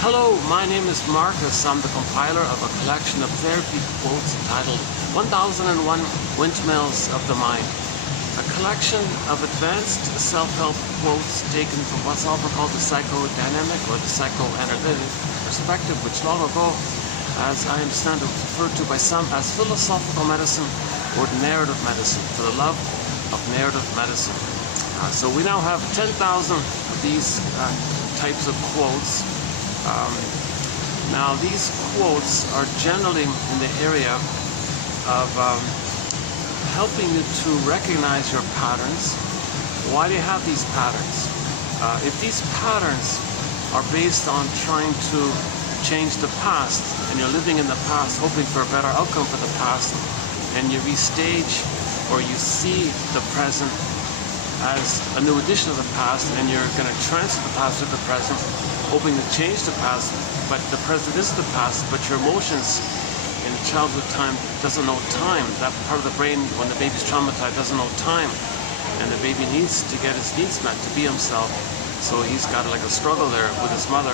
Hello, my name is Marcus. I'm the compiler of a collection of therapy quotes entitled 1001 Windmills of the Mind. A collection of advanced self-help quotes taken from what's often called the psychodynamic or the psychoanalytic perspective, which long ago, as I understand it, was referred to by some as philosophical medicine or narrative medicine, for the love of narrative medicine. So we now have 10,000 of these types of quotes. Now these quotes are generally in the area of helping you to recognize your patterns. Why do you have these patterns? If these patterns are based on trying to change the past, and you're living in the past hoping for a better outcome for the past, and you restage or you see the present as a new edition of the past, and you're going to transfer the past to the present, hoping to change the past, but the present is the past, but your emotions in childhood time doesn't know time. That part of the brain, when the baby's traumatized, doesn't know time, and the baby needs to get his needs met to be himself. So he's got like a struggle there with his mother,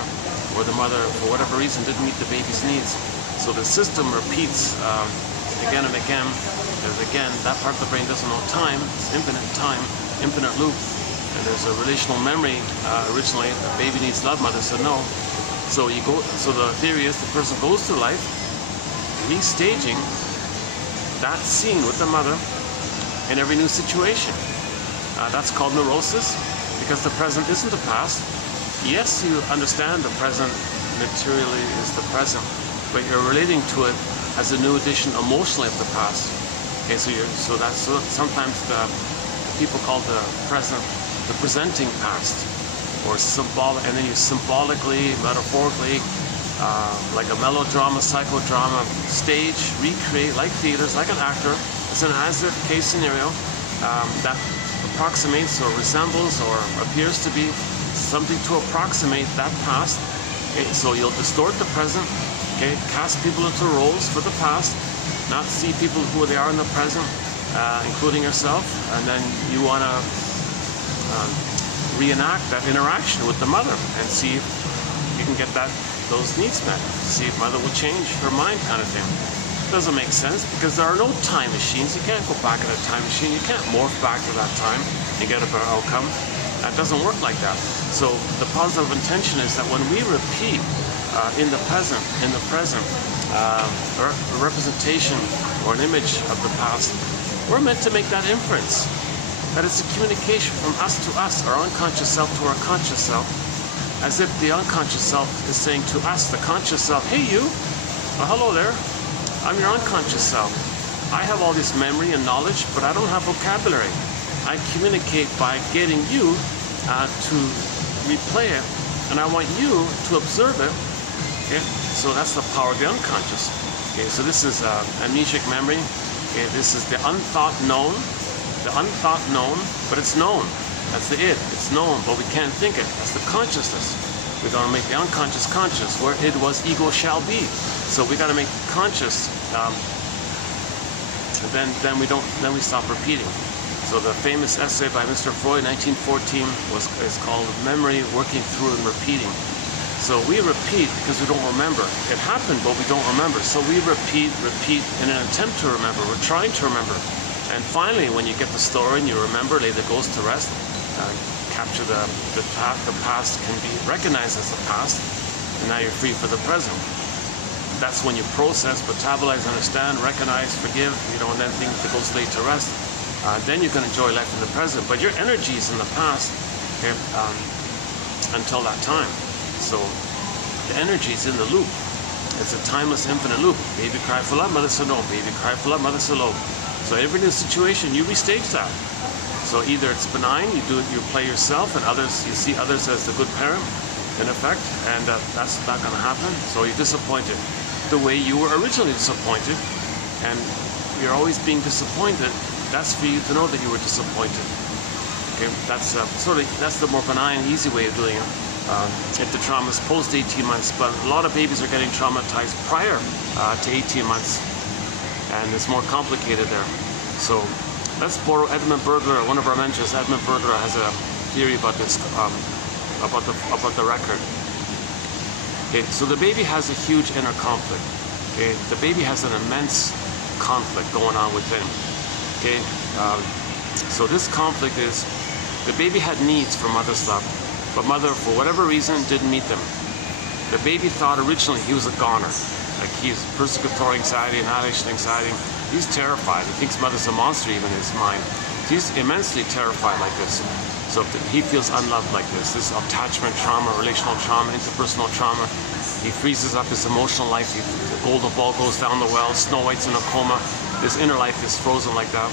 or the mother, for whatever reason, didn't meet the baby's needs. So the system repeats again and again, because again, that part of the brain doesn't know time. It's infinite time, infinite loop. And there's a relational memory. Originally, the baby needs love, mother said no. So you go. So the theory is the person goes through life restaging that scene with the mother in every new situation. That's called neurosis, because the present isn't the past. Yes, you understand the present materially is the present, but you're relating to it as a new edition emotionally of the past. Okay, so that's sometimes the people call the present the presenting past, or symbolic, and then you symbolically, metaphorically, like a melodrama, psychodrama, stage, recreate, like theaters, like an actor. It's an as-if case scenario that approximates or resembles or appears to be something to approximate that past. Okay, so you'll distort the present, okay, cast people into roles for the past, not see people who they are in the present, including yourself, and then you want to reenact that interaction with the mother and see if you can get those needs met, see if mother will change her mind, kind of thing. It doesn't make sense, because there are no time machines. You can't go back in a time machine. You can't morph back to that time and get a better outcome. That doesn't work like that. So the positive intention is that when we repeat in the present, a representation or an image of the past, we're meant to make that inference. That it's a communication from us to us, our unconscious self to our conscious self, as if the unconscious self is saying to us, the conscious self, hey you, hello there, I'm your unconscious self. I have all this memory and knowledge, but I don't have vocabulary. I communicate by getting you to replay it, and I want you to observe it. Okay? So that's the power of the unconscious. Okay, so this is amnesic memory. Okay, this is the unthought known. The unthought known, but it's known. That's the it. It's known, but we can't think it. That's the consciousness. We're going to make the unconscious conscious, where it was ego shall be. So we got to make conscious. Then we stop repeating. So the famous essay by Mr. Freud, 1914, is called "Memory Working Through and Repeating." So we repeat because we don't remember. It happened, but we don't remember. So we repeat in an attempt to remember. We're trying to remember. And finally, when you get the story and you remember, lay the ghost to rest, capture the past can be recognized as the past, and now you're free for the present. That's when you process, metabolize, understand, recognize, forgive, and then think the ghost laid to rest. Then you can enjoy life in the present. But your energy is in the past, okay, until that time. So the energy is in the loop. It's a timeless, infinite loop. Baby cry for love, mother said no. Baby cry for love, mother said no. So every new situation, you restage that. So either it's benign, you play yourself, and you see others as the good parent, in effect, and that's not going to happen. So you're disappointed the way you were originally disappointed, and you're always being disappointed. That's for you to know that you were disappointed. Okay, that's the more benign, easy way of doing it. If the trauma is post 18 months, but a lot of babies are getting traumatized prior to 18 months. And it's more complicated there. So let's borrow Edmund Burglar, one of our mentors. Edmund Burglar has a theory about this, about the record. Okay, so the baby has a huge inner conflict. Okay, the baby has an immense conflict going on within. Okay, so this conflict is the baby had needs for mother's love, but mother, for whatever reason, didn't meet them. The baby thought originally he was a goner, like he's persecutory anxiety, annihilation anxiety. He's terrified. He thinks mother's a monster even in his mind. He's immensely terrified like this. So he feels unloved like this attachment trauma, relational trauma, interpersonal trauma. He freezes up his emotional life. The golden ball goes down the well. Snow White's in a coma. His inner life is frozen like that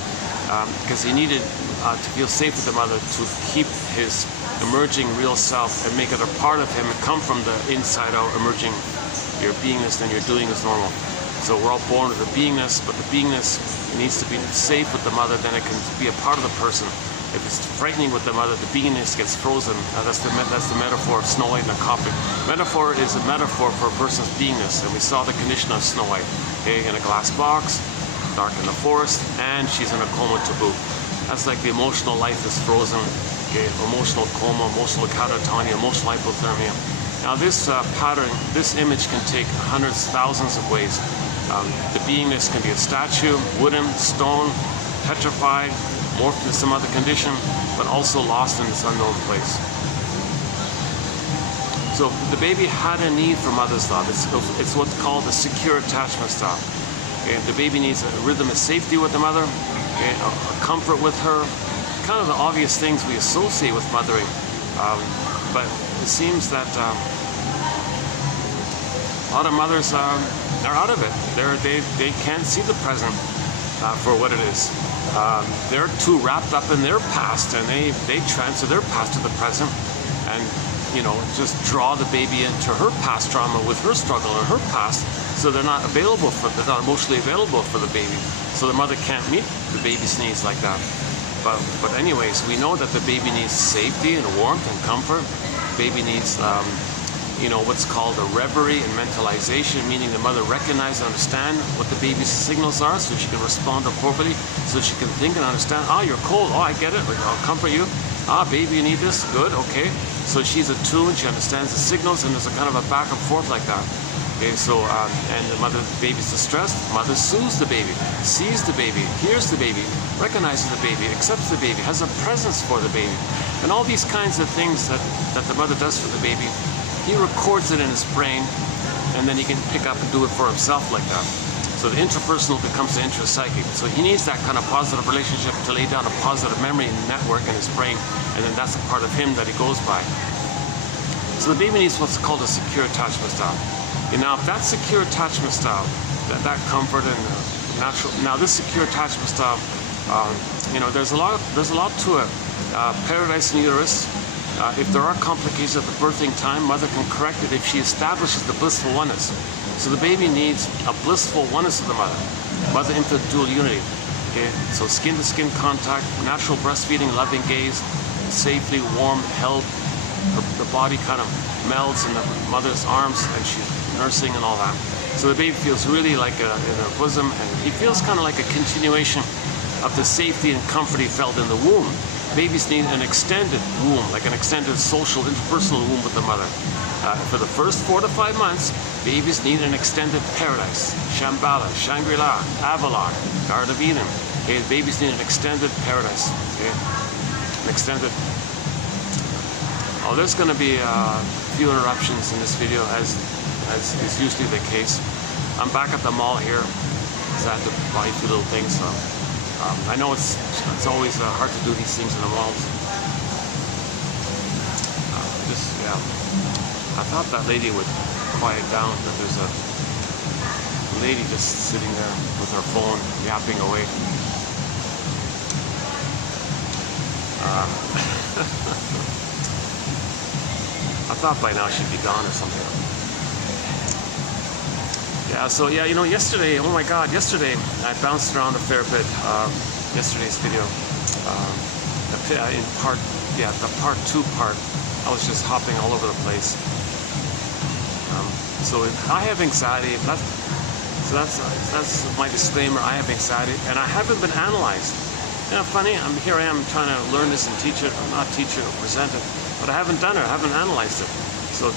because he needed to feel safe with the mother, to keep his emerging real self and make it a part of him and come from the inside out, emerging your beingness, then your doing is normal. So we're all born with a beingness, but the beingness needs to be safe with the mother, then it can be a part of the person. If it's frightening with the mother, the beingness gets frozen. That's the metaphor of Snow White and the Coffin. Metaphor is a metaphor for a person's beingness, and we saw the condition of Snow White. Okay, in a glass box, dark in the forest, and she's in a coma to boot. That's like the emotional life is frozen. Okay, emotional coma, emotional catatonia, emotional hypothermia. Now this pattern, this image can take hundreds, thousands of ways. The beingness can be a statue, wooden, stone, petrified, morphed into some other condition, but also lost in this unknown place. So the baby had a need for mother's love. It's what's called a secure attachment style. Okay, the baby needs a rhythm of safety with the mother, okay, a comfort with her, kind of the obvious things we associate with mothering. But it seems that a lot of mothers are out of it. They can't see the present for what it is. They're too wrapped up in their past, and they transfer their past to the present, and just draw the baby into her past trauma with her struggle and her past. So they're not emotionally available for the baby. So the mother can't meet the baby's needs like that. But anyways, we know that the baby needs safety and warmth and comfort. The baby needs what's called a reverie and mentalization, meaning the mother recognizes and understands what the baby's signals are, so she can respond appropriately, so she can think and understand, you're cold, I get it, I'll comfort you. Baby, you need this, good, okay. So she's attuned, she understands the signals, and there's a kind of a back and forth like that. Okay, so, and the baby's distressed, mother soothes the baby, sees the baby, hears the baby, recognizes the baby, accepts the baby, has a presence for the baby. And all these kinds of things that the mother does for the baby, he records it in his brain, and then he can pick up and do it for himself like that. So the interpersonal becomes the intrapsychic. So he needs that kind of positive relationship to lay down a positive memory network in his brain, and then that's a part of him that he goes by. So the baby needs what's called a secure attachment style. And now if that secure attachment style, that comfort and natural, now this secure attachment style, there's a lot to it. Paradise in uterus. If there are complications at the birthing time, mother can correct it if she establishes the blissful oneness. So the baby needs a blissful oneness of the mother infant dual unity. Okay? So skin to skin contact, natural breastfeeding, loving gaze, safely warm, held. The body kind of melds in the mother's arms, and she's nursing and all that. So the baby feels really like in her bosom, and he feels kind of like a continuation of the safety and comfort he felt in the womb. Babies need an extended womb, like an extended social, interpersonal womb with the mother. For the first 4 to 5 months, babies need an extended paradise. Shambhala, Shangri-La, Avalon, Garden of Eden. Okay, babies need an extended paradise. Okay, an extended. Oh, there's going to be a few interruptions in this video, as is usually the case. I'm back at the mall here, so I have to buy a few little things. So. I know it's always hard to do these things in the malls. I thought that lady would quiet down, but there's a lady just sitting there with her phone yapping away. I thought by now she'd be gone or something. Yeah, so yesterday, oh my God, yesterday I bounced around a fair bit. Yesterday's video, in part, the part 2 part, I was just hopping all over the place. So I have anxiety. So that's my disclaimer. I have anxiety, and I haven't been analyzed. Funny, here I am trying to learn this and teach it. I'm not teach it or present it, but I haven't done it. I haven't analyzed it. So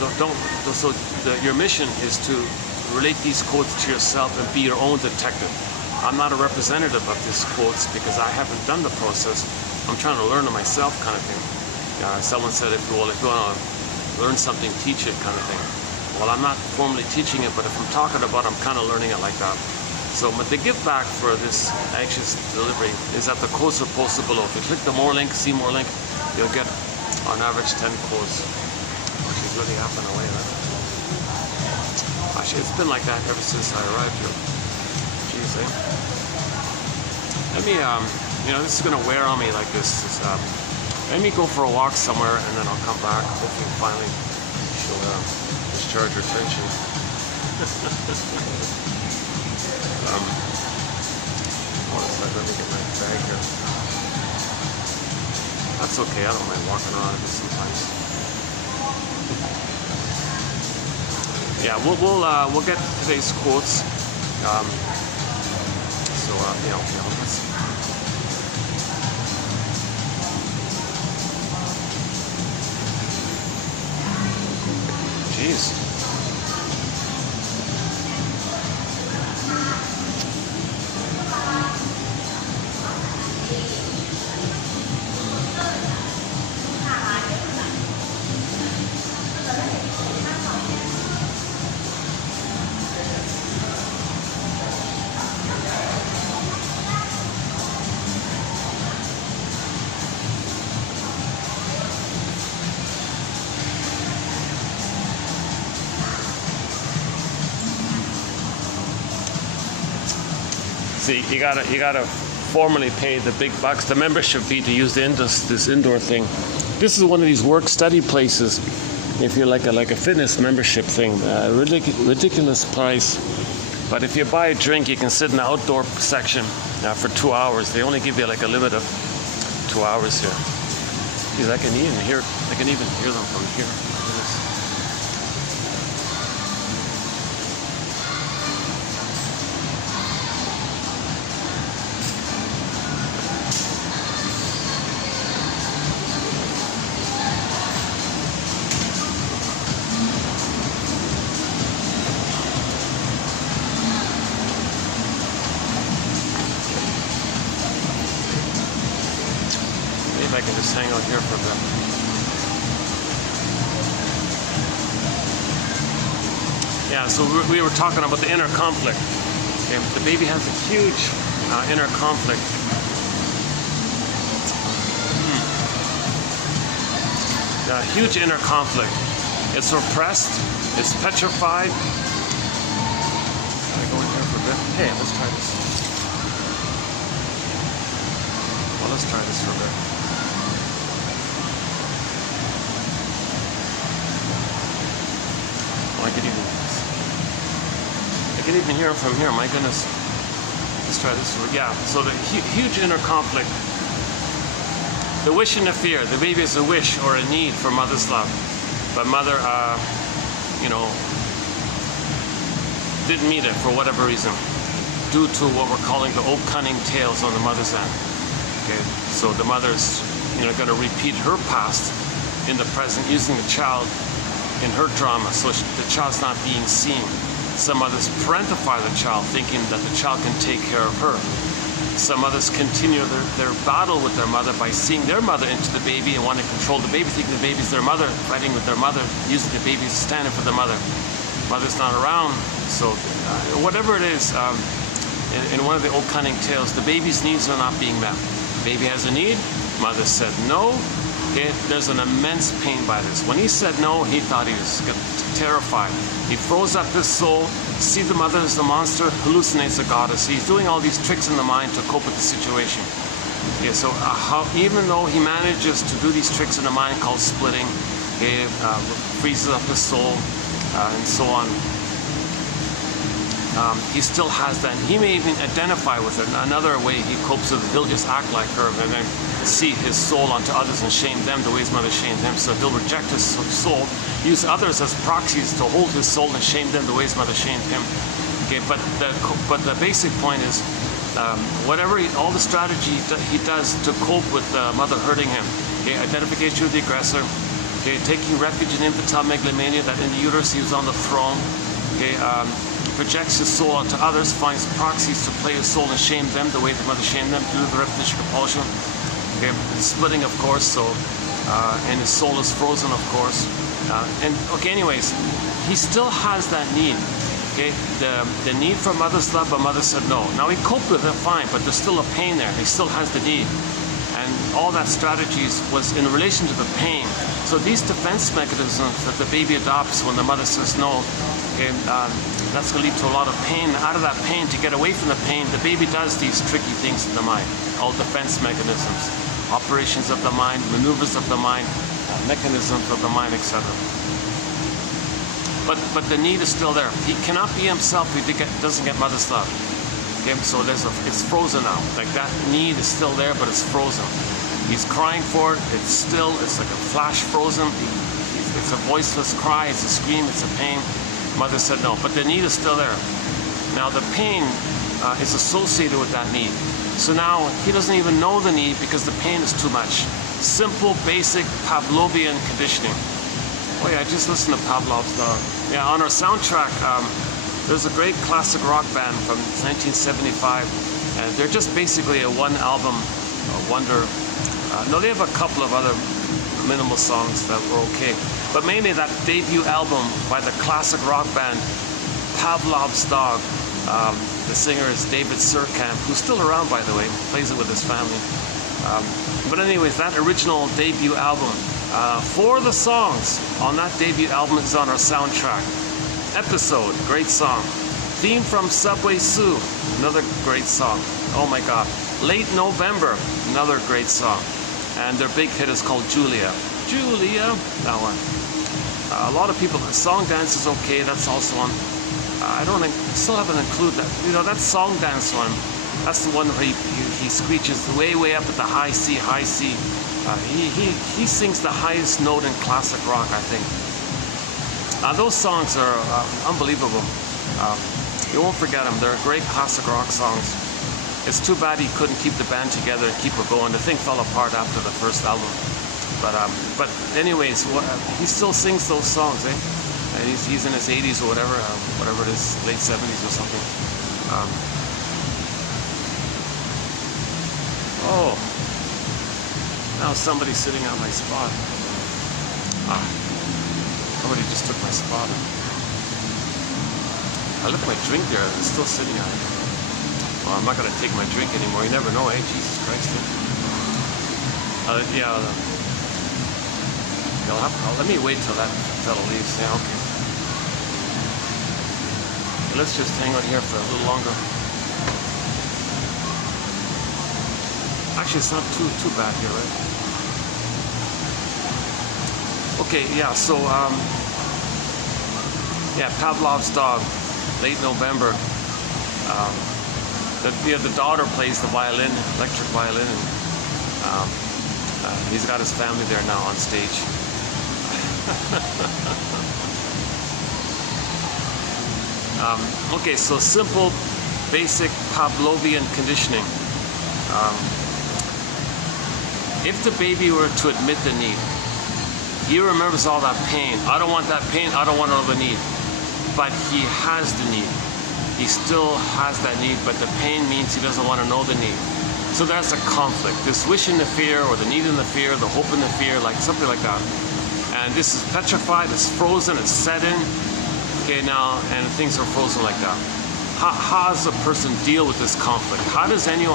your mission is to relate these quotes to yourself and be your own detective. I'm not a representative of these quotes because I haven't done the process. I'm trying to learn it myself, kind of thing. Someone said, if you want to learn something, teach it, kind of thing. Well, I'm not formally teaching it, but if I'm talking about it, I'm kind of learning it like that. So but the give back for this anxious delivery is at the quotes are posted below. If you click the more link, see more link, you'll get on average 10 quotes. Oh, she's really yapping away, right? Actually, it's been like that ever since I arrived here. Jeez, eh? Let me, this is gonna wear on me like this. Let me go for a walk somewhere and then I'll come back. Hopefully finally she'll discharge her tension. What is that? Let me get my bag here. That's okay, I don't mind walking around a bit sometimes. Yeah, we'll get today's quotes. Let's. Jeez. See, you gotta formally pay the big bucks, the membership fee to use this indoor thing. This is one of these work study places. If you're like a fitness membership thing, ridiculous price. But if you buy a drink, you can sit in the outdoor section for 2 hours. They only give you like a limit of 2 hours here. Jeez, I can even hear them from here. I can just hang out here for a bit. Yeah, so we were talking about the inner conflict. Okay, the baby has a huge inner conflict. A huge inner conflict. It's repressed. It's petrified. Can I go in here for a bit? Hey, let's try this. Well, let's try this for a bit. I can even hear it from here. My goodness. Let's try this. Yeah. So the huge inner conflict. The wish and the fear. The baby is a wish or a need for mother's love, but mother, didn't meet it for whatever reason, due to what we're calling the old cunning tales on the mother's end. Okay. So the mother's, going to repeat her past in the present, using the child in her drama, so the child's not being seen. Some others parentify the child, thinking that the child can take care of her. Some others continue their battle with their mother by seeing their mother into the baby and want to control the baby, thinking the baby's their mother, fighting with their mother, using the baby as a stand-in for the mother. Mother's not around, so whatever it is, in one of the old cunning tales, the baby's needs are not being met. Baby has a need, mother said no. Okay, there's an immense pain by this. When he said no, he thought he was terrified. He froze up his soul, see the mother as the monster, hallucinates a goddess. He's doing all these tricks in the mind to cope with the situation. Okay, so even though he manages to do these tricks in the mind called splitting, okay, freezes up his soul, and so on, he still has that. He may even identify with it. Another way he copes with it, he'll just act like her and then see his soul onto others and shame them the way his mother shamed him. So he'll reject his soul, use others as proxies to hold his soul and shame them the way his mother shamed him. Okay, but the basic point is, all the strategy he does to cope with mother hurting him. Okay, identification with the aggressor, Okay, taking refuge in infantile megalomania, that in the uterus he was on the throne. Okay, he projects his soul onto others, finds proxies to play his soul and shame them the way the mother shamed them due to the repetition compulsion. Okay, splitting, of course, so and his soul is frozen, of course. And okay, anyways, he still has that need. Okay, the need for mother's love, but mother said no. Now he coped with it fine, but there's still a pain there. He still has the need. And all that strategies was in relation to the pain. So these defense mechanisms that the baby adopts when the mother says no, okay, that's going to lead to a lot of pain. Out of that pain, to get away from the pain, the baby does these tricky things in the mind, all defense mechanisms, operations of the mind, maneuvers of the mind, mechanisms of the mind, etc. But the need is still there. He cannot be himself if he doesn't get mother's love. Okay, so it's frozen now. Like that need is still there, but it's frozen. He's crying for it. It's like a flash frozen. It's a voiceless cry. It's a scream. It's a pain. Mother said no, but the need is still there. Now the pain is associated with that need. So now he doesn't even know the need because the pain is too much. Simple, basic Pavlovian conditioning. Oh yeah, I just listened to Pavlov's dog. Yeah, on our soundtrack, there's a great classic rock band from 1975, and they're just basically a one album wonder. No, they have a couple of other minimal songs that were okay, but mainly that debut album by the classic rock band Pavlov's Dog. The singer is David Surkamp, who's still around, by the way, plays it with his family. But anyways, that original debut album, 4 of the songs on that debut album is on our soundtrack. Episode, great song. Theme from Subway Sue, another great song. Oh my God. Late November, another great song. And their big hit is called Julia. Julia, that one. A lot of people, Song Dance is okay, that's also on. Still haven't included that. You know, that Song Dance one, that's the one where he screeches way up at the high C, high C. He sings the highest note in classic rock, I think. Those songs are unbelievable. You won't forget them. They're great classic rock songs. It's too bad he couldn't keep the band together and keep her going. The thing fell apart after the first album. But anyways, he still sings those songs, eh? And he's in his 80s or whatever it is, late 70s or something. Oh, now somebody's sitting on my spot. Somebody just took my spot. I left my drink there. It's still sitting on it. Well, I'm not going to take my drink anymore. You never know, eh? Jesus Christ. Yeah. Let me wait till that fellow leaves. Yeah, okay. Let's just hang out here for a little longer. Actually, it's not too bad here, right? Okay, yeah, so, yeah, Pavlov's Dog, late November. The daughter plays the violin, electric violin, and he's got his family there now on stage. Okay, so simple, basic Pavlovian conditioning. If the baby were to admit the need, he remembers all that pain. I don't want that pain, I don't want all the need. But he has the need. He still has that need, but the pain means he doesn't want to know the need. So that's a conflict. This wish in the fear, or the need in the fear, the hope in the fear, like something like that. And this is petrified, it's frozen, it's set in. Okay, now, and things are frozen like that. How does a person deal with this conflict? How does any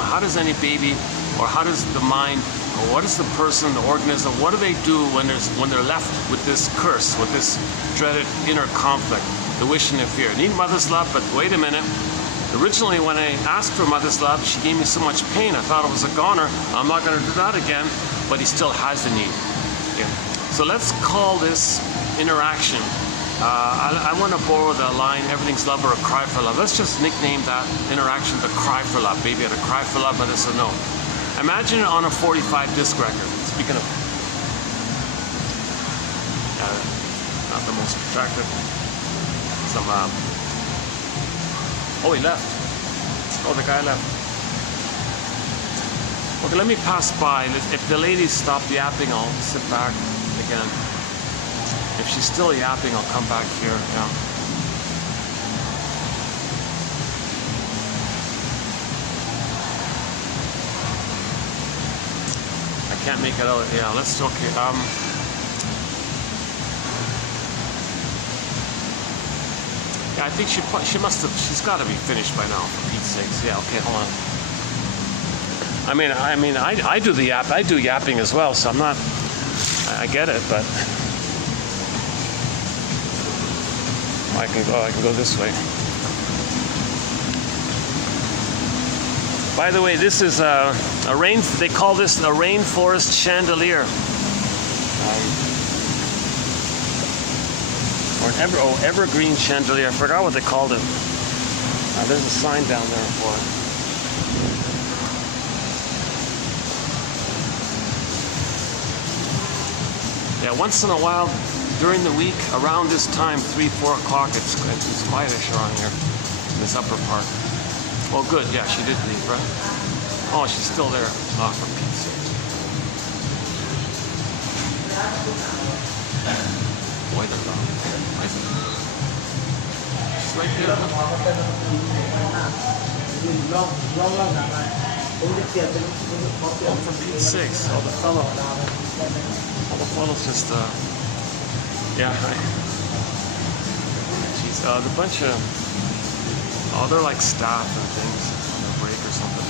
baby, or how does the mind, or what is the person, the organism, what do they do when they're left with this curse, with this dreaded inner conflict, the wish and the fear? Need mother's love, but wait a minute. Originally, when I asked for mother's love, she gave me so much pain. I thought it was a goner. I'm not going to do that again, but he still has the need. Okay. So let's call this interaction. I want to borrow the line, everything's love or a cry for love. Let's just nickname that interaction the cry for love. Baby had a cry for love, mother said no. Imagine it on a 45 disc record. Speaking of, not the most attractive. Some, oh, he left. Oh, the guy left. Okay, let me pass by. If the ladies stop yapping, I'll sit back again. If she's still yapping, I'll come back here. Yeah. I can't make it out. Yeah, let's okay. Yeah, I think she must have. She's got to be finished by now. For Pete's sakes. Yeah. Okay. Hold on. I mean, I do the yap. I do yapping as well, so I'm not. I get it, but I can go this way. By the way, this is a rain. They call this a rainforest chandelier, or an evergreen chandelier. I forgot what they called it. There's a sign down there for it. Yeah, once in a while, during the week, around this time, 3, 4 o'clock, it's quietish around here, in this upper part. Oh, good, yeah, she did leave, right? Oh, she's still there. Oh, for Pete's sake. Why the dog? She's right there. Oh, for Pete's sakes. Oh, the fellow. Oh, the fellow's just, yeah, jeez, the bunch of, oh, they're like staff and things on a break or something.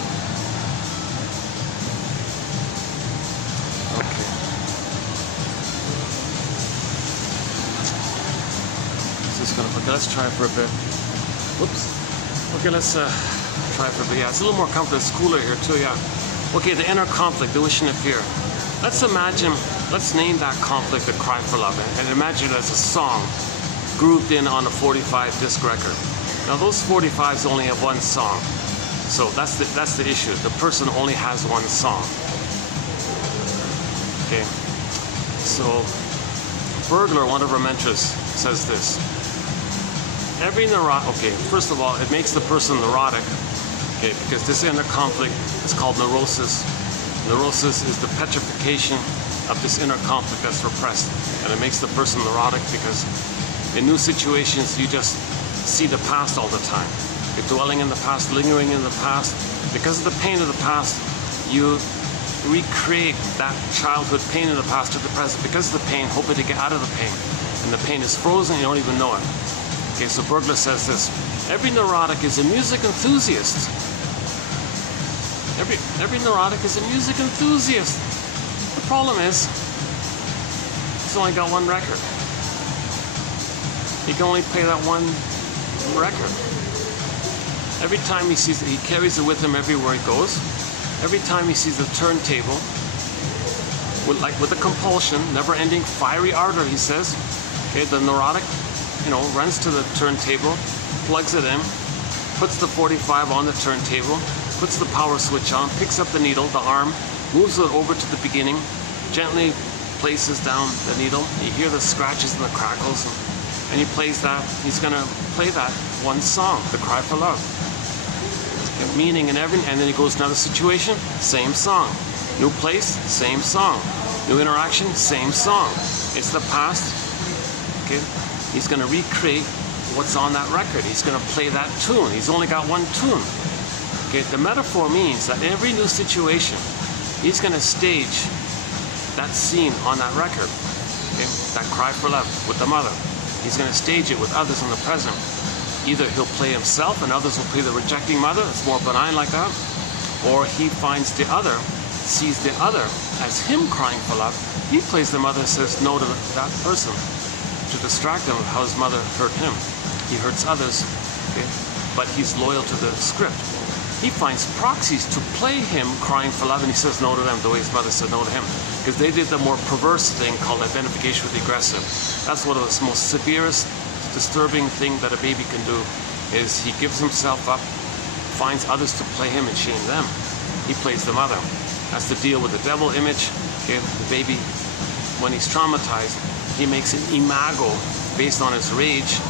Okay. Just gonna, okay, let's try for a bit. Whoops. Okay, let's try for a bit. Yeah, it's a little more comfortable. It's cooler here too, yeah. Okay, the inner conflict, the wishing to appear. Let's imagine, let's name that conflict the cry for love, and imagine it as a song grouped in on a 45 disc record. Now those 45s only have one song, so that's the issue. The person only has one song. Okay, so Burglar, one of our mentors, says this. Every neurotic, okay, first of all, it makes the person neurotic, okay, because this inner conflict is called neurosis. Neurosis is the petrification of this inner conflict that's repressed, and it makes the person neurotic because in new situations you just see the past all the time. You're dwelling in the past, lingering in the past. Because of the pain of the past, you recreate that childhood pain in the past to the present. Because of the pain, hoping to get out of the pain. And the pain is frozen, you don't even know it. Okay, so Burglar says this. Every neurotic is a music enthusiast. Every neurotic is a music enthusiast. The problem is, he's only got one record. He can only play that one record. Every time he sees it, he carries it with him everywhere he goes. Every time he sees the turntable, with a compulsion, never-ending fiery ardor, he says. Okay, the neurotic, runs to the turntable, plugs it in, puts the 45 on the turntable, puts the power switch on, picks up the needle, the arm, moves it over to the beginning, gently places down the needle. You hear the scratches and the crackles, and he plays that. He's gonna play that one song, The Cry for Love. Meaning in every, and then he goes to another situation, same song. New place, same song. New interaction, same song. It's the past. Okay, he's gonna recreate what's on that record. He's gonna play that tune. He's only got one tune. Okay, the metaphor means that every new situation, he's going to stage that scene on that record, okay, that cry for love with the mother. He's going to stage it with others in the present. Either he'll play himself and others will play the rejecting mother, it's more benign like that, or he finds the other, sees the other as him crying for love. He plays the mother and says no to that person to distract him of how his mother hurt him. He hurts others, okay, but he's loyal to the script. He finds proxies to play him crying for love, and he says no to them the way his mother said no to him, because they did the more perverse thing called identification with the aggressive. That's one of the most severest, disturbing thing that a baby can do, is he gives himself up, finds others to play him and shame them. He plays the mother. That's the deal with the devil image. Okay, the baby, when he's traumatized, he makes an imago based on his rage,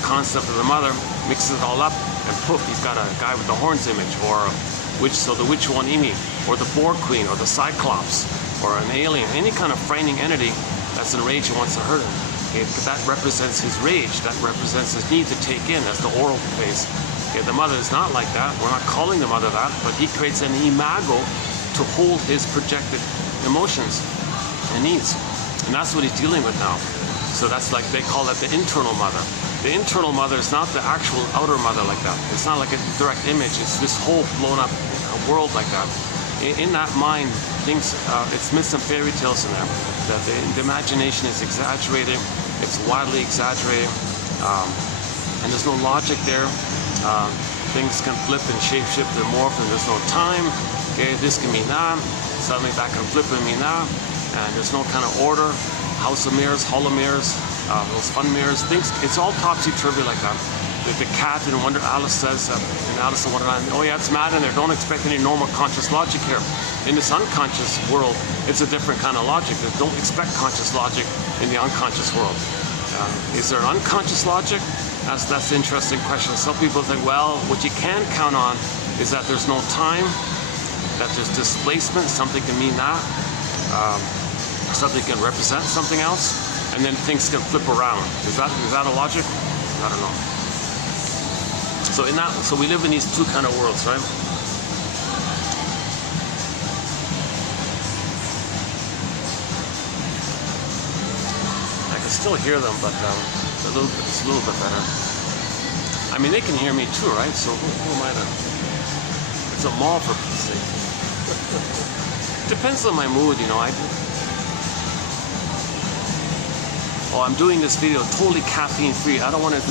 the concept of the mother, mixes it all up, and poof, he's got a guy with the horns image, or a witch, so the witch one imi, or the boar queen, or the cyclops, or an alien, any kind of frightening entity that's enraged and wants to hurt him. Okay, but that represents his rage. That represents his need to take in. That's the oral phase. Okay, the mother is not like that. We're not calling the mother that, but he creates an imago to hold his projected emotions and needs. And that's what he's dealing with now. So that's like, they call that the internal mother. The internal mother is not the actual outer mother like that. It's not like a direct image. It's this whole blown up world like that. In that mind, things, it's myths and fairy tales in there. That the imagination is exaggerated. It's wildly exaggerated. And there's no logic there. Things can flip and shapeshift and morph, and there's no time. Okay, this can mean that. Suddenly that can flip and mean that. And there's no kind of order. House of mirrors, hollow mirrors, those fun mirrors, things, it's all topsy-turvy like that. The cat in Wonder, Alice says in Alice in Wonderland, oh yeah, it's mad in there, don't expect any normal conscious logic here. In this unconscious world, it's a different kind of logic. Don't expect conscious logic in the unconscious world. Is there an unconscious logic? That's the interesting question. Some people think, well, what you can count on is that there's no time, that there's displacement, something can mean that. Something can represent something else, and then things can flip around. Is that a logic? I don't know. So we live in these two kind of worlds, right? I can still hear them, but it's a little bit better. I mean, they can hear me too, right? So who am I to? It's a mall for Pete's sake. Depends on my mood, you know. Oh, I'm doing this video totally caffeine free. I want to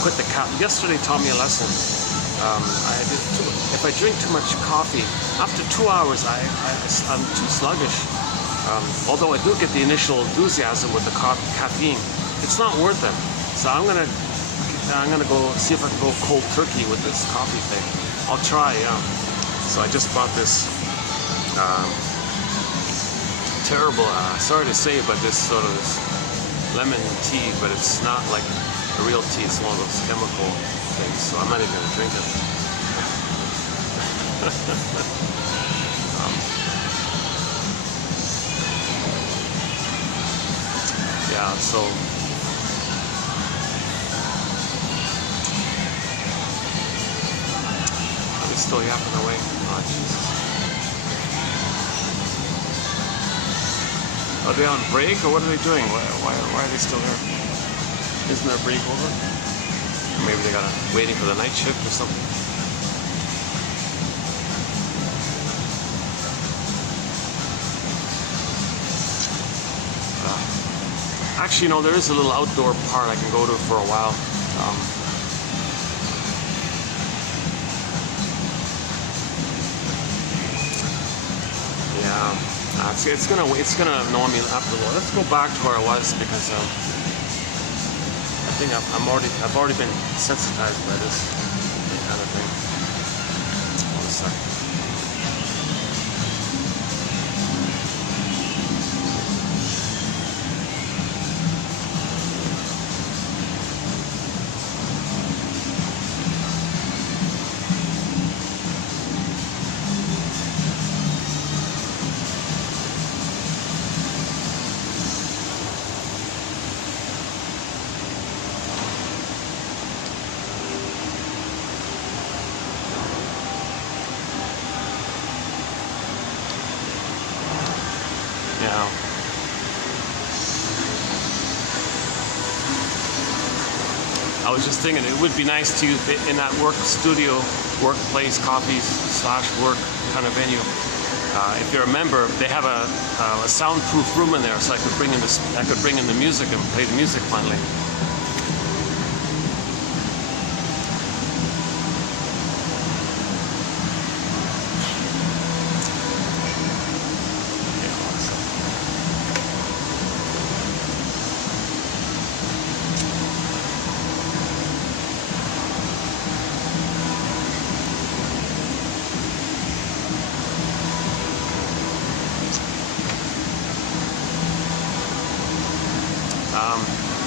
quit the caffeine. Yesterday taught me a lesson. If I drink too much coffee, after 2 hours, I'm too sluggish. Although I do get the initial enthusiasm with the caffeine, it's not worth it. So I'm gonna go see if I can go cold turkey with this coffee thing. I'll try, yeah. So I just bought this terrible, sorry to say, but this sort of lemon tea, but it's not like a real tea. It's one of those chemical things, so I'm not even gonna drink it. Yeah, so are they still yapping away? Oh, Jesus. Are they on break, or what are they doing? Why are they still there? Isn't their break over? Or maybe they got waiting for the night shift or something. Actually, you know, there is a little outdoor part I can go to for a while. Yeah. It's gonna annoy me after a while. Let's go back to where I was, because I think I've already been sensitized by this kind of thing. One second. Yeah. I was just thinking it would be nice to, in that workplace, coffee/work kind of venue. If you're a member, they have a soundproof room in there, so I could bring in the music and play the music finally.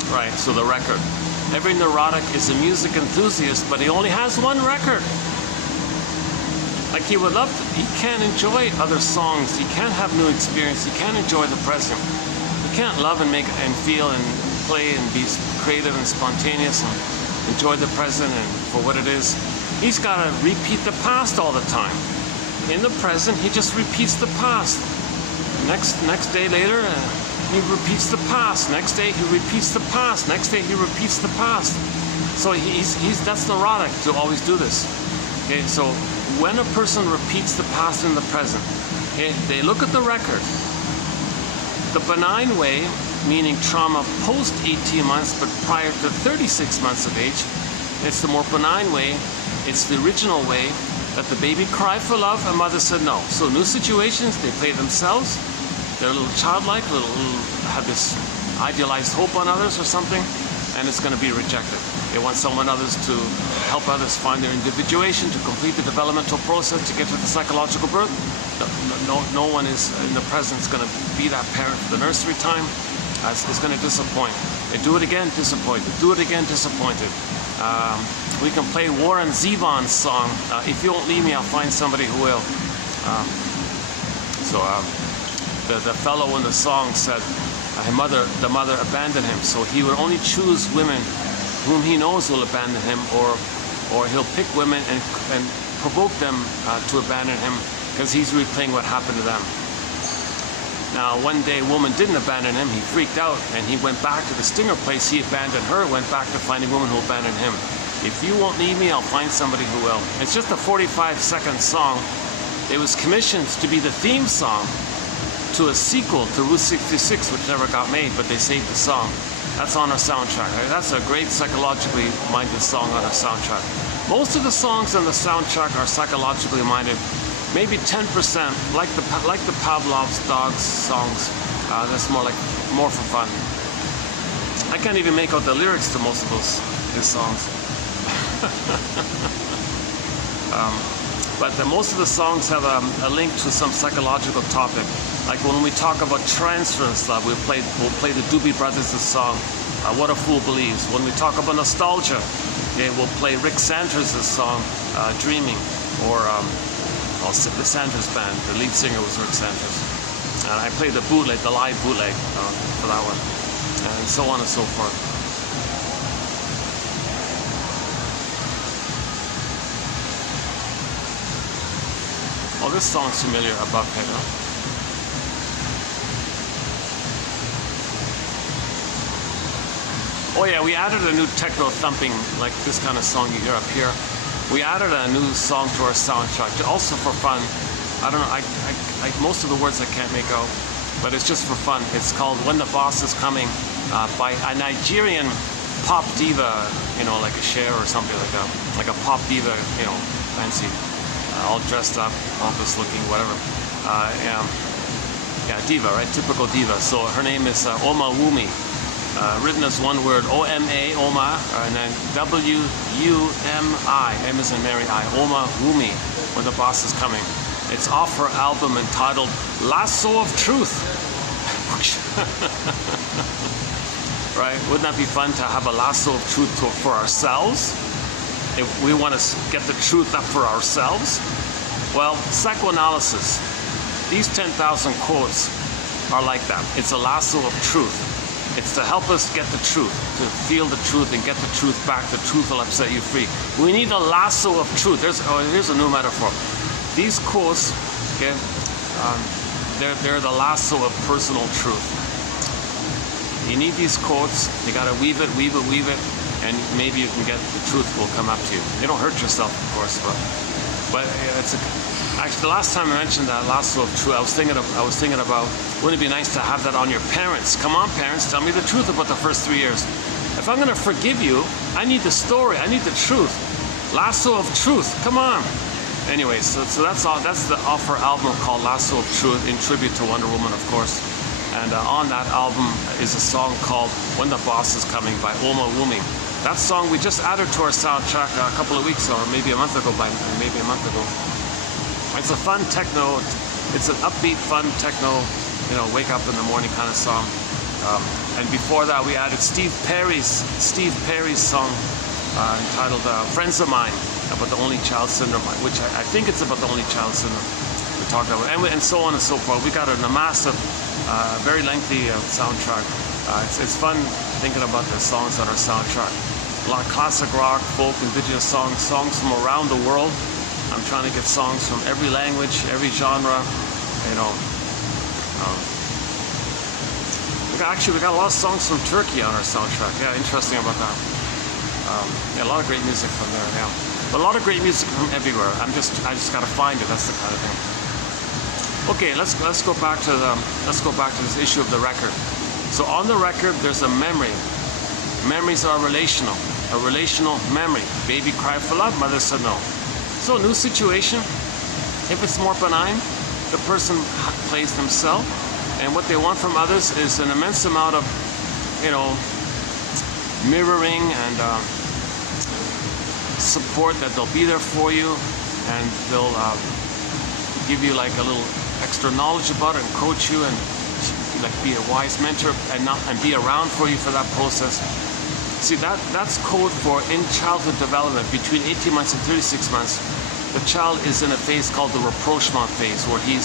Right, so the record. Every neurotic is a music enthusiast, but he only has one record. Like he can't enjoy other songs, he can't have new experience, he can't enjoy the present. He can't love and make and feel and play and be creative and spontaneous and enjoy the present and for what it is, he's got to repeat the past all the time. In the present, he just repeats the past. Next day later, he repeats the past. Next day, he repeats the past. Next day, he repeats the past. So that's neurotic to always do this. Okay, so when a person repeats the past in the present, okay, they look at the record. The benign way, meaning trauma post 18 months but prior to 36 months of age, it's the more benign way. It's the original way that the baby cried for love and mother said no. So new situations, they play themselves. They're a little childlike, have this idealized hope on others or something, and it's going to be rejected. They want others to help others find their individuation, to complete the developmental process, to get to the psychological birth. No one is in the present is going to be that parent for the nursery time. It's going to disappoint. They do it again, disappointed. Do it again, disappointed. We can play Warren Zevon's song, If You Won't Leave Me, I'll Find Somebody Who Will. The fellow in the song said the mother abandoned him, so he would only choose women whom he knows will abandon him, or he'll pick women and provoke them to abandon him because he's replaying what happened to them. Now, one day a woman didn't abandon him, he freaked out and he went back to the stinger place. He abandoned her, went back to finding women who abandoned him. If you won't leave me, I'll find somebody who will. It's just a 45-second song. It was commissioned to be the theme song to a sequel to Route 66, which never got made, but they saved the song. That's on our soundtrack. Right? That's a great psychologically minded song on our soundtrack. Most of the songs on the soundtrack are psychologically minded. Maybe 10%, like the Pavlov's Dogs songs. That's more for fun. I can't even make out the lyrics to most of his songs. But most of the songs have a link to some psychological topic. Like when we talk about transference love, we'll play the Doobie Brothers' song, What a Fool Believes. When we talk about nostalgia, we'll play Rick Sanders' song, Dreaming, or the Sanders Band. The lead singer was Rick Sanders. And I played the bootleg, the live bootleg for that one, and so on and so forth. Oh, this song's familiar, Above Head. Oh yeah, we added a new techno thumping, like this kind of song you hear up here. We added a new song to our soundtrack, also for fun. I don't know, most of the words I can't make out, but it's just for fun. It's called When the Boss Is Coming, by a Nigerian pop diva, like a Cher or something like that. Like a pop diva, fancy, all dressed up, pompous looking, whatever. Yeah, diva, right? Typical diva. So her name is Oma Wumi. Written as one word, O-M-A, Oma, and then W-U-M-I, M as in Mary, I, Oma Wumi, When the Boss Is Coming. It's off her album entitled Lasso of Truth. Right? Wouldn't that be fun to have a lasso of truth for ourselves? If we want to get the truth up for ourselves? Well, psychoanalysis, these 10,000 quotes are like that. It's a lasso of truth. It's to help us get the truth, to feel the truth and get the truth back. The truth will set you free. We need a lasso of truth. Here's a new metaphor. These quotes, okay, they're the lasso of personal truth. You need these quotes. You got to weave it, and maybe you can get the truth will come up to you. You don't hurt yourself, of course, but actually, the last time I mentioned that lasso of truth, I was thinking about, wouldn't it be nice to have that on your parents? Come on, parents, tell me the truth about the first 3 years. If I'm going to forgive you, I need the story. I need the truth. Lasso of truth. Come on. Anyway, so that's all. That's the offer album called Lasso of Truth, in tribute to Wonder Woman, of course. And on that album is a song called When the Boss Is Coming by Oma Wumi. That song we just added to our soundtrack a couple of weeks ago, or maybe a month ago. It's a fun techno. It's an upbeat, fun techno, wake up in the morning kind of song. And before that, we added Steve Perry's song entitled "Friends of Mine," about the only child syndrome, which I think it's about the only child syndrome we talked about, and so on and so forth. We got a massive, very lengthy soundtrack It's fun thinking about the songs on our soundtrack. A lot of classic rock, folk, indigenous songs from around the world. I'm trying to get songs from every language, every genre. You know, we got a lot of songs from Turkey on our soundtrack. Yeah, interesting about that. Yeah, a lot of great music from there. Yeah, but a lot of great music from everywhere. I just got to find it. That's the kind of thing. Okay, let's go back to this issue of the record. So on the record, there's a memory. Memories are relational. A relational memory. Baby cried for love, mother said no. So a new situation, if it's more benign, the person plays themselves, and what they want from others is an immense amount of, you know, mirroring and support, that they'll be there for you, and they'll give you like a little extra knowledge about it and coach you and like be a wise mentor and be around for you for that process. See, that's code for in childhood development between 18 months and 36 months. The child is in a phase called the rapprochement phase, where he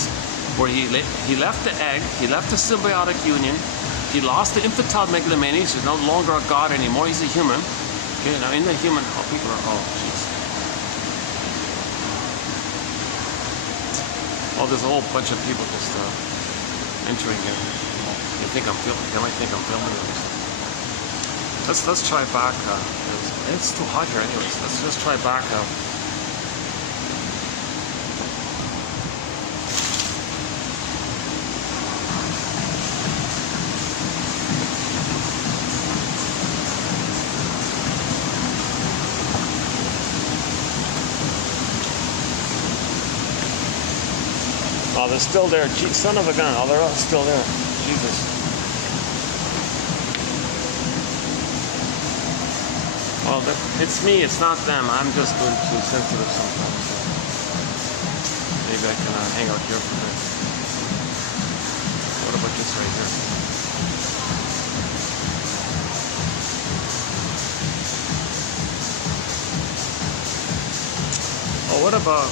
left the egg, he left the symbiotic union, he lost the infantile megalomania, so he's no longer a god anymore, he's a human. Okay, now in the human, people are, oh jeez. Oh, there's a whole bunch of people just entering here. They think I'm filming. They might think I'm filming them. Let's try back. It's too hot here, anyways. Let's just try back. Oh, they're still there. Gee, son of a gun. Oh, they're all still there. Jesus. Well, it's me. It's not them. I'm just going too sensitive sometimes. So maybe I can hang out here for a bit. What about this right here? Oh, what about...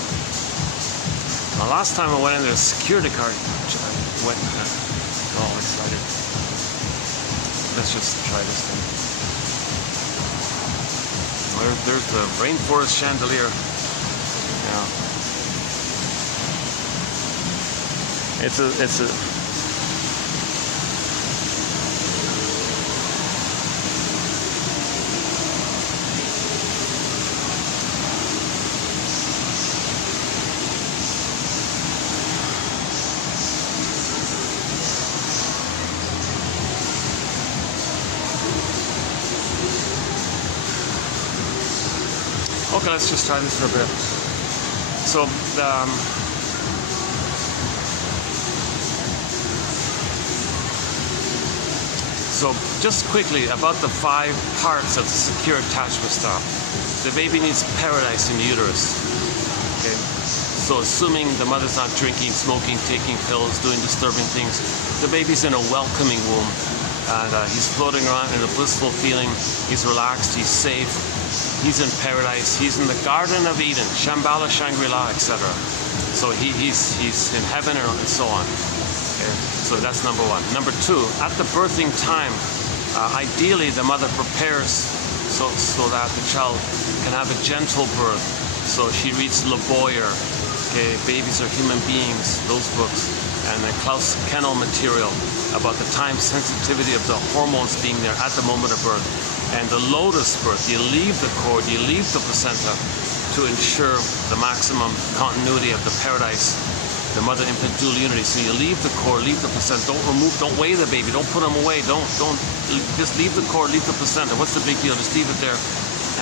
Well, last time I went in, there's a security card. I went all excited. Let's just try this thing. There's the rainforest chandelier. Yeah. It's a Okay, let's just try this for a bit. So just quickly about the 5 parts of the secure attachment style. The baby needs paradise in the uterus. Okay, so assuming the mother's not drinking, smoking, taking pills, doing disturbing things, the baby's in a welcoming womb, and he's floating around in a blissful feeling. He's relaxed, he's safe. He's in paradise. He's in the Garden of Eden, Shambhala, Shangri-La, etc. So he's in heaven and so on. Okay. So that's number 1. Number 2, at the birthing time, ideally the mother prepares so that the child can have a gentle birth. So she reads Le Boyer, okay, Babies Are Human Beings, those books, and then Klaus Kennel material about the time sensitivity of the hormones being there at the moment of birth. And the lotus birth, you leave the cord, you leave the placenta to ensure the maximum continuity of the paradise, the mother-infant dual unity. So you leave the cord, leave the placenta, don't weigh the baby, don't put them away, don't, just leave the cord, leave the placenta. What's the big deal? Just leave it there,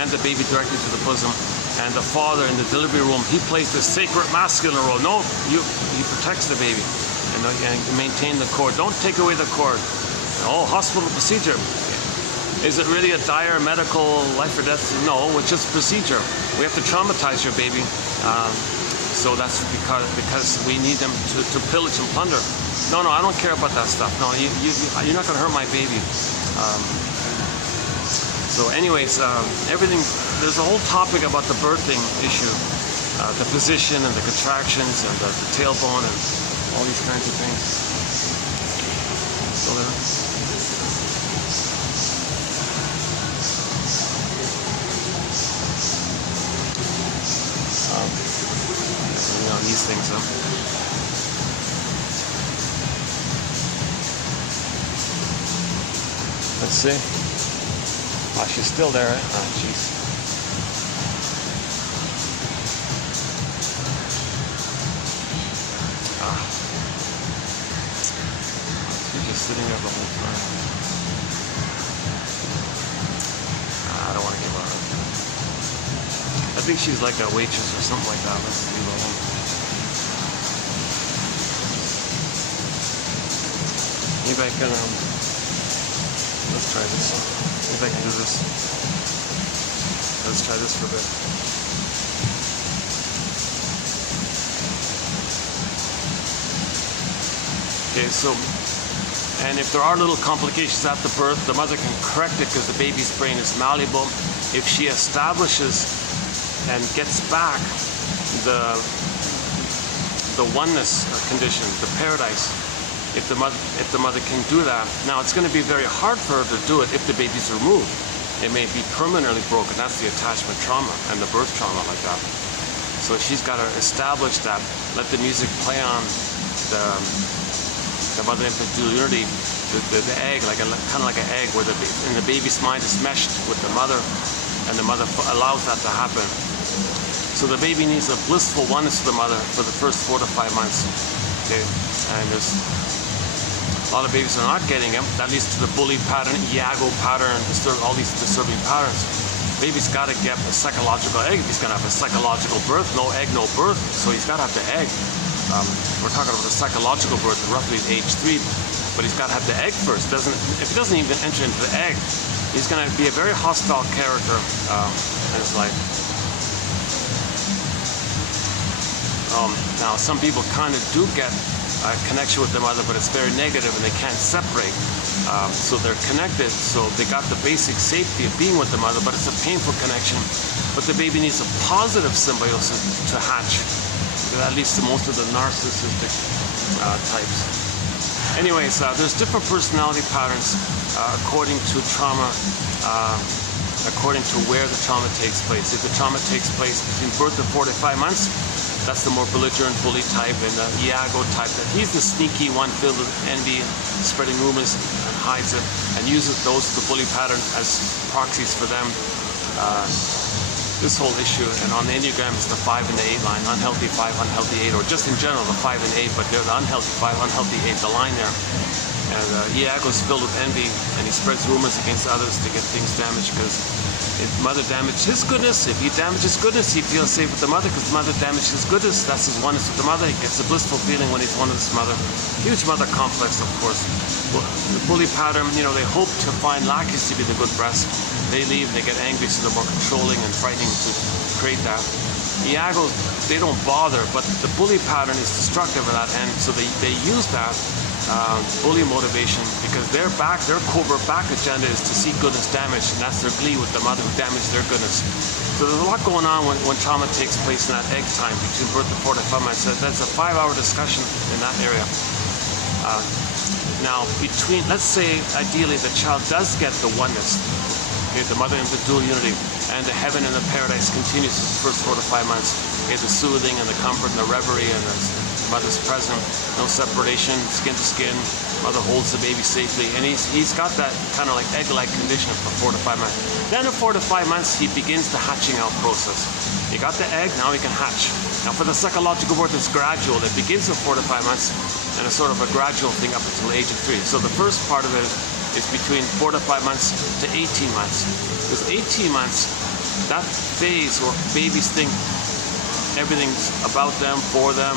and the baby directly to the bosom. And the father in the delivery room, he plays the sacred masculine role. No, he protects the baby and maintain the cord. Don't take away the cord. Oh, hospital procedure. Is it really a dire medical life or death? No, it's just a procedure. We have to traumatize your baby. So that's because we need them to pillage and plunder. No, I don't care about that stuff. No, you're not going to hurt my baby. So anyways, everything, there's a whole topic about the birthing issue. The position and the contractions and the tailbone and all these kinds of things. Still there? things. Let's see. Oh, she's still there. Ah, jeez. She's just sitting there the whole time. I don't want to give her. I think she's like a waitress or something like that. Let's leave her alone. Maybe I can, let's try this. Maybe I can do this. Let's try this for a bit. Okay, so, and if there are little complications at the birth, the mother can correct it because the baby's brain is malleable. If she establishes and gets back the oneness condition, the paradise, if the mother can do that. Now it's going to be very hard for her to do it if the baby's removed. It may be permanently broken. That's the attachment trauma and the birth trauma like that. So she's got to establish that, let the music play on the mother-infant dual unity, the egg, like kind of like an egg where in the baby's mind is meshed with the mother, and the mother allows that to happen. So the baby needs a blissful oneness with the mother for the first 4 to 5 months. Okay, and there's a lot of babies are not getting them. That leads to the bully pattern, Iago pattern, all these disturbing patterns. Baby's got to get a psychological egg. He's going to have a psychological birth. No egg, no birth. So he's got to have the egg. We're talking about the psychological birth, roughly at age 3. But he's got to have the egg first. If he doesn't even enter into the egg, he's going to be a very hostile character in his life. Now, some people kind of do get a connection with the mother, but it's very negative and they can't separate. So they're connected, so they got the basic safety of being with the mother, but it's a painful connection. But the baby needs a positive symbiosis to hatch. That leads to most of the narcissistic types. Anyways, there's different personality patterns according to trauma, according to where the trauma takes place. If the trauma takes place between birth and 4 to 5 months, that's the more belligerent bully type, and the Iago type. He's the sneaky one filled with envy, spreading rumors and hides it, and uses the bully pattern as proxies for them. This whole issue, and on the Enneagram, it's the 5 and the 8 line, unhealthy 5, unhealthy 8, or just in general, the 5 and 8, but they're the unhealthy 5, unhealthy 8, the line there. And Iago is filled with envy, and he spreads rumors against others to get things damaged, because if mother damaged his goodness, if he damaged his goodness, he feels safe with the mother, because mother damaged his goodness. That's his oneness with the mother. He gets a blissful feeling when he's one with his mother. Huge mother complex, of course. The bully pattern, they hope to find lackeys to be the good breast. They leave, they get angry, so they're more controlling and frightening to create that. Iagos, they don't bother, but the bully pattern is destructive at that end, so they use that bully motivation, because their covert back agenda is to see goodness damaged, and that's their glee with the mother who damaged their goodness. So there's a lot going on when trauma takes place in that egg time between birth and 4 to 5 months. That's a 5-hour discussion in that area. Now, let's say ideally the child does get the oneness, okay, the mother-infant dual unity, and the heaven and the paradise continues for the first 4 to 5 months. Okay, the soothing and the comfort and the reverie, and the mother's present, no separation, skin to skin. Mother holds the baby safely, and he's got that kind of like egg-like condition for 4 to 5 months. Then at 4 to 5 months, he begins the hatching out process. He got the egg, now he can hatch. Now for the psychological birth, it's gradual. It begins at 4 to 5 months, and it's sort of a gradual thing up until the age of 3. So the first part of it is between 4 to 5 months to 18 months. Because 18 months, that phase where babies think everything's about them, for them,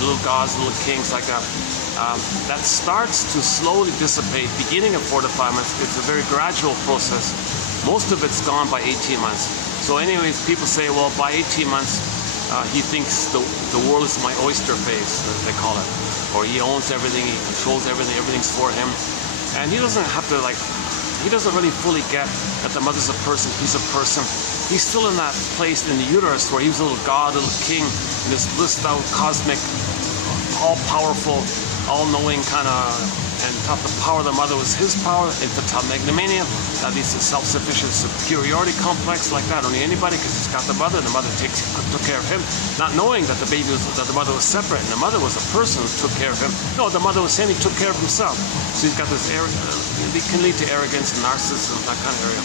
little gods, little kings, like that. That starts to slowly dissipate beginning at 4 to 5 months. It's a very gradual process. Most of it's gone by 18 months. So anyways, people say, well, by 18 months, he thinks the world is my oyster phase, they call it. Or he owns everything, he controls everything, everything's for him. And he doesn't have to, he doesn't really fully get that the mother's a person, he's a person. He's still in that place in the uterus where he was a little god, a little king, in this blissed out, cosmic, all-powerful, all-knowing kind of and thought the power of the mother was his power, infantile megalomania, that leads to self-sufficient superiority complex like that. Only anybody, because he's got the mother, and the mother took care of him, not knowing that that the mother was separate, and the mother was a person who took care of him. No, the mother was him, he took care of himself. So he's got this, it can lead to arrogance and narcissism, that kind of area.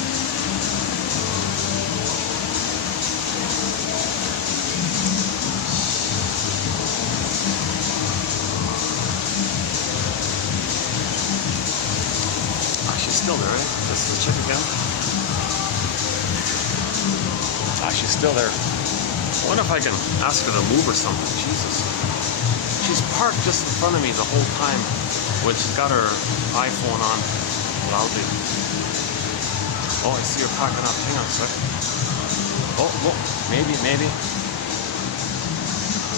Still there, right? Let's check again. She's still there. I wonder if I can ask her to move or something. Jesus. She's parked just in front of me the whole time when she's got her iPhone on loudly. Oh, I see her packing up. Hang on a sec. Oh, maybe.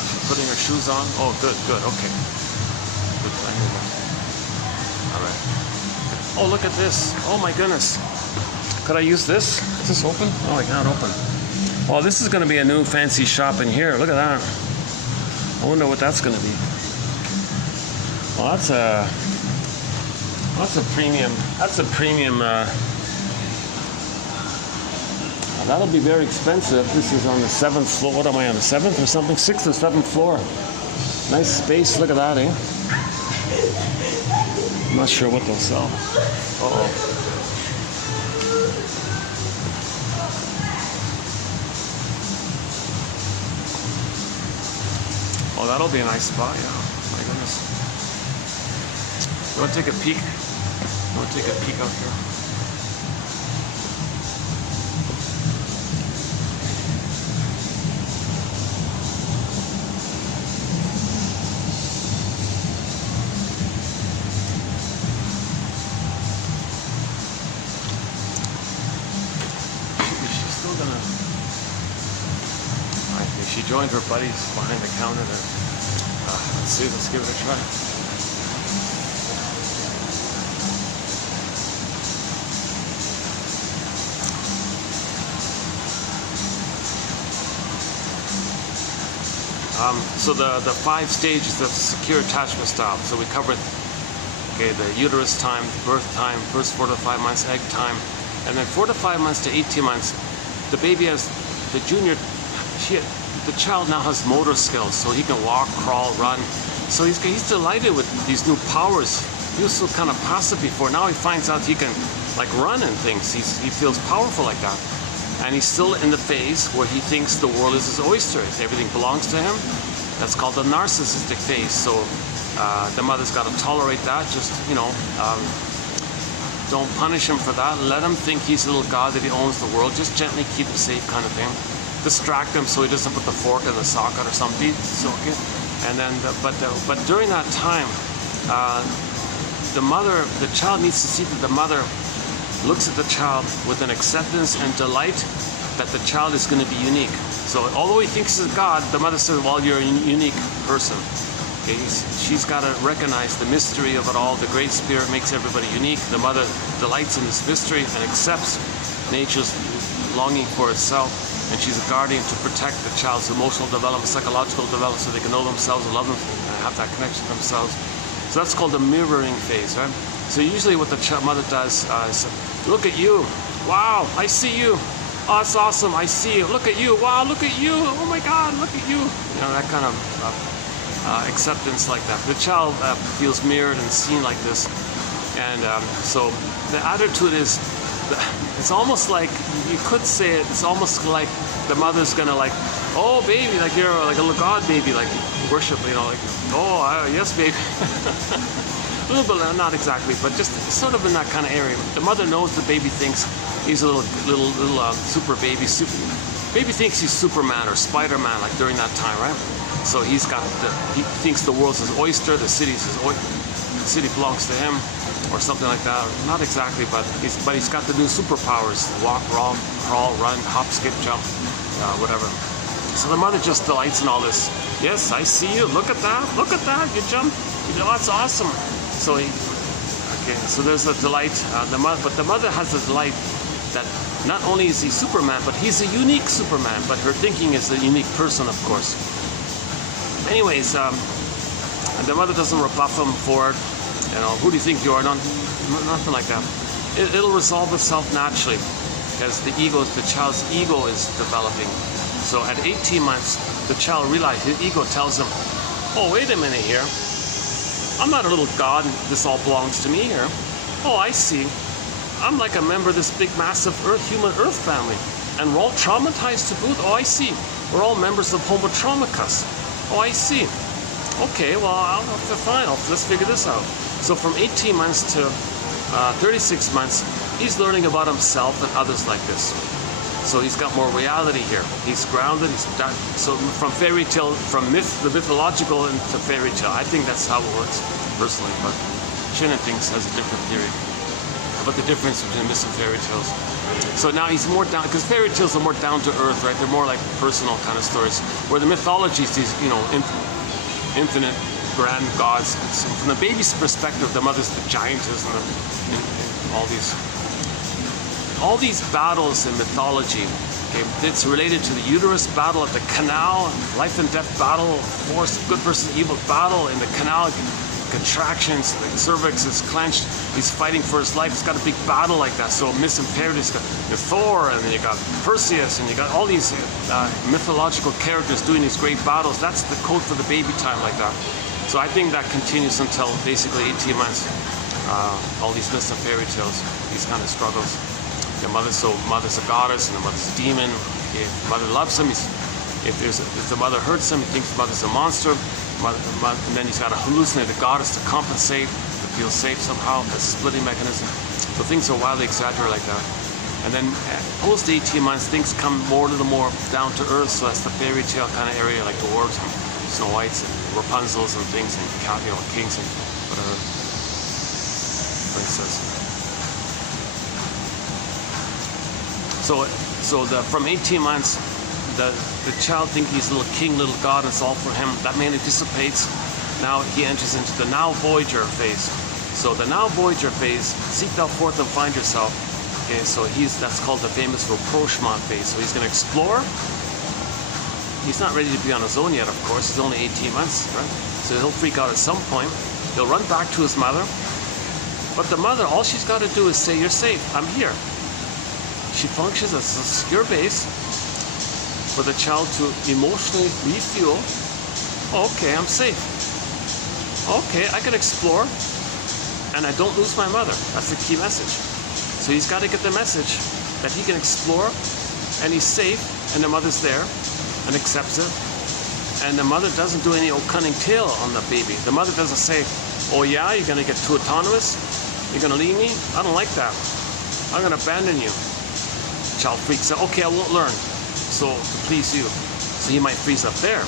She's putting her shoes on. Oh, good, okay. Good. All right. Oh, look at this. Oh my goodness. Could I use this? Is this open? Oh, I can't open. Oh, this is going to be a new fancy shop in here. Look at that. I wonder what that's going to be. Well, that's a premium. That'll be very expensive. This is on the 7th floor. What am I on, the 7th or something? 6th or 7th floor. Nice space. Look at that, eh? I'm not sure what they'll sell. Uh-oh. Oh, that'll be a nice spot, yeah. My goodness. You want to take a peek? Out here? She joined her buddies behind the counter there. Let's give it a try. So the 5 stages of secure attachment style. So we covered, okay, the uterus time, birth time, first 4 to 5 months, egg time, and then 4 to 5 months to 18 months, the baby has the child now has motor skills, so he can walk, crawl, run. So he's delighted with these new powers. He was so kind of passive before. Now he finds out he can like run and things. He feels powerful like that. And he's still in the phase where he thinks the world is his oyster. Everything belongs to him. That's called the narcissistic phase. So the mother's got to tolerate that. Just, don't punish him for that. Let him think he's a little god, that he owns the world. Just gently keep him safe, kind of thing. Distract him so he doesn't put the fork in the socket or something. So, okay. And then, but during that time, the child needs to see that the mother looks at the child with an acceptance and delight that the child is going to be unique. So although he thinks he's a god, the mother says, well, you're a unique person. Okay, she's got to recognize the mystery of it all. The Great Spirit makes everybody unique. The mother delights in this mystery and accepts nature's longing for itself. And she's a guardian to protect the child's emotional development, psychological development, so they can know themselves and love them and have that connection to themselves. So that's called the mirroring phase, right? So usually what the mother does is, look at you. Wow, I see you. Oh, that's awesome. I see you. Look at you. Wow, look at you. Oh my God, look at you. You know, that kind of acceptance like that. The child feels mirrored and seen like this. And so the attitude is, it's almost like, you could say it, it's almost like the mother's gonna like, oh baby, like you're like a little god baby, like worship, like, oh yes baby. A little bit, not exactly, but just sort of in that kind of area. The mother knows the baby thinks he's a little super baby. Baby thinks he's Superman or Spider-Man, like during that time, right? So he thinks the world's his oyster, the city belongs to him, or something like that. Not exactly, but he's got the new superpowers: walk, crawl, run, hop, skip, jump, whatever. So the mother just delights in all this. Yes, I see you. Look at that. Look at that. You jump. That's awesome. So so there's a delight. But the mother has a delight that not only is he Superman, but he's a unique Superman. But her thinking is a unique person, of course. Anyways, the mother doesn't rebuff him for it. who do you think you are? Nothing like that. It'll resolve itself naturally, because the child's ego is developing. So at 18 months, the child realizes, his ego tells him, oh, wait a minute here. I'm not a little god, and this all belongs to me here. Oh, I see. I'm like a member of this big, massive human earth family. And we're all traumatized to boot? Oh, I see. We're all members of Homo Traumacus. Oh, I see. Okay, well, fine, let's figure this out. So from 18 months to 36 months, he's learning about himself and others like this. So he's got more reality here. He's grounded. So from fairy tale, from the mythological into fairy tale. I think that's how it works, personally. But Shannon has a different theory about the difference between myths and fairy tales. So now he's more down, because fairy tales are more down to earth, right? They're more like personal kind of stories. Where the mythologies, these, infinite grand gods. So from the baby's perspective, the mother's the giantess and all these battles in mythology. Okay, it's related to the uterus battle at the canal, life and death battle, force, good versus evil battle in the canal, contractions, the cervix is clenched, he's fighting for his life, he's got a big battle like that. So myths and parodies, got Thor, and then you got Perseus, and you got all these mythological characters doing these great battles. That's the code for the baby time like that. So I think that continues until basically 18 months. All these myths and fairy tales, these kind of struggles. The mother's a goddess and the mother's a demon. If the mother loves him, if the mother hurts him, he thinks the mother's a monster. And then he's got to hallucinate a goddess to compensate, to feel safe somehow. That's a splitting mechanism. So things are wildly exaggerated like that. And then post 18 months, things come a little more down to earth. So that's the fairy tale kind of area, like dwarves and Snow Whites and Rapunzels and things, and kings and whatever. Princess. So from 18 months, the child thinks he's a little king, little god, it's all for him. That mainly dissipates. Now he enters into the now Voyager phase. So the now Voyager phase, seek thou forth and find yourself. Okay, so that's called the famous rapprochement phase. So he's going to explore. He's not ready to be on his own yet, of course. He's only 18 months, right? So he'll freak out at some point. He'll run back to his mother. But the mother, all she's got to do is say, you're safe, I'm here. She functions as a secure base for the child to emotionally refuel. Okay, I'm safe. Okay, I can explore and I don't lose my mother. That's the key message. So he's got to get the message that he can explore and he's safe and the mother's there and accepts it. And the mother doesn't do any old cunning tale on the baby. The mother doesn't say, oh yeah, you're going to get too autonomous? You're going to leave me? I don't like that. I'm going to abandon you. Child freaks out. Okay, I won't learn. So to please you. So he might freeze up there.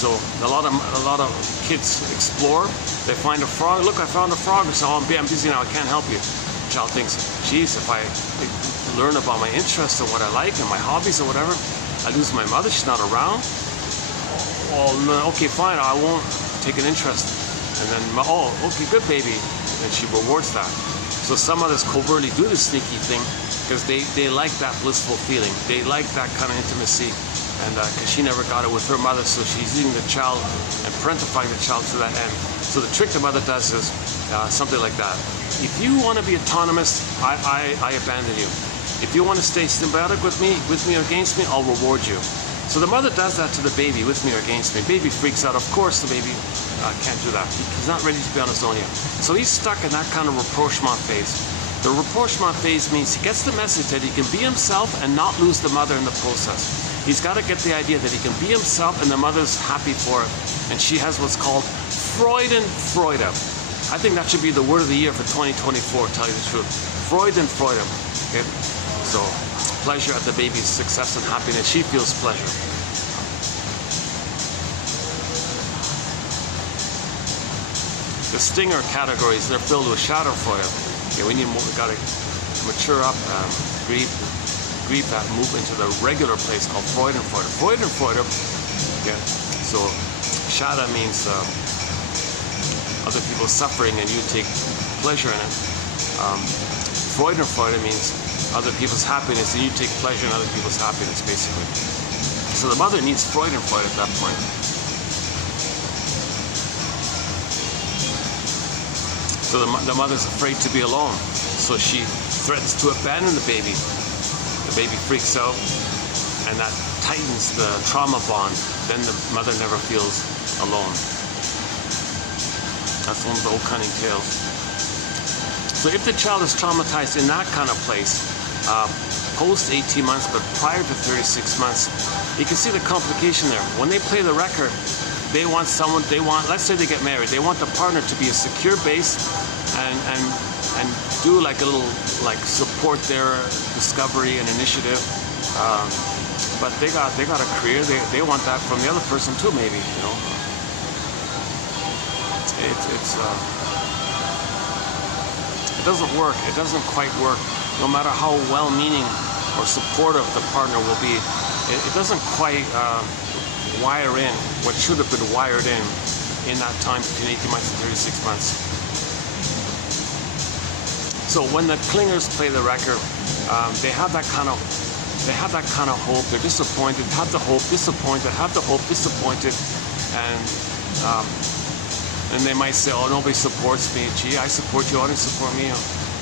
So a lot of kids explore. They find a frog. Look, I found a frog. So I'm busy now. I can't help you. Child thinks, geez, if I learn about my interests and what I like and my hobbies or whatever, I lose my mother. She's not around. Well, no, okay, fine. I won't take an interest. And then, oh, okay, good baby. And she rewards that. So some others covertly do the sneaky thing because they like that blissful feeling. They like that kind of intimacy, and because she never got it with her mother, so she's leading the child and parенtifying the child to that end. So the trick the mother does is something like that. If you want to be autonomous, I abandon you. If you want to stay symbiotic with me or against me, I'll reward you. So the mother does that to the baby, with me or against me. Baby freaks out. Of course the baby can't do that. He's not ready to be on his own yet. So he's stuck in that kind of rapprochement phase. The rapprochement phase means he gets the message that he can be himself and not lose the mother in the process. He's got to get the idea that he can be himself and the mother's happy for it. And she has what's called Freudenfreude. I think that should be the word of the year for 2024, tell you the truth. Freudenfreude. Okay? So pleasure at the baby's success and happiness. She feels pleasure. The stinger categories, they're filled with Schadenfreude. Okay, we gotta mature up, grieve that, move into the regular place called Freudenfreude. Freudenfreude, okay, so Schade means other people's suffering and you take pleasure in it. Freudenfreude means other people's happiness and you take pleasure in other people's happiness, basically. So the mother needs Freudenfreude at that point. So the mother's afraid to be alone. So she threatens to abandon the baby. The baby freaks out, and that tightens the trauma bond. Then the mother never feels alone. That's one of the old cunning tales. So if the child is traumatized in that kind of place, post 18 months, but prior to 36 months, you can see the complication there. When they play the record, they want someone, let's say they get married, they want the partner to be a secure base and do like a little, like support their discovery and initiative. But they got a career, they want that from the other person too, maybe, you know. It doesn't work, it doesn't quite work. No matter how well-meaning or supportive the partner will be, it doesn't quite wire in what should have been wired in that time between 18 months and 36 months. So when the clingers play the record, they have that kind of hope. They're disappointed, have the hope, disappointed, have the hope, disappointed, and they might say, "Oh, nobody supports me. Gee, I support you. Why don't you support me?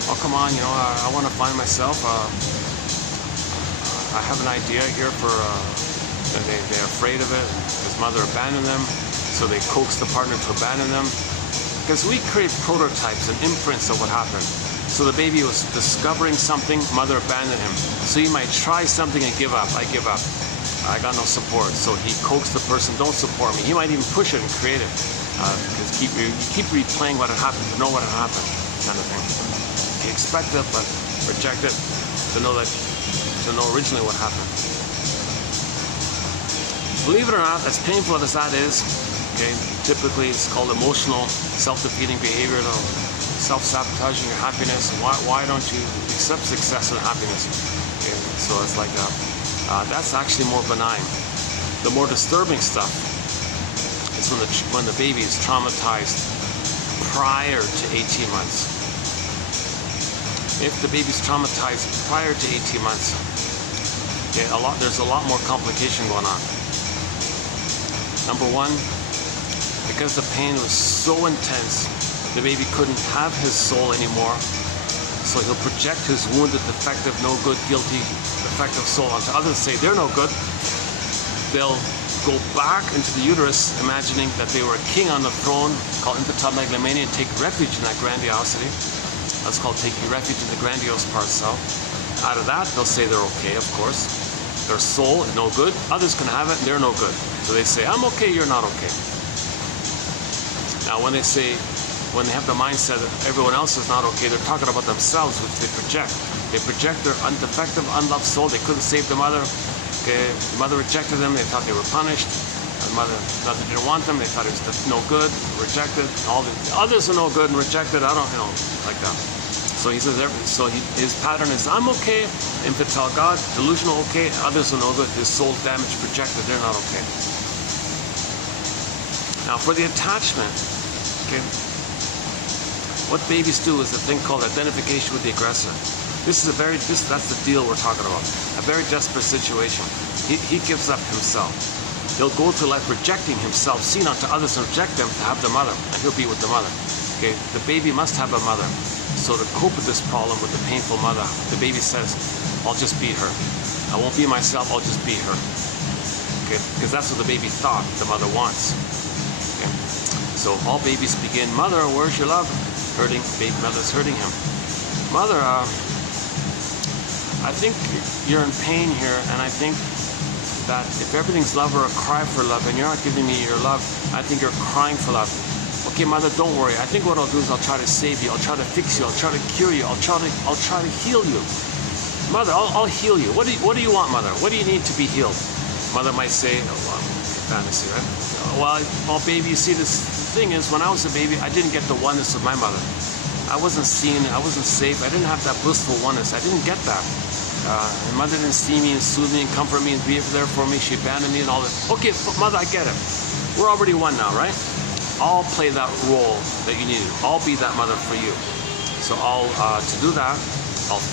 Oh, come on, you know, I want to find myself. I have an idea here for." They're afraid of it. His mother abandoned them, so they coax the partner to abandon them. Because we create prototypes and imprints of what happened. So the baby was discovering something, mother abandoned him. So he might try something and give up. I give up. I got no support. So he coaxed the person, don't support me. He might even push it and create it. Because you keep replaying what had happened to know what had happened, kind of thing. You expect it, but reject it to know originally what happened. Believe it or not, as painful as that is, okay, typically it's called emotional self-defeating behavior, self-sabotaging your happiness. Why don't you accept success and happiness? Okay, so it's like that's actually more benign. The more disturbing stuff is when the baby is traumatized prior to 18 months. If the baby's traumatized prior to 18 months, okay, there's a lot more complication going on. Number one, because the pain was so intense, the baby couldn't have his soul anymore, so he'll project his wounded, defective, no good, guilty, defective soul onto others, say they're no good. They'll go back into the uterus, imagining that they were a king on the throne, called infantile megalomania, and take refuge in that grandiosity. That's called taking refuge in the grandiose part self. Out of that, they'll say they're okay, of course. Their soul is no good, others can have it, and they're no good. So they say, I'm okay, you're not okay. Now when they have the mindset that everyone else is not okay, they're talking about themselves, which they project. They project their undefective, unloved soul. They couldn't save the mother. Okay, the mother rejected them, they thought they were punished. The mother didn't want them, they thought it was no good, rejected. All the others are no good and rejected, I don't, you know, like that. So he says, his pattern is, I'm okay, infantile God, delusional okay, others are no good, his soul damaged, projected, they're not okay. Now for the attachment, okay, what babies do is a thing called identification with the aggressor. That's the deal we're talking about. A very desperate situation. He gives up himself. He'll go through life rejecting himself, seen unto others and reject them to have the mother, and he'll be with the mother. Okay, the baby must have a mother. So to cope with this problem with the painful mother, the baby says, I'll just beat her. I won't be myself, I'll just beat her. Okay, because that's what the baby thought the mother wants. Okay, so all babies begin, mother, where's your love? Hurting, baby mother's hurting him. Mother, I think you're in pain here, and I think that if everything's love or a cry for love, and you're not giving me your love, I think you're crying for love. Okay, mother, don't worry. I think what I'll do is I'll try to save you. I'll try to fix you. I'll try to cure you. I'll try to heal you. Mother, I'll heal you. What do you want, mother? What do you need to be healed? Mother might say, oh, well, fantasy, right? Well, baby, you see, the thing is, when I was a baby, I didn't get the oneness of my mother. I wasn't seen. I wasn't safe. I didn't have that blissful oneness. I didn't get that. And mother didn't see me and soothe me and comfort me and be there for me. She abandoned me and all that. Okay, mother, I get it. We're already one now, right? I'll play that role that you needed. I'll be that mother for you. So to do that,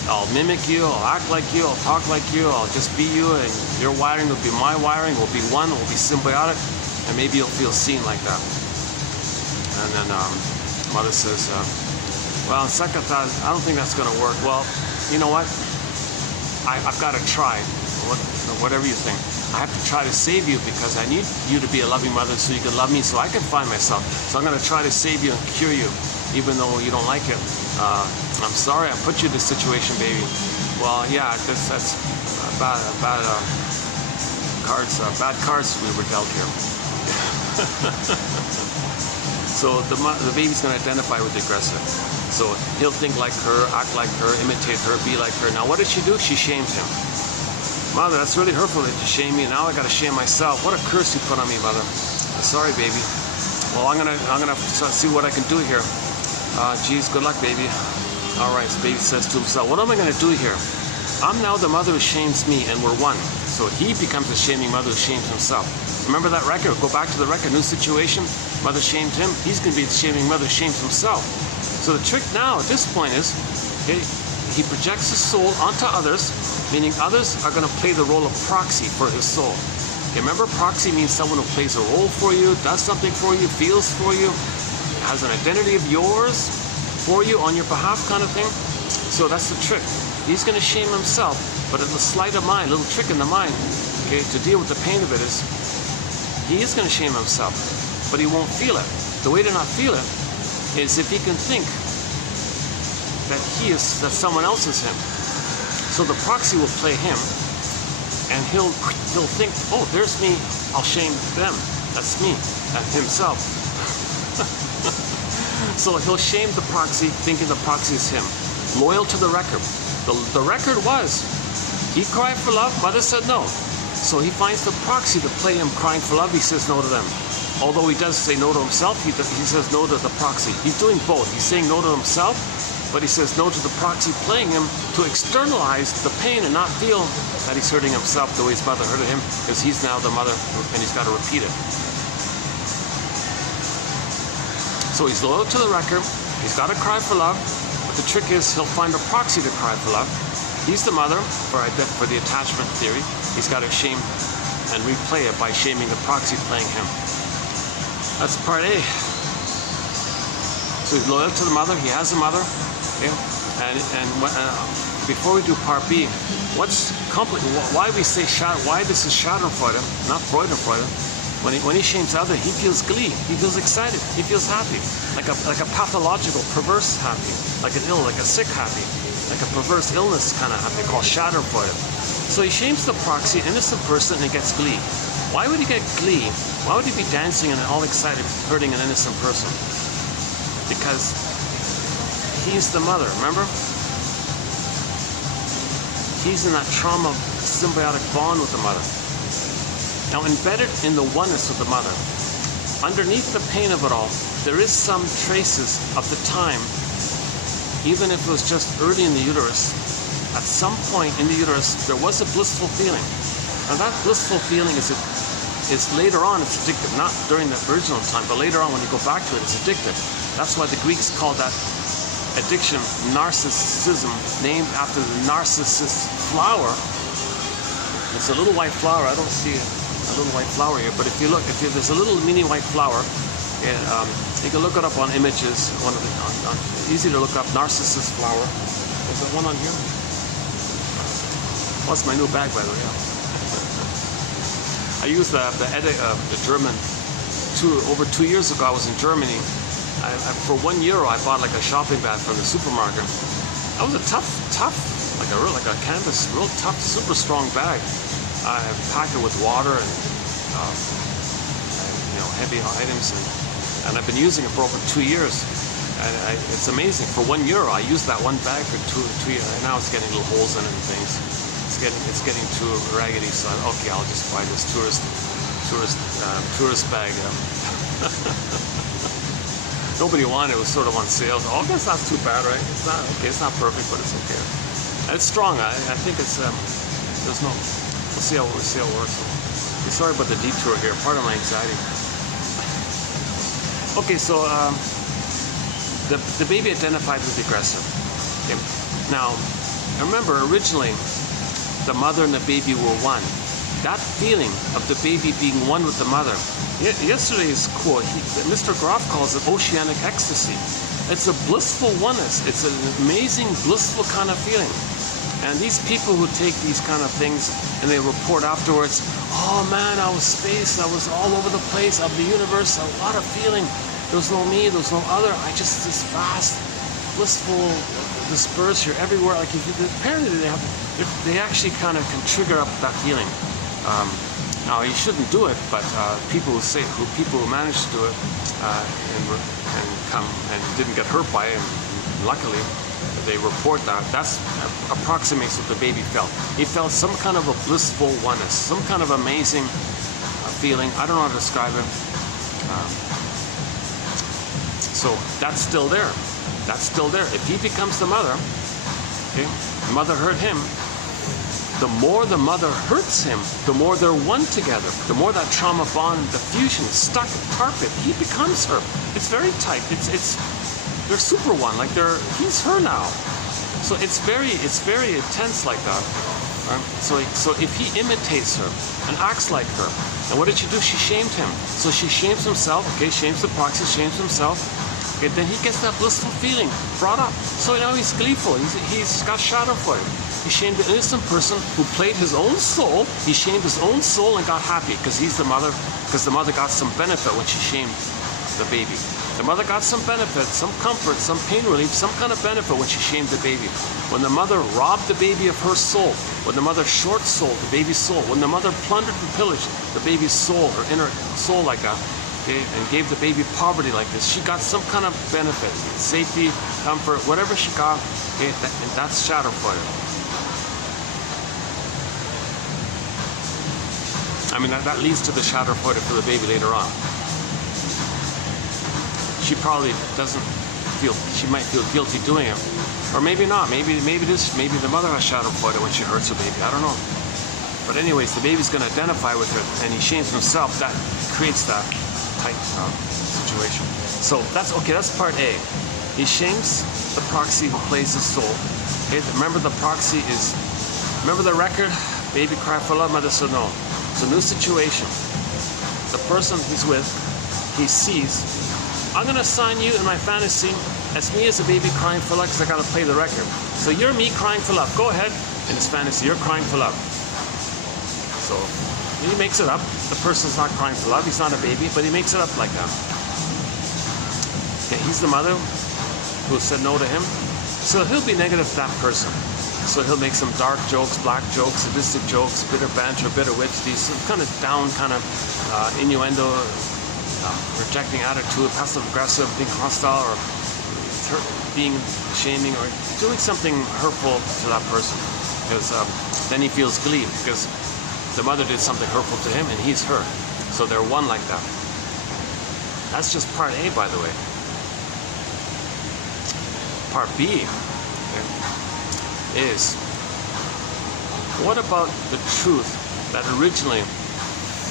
I'll mimic you, I'll act like you, I'll talk like you, I'll just be you, and your wiring will be my wiring, we'll be one, we'll be symbiotic, and maybe you'll feel seen like that. And then mother says, Well, on second thought, I don't think that's going to work. Well, you know what? I've got to try. Whatever you think. I have to try to save you because I need you to be a loving mother so you can love me so I can find myself. So I'm going to try to save you and cure you, even though you don't like it. I'm sorry I put you in this situation, baby. Well, yeah, that's bad cards we were dealt here. So the baby's going to identify with the aggressor. So he'll think like her, act like her, imitate her, be like her. Now what did she do? She shamed him. Mother, that's really hurtful that you shame me. Now I got to shame myself. What a curse you put on me, mother. Sorry, baby. Well, I'm gonna see what I can do here. Geez, good luck, baby. All right, so baby says to himself, what am I going to do here? I'm now the mother who shames me, and we're one. So he becomes a shaming mother who shames himself. Remember that record? Go back to the record. New situation. Mother shamed him. He's going to be the shaming mother who shames himself. So the trick now at this point is, okay, he projects his soul onto others, meaning others are going to play the role of proxy for his soul. Okay, remember, proxy means someone who plays a role for you, does something for you, feels for you, has an identity of yours for you on your behalf kind of thing. So that's the trick. He's going to shame himself, but a sleight of mind, a little trick in the mind, okay, to deal with the pain of it is, he is going to shame himself, but he won't feel it. The way to not feel it is if he can think that someone else is him. So the proxy will play him, and he'll think, oh, there's me, I'll shame them. That's me, himself. So he'll shame the proxy, thinking the proxy is him. Loyal to the record. The record was, he cried for love, mother said no. So he finds the proxy to play him crying for love, he says no to them. Although he does say no to himself, he says no to the proxy. He's doing both. He's saying no to himself, but he says no to the proxy playing him to externalize the pain and not feel that he's hurting himself the way his mother hurted him, because he's now the mother and he's got to repeat it. So he's loyal to the record. He's got to cry for love. But the trick is he'll find a proxy to cry for love. He's the mother for the attachment theory. He's got to shame and replay it by shaming the proxy playing him. That's part A. So he's loyal to the mother. He has a mother. Okay? And before we do part B, why we say why this is Schadenfreude, not Freudenfreude. When he shames other, he feels glee. He feels excited. He feels happy, like a pathological, perverse happy, like a sick happy, like a perverse illness kind of happy called Schadenfreude. So he shames the proxy, innocent person, and he gets glee. Why would he get glee? Why would he be dancing and all excited, hurting an innocent person? Because he's the mother, remember? He's in that trauma symbiotic bond with the mother. Now, embedded in the oneness of the mother, underneath the pain of it all, there is some traces of the time, even if it was just early in the uterus, at some point in the uterus, there was a blissful feeling. And that blissful feeling is later on, it's addictive. Not during the original time, but later on when you go back to it, it's addictive. That's why the Greeks called that addiction narcissism, named after the narcissus flower. It's a little white flower. I don't see a little white flower here, but if there's a little mini white flower, you can look it up on images. Easy to look up, narcissus flower. Is there one on here? What's my new bag, by the way? I used the German. Over 2 years ago, I was in Germany. For €1, I bought like a shopping bag from the supermarket. That was a tough, like a canvas, real tough, super strong bag. I packed it with water and heavy items, and I've been using it for over 2 years. And it's amazing. For €1, I used that one bag for 2 years, and now it's getting little holes in it and things. It's getting too raggedy, so okay, I'll just buy this tourist bag. Nobody wanted it. Was sort of on sale. Oh, I guess that's too bad, right? It's not okay. It's not perfect, but it's okay. It's strong. I think it's there's no. We'll see how it works. Okay, sorry about the detour here. Part of my anxiety. Okay, so the baby identified with the aggressor. Okay. Now, remember originally, the mother and the baby were one. That feeling of the baby being one with the mother. Yesterday's quote, Mr. Groff calls it oceanic ecstasy. It's a blissful oneness. It's an amazing, blissful kind of feeling. And these people who take these kind of things and they report afterwards, oh man, I was spaced, I was all over the place of the universe, a lot of feeling. There was no me, there was no other. I just this vast, blissful, dispersed. You're everywhere. Like apparently they actually kind of can trigger up that feeling. Now you shouldn't do it, but people who manage to do it and come and didn't get hurt by it, and luckily they report that approximates what the baby felt. He felt some kind of a blissful oneness, some kind of amazing feeling. I don't know how to describe it. So that's still there. That's still there. If he becomes the mother, okay, the mother hurt him. The more the mother hurts him, the more they're one together. The more that trauma bond, the fusion is stuck at carpet. He becomes her. It's very tight. They're super one. Like he's her now. So it's very intense like that. Right? So if he imitates her and acts like her, and what did she do? She shamed him. So she shames himself. Okay, shames the proxy, shames himself. Okay, then he gets that blissful feeling brought up. So now he's gleeful. He's got schadenfreude. He shamed the innocent person who played his own soul. He shamed his own soul and got happy because he's the mother. Because the mother got some benefit when she shamed the baby. The mother got some benefit, some comfort, some pain relief, some kind of benefit when she shamed the baby. When the mother robbed the baby of her soul, when the mother short-sold the baby's soul, when the mother plundered and pillaged the baby's soul, her inner soul like that, okay, and gave the baby poverty like this, she got some kind of benefit, safety, comfort, whatever she got, okay, and that's schadenfreude. I mean, that leads to the schadenfreude for the baby later on. She probably doesn't feel, she might feel guilty doing it. Or maybe not, maybe the mother has schadenfreude when she hurts her baby, I don't know. But anyways, the baby's gonna identify with her and he shames himself. That creates that tight situation. So that's part A. He shames the proxy who plays his soul. Okay, remember the proxy is, remember the record? Baby cried for love, mother said no. It's a new situation. The person he's with, he sees, I'm gonna assign you in my fantasy as me as a baby crying for love because I gotta play the record. So you're me crying for love. Go ahead in his fantasy, you're crying for love. So he makes it up. The person's not crying for love, he's not a baby, but he makes it up like that. Okay, he's the mother who said no to him. So he'll be negative to that person. So he'll make some dark jokes, black jokes, sadistic jokes, bitter banter, bitter wit, these kind of down kind of innuendo, rejecting attitude, passive-aggressive, being hostile, or being shaming, or doing something hurtful to that person. Because then he feels glee, because the mother did something hurtful to him, and he's her. So they're one like that. That's just part A, by the way. Part B is, what about the truth that originally,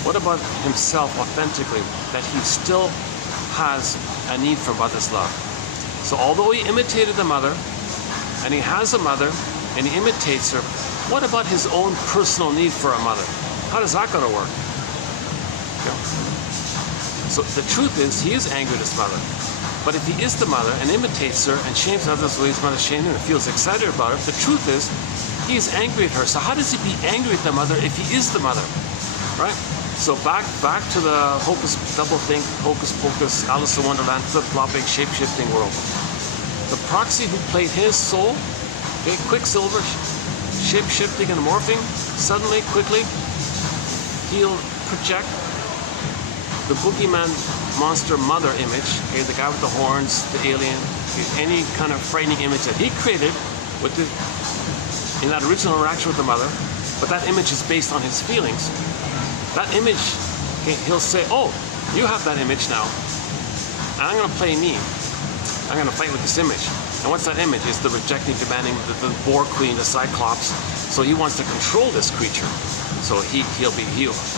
what about himself authentically, that he still has a need for mother's love? So although he imitated the mother, and he has a mother, and he imitates her, what about his own personal need for a mother? How is that going to work? Okay. So the truth is, he is angry at his mother. But if he is the mother and imitates her and shames others the way his mother shamed him and feels excited about it, the truth is, he is angry at her. So how does he be angry at the mother if he is the mother? Right? So back to the double-think, hocus-pocus, Alice in Wonderland, flip-flopping, shape-shifting world. The proxy who played his soul, okay, Quicksilver, shape-shifting and morphing, suddenly, quickly, he'll project the boogeyman monster mother image, okay, the guy with the horns, the alien, okay, any kind of frightening image that he created with in that original interaction with the mother, but that image is based on his feelings. That image, okay, he'll say, oh, you have that image now, and I'm going to play me. I'm going to fight with this image. And what's that image? It's the rejecting, demanding, the boar queen, the cyclops. So he wants to control this creature. So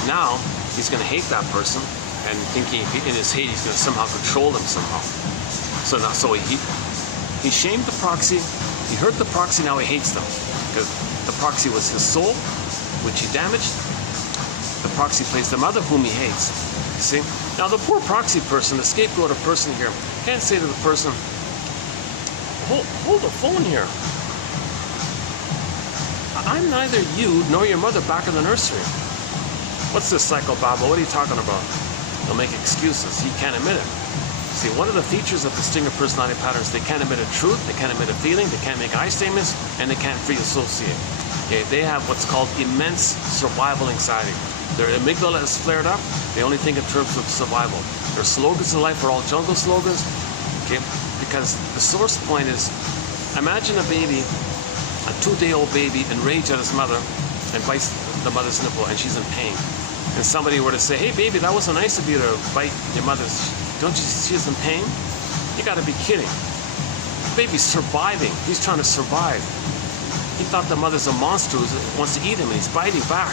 now he's going to hate that person, and thinking in his hate he's going to somehow control them somehow. So he shamed the proxy, he hurt the proxy, now he hates them. Because the proxy was his soul, which he damaged. The proxy plays the mother whom he hates. You see? Now the poor proxy person, the scapegoat person here, can't say to the person, hold the phone here. I'm neither you nor your mother back in the nursery. What's this psychobabble? What are you talking about? They'll make excuses. He can't admit it. See, one of the features of distinct personality patterns, they can't admit a truth, they can't admit a feeling, they can't make I statements, and they can't free associate. Okay, they have what's called immense survival anxiety. Their amygdala is flared up. They only think in terms of survival. Their slogans in life are all jungle slogans. Okay, because the source point is, imagine a baby, a 2-day-old baby, enraged at his mother and bites the mother's nipple, and she's in pain. And somebody were to say, hey baby, that wasn't nice of you to bite your mother's, don't you see she's in pain? You gotta be kidding. The baby's surviving. He's trying to survive. He thought the mother's a monster who wants to eat him, and he's biting back.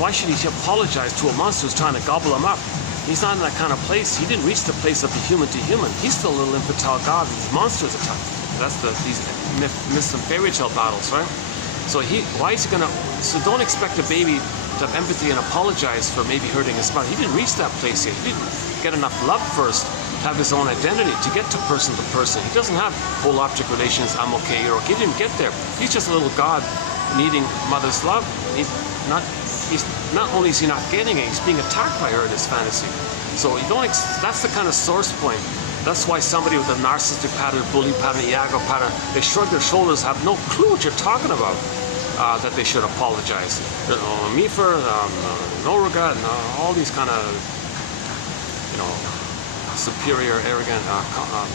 Why should he apologize to a monster who's trying to gobble him up? He's not in that kind of place. He didn't reach the place of the human to human. He's still a little infantile god. These monsters attack. That's these myths and fairy tale battles, right? So why is he gonna? So don't expect a baby to have empathy and apologize for maybe hurting his mother. He didn't reach that place yet. He didn't get enough love first to have his own identity, to get to person. He doesn't have whole object relations. I'm okay, you're okay. He didn't get there. He's just a little god needing mother's love. Not only is he not getting it, he's being attacked by her in his fantasy. So you don't. That's the kind of source point. That's why somebody with a narcissistic pattern, bully pattern, Iago pattern, they shrug their shoulders, have no clue what you're talking about. That they should apologize. Me for no regret, all these kind of, superior, arrogant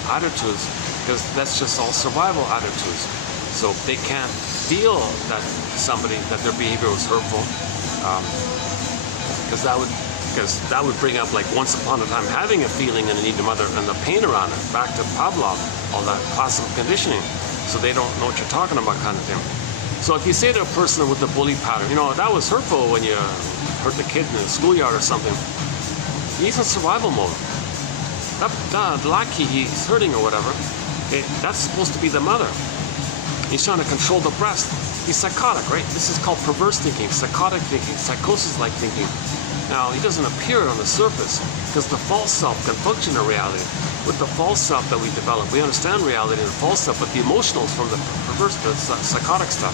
attitudes, because that's just all survival attitudes. So they can't feel that their behavior was hurtful, because that would bring up, like, once upon a time having a feeling and a need to mother and the pain around it. Back to Pavlov, all that classical conditioning. So they don't know what you're talking about, kind of thing. So if you say to a person with the bully pattern, that was hurtful when you hurt the kid in the schoolyard or something, he's in survival mode. That lackey he's hurting or whatever, that's supposed to be the mother. He's trying to control the breast. He's psychotic, right? This is called perverse thinking, psychotic thinking, psychosis-like thinking. Now, he doesn't appear on the surface because the false self can function in reality. With the false self that we develop, we understand reality in the false self, but the emotional is from the perverse, the psychotic stuff.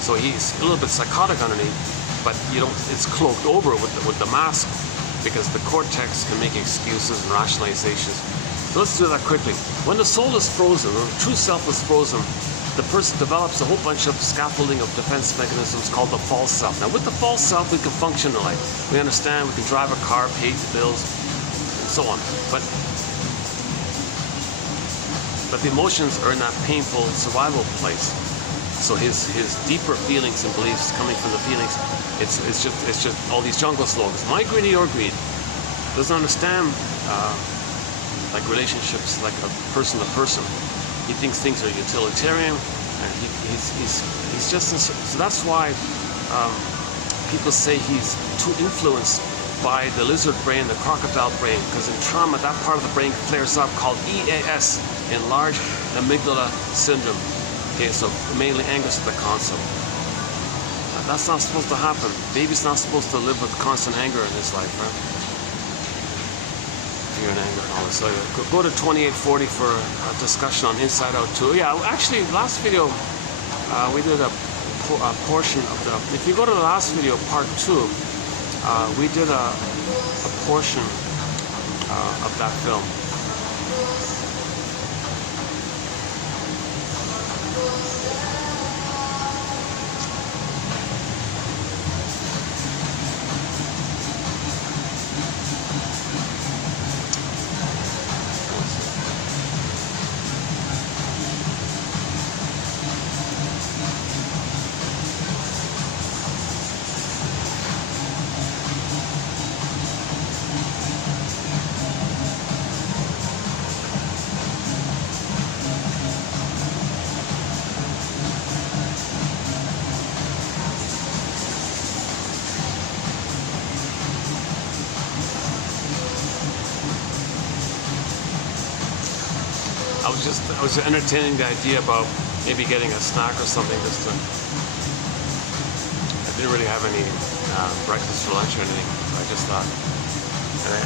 So he's a little bit psychotic underneath, but it's cloaked over with the mask, because the cortex can make excuses and rationalizations. So let's do that quickly. When the soul is frozen, or the true self is frozen, the person develops a whole bunch of scaffolding of defense mechanisms called the false self. Now, with the false self, we can function in life. We understand, we can drive a car, pay the bills, and so on. But the emotions are in that painful survival place. So his deeper feelings and beliefs coming from the feelings, it's just all these jungle slogans. My greedy or greed. Doesn't understand like relationships, like a person to person. He thinks things are utilitarian, and he's just so that's why people say he's too influenced by the lizard brain, the crocodile brain, because in trauma that part of the brain flares up, called EAS, enlarged amygdala syndrome. Okay, so mainly angers at the console. That's not supposed to happen. Baby's not supposed to live with constant anger in his life, right? Fear and anger and all this. So go to 2840 for a discussion on Inside Out 2. Yeah, actually, last video, we did a portion of the... If you go to the last video, part 2, we did a portion of that film. I was entertaining the idea about maybe getting a snack or something just to... I didn't really have any breakfast for lunch or anything, so I just thought...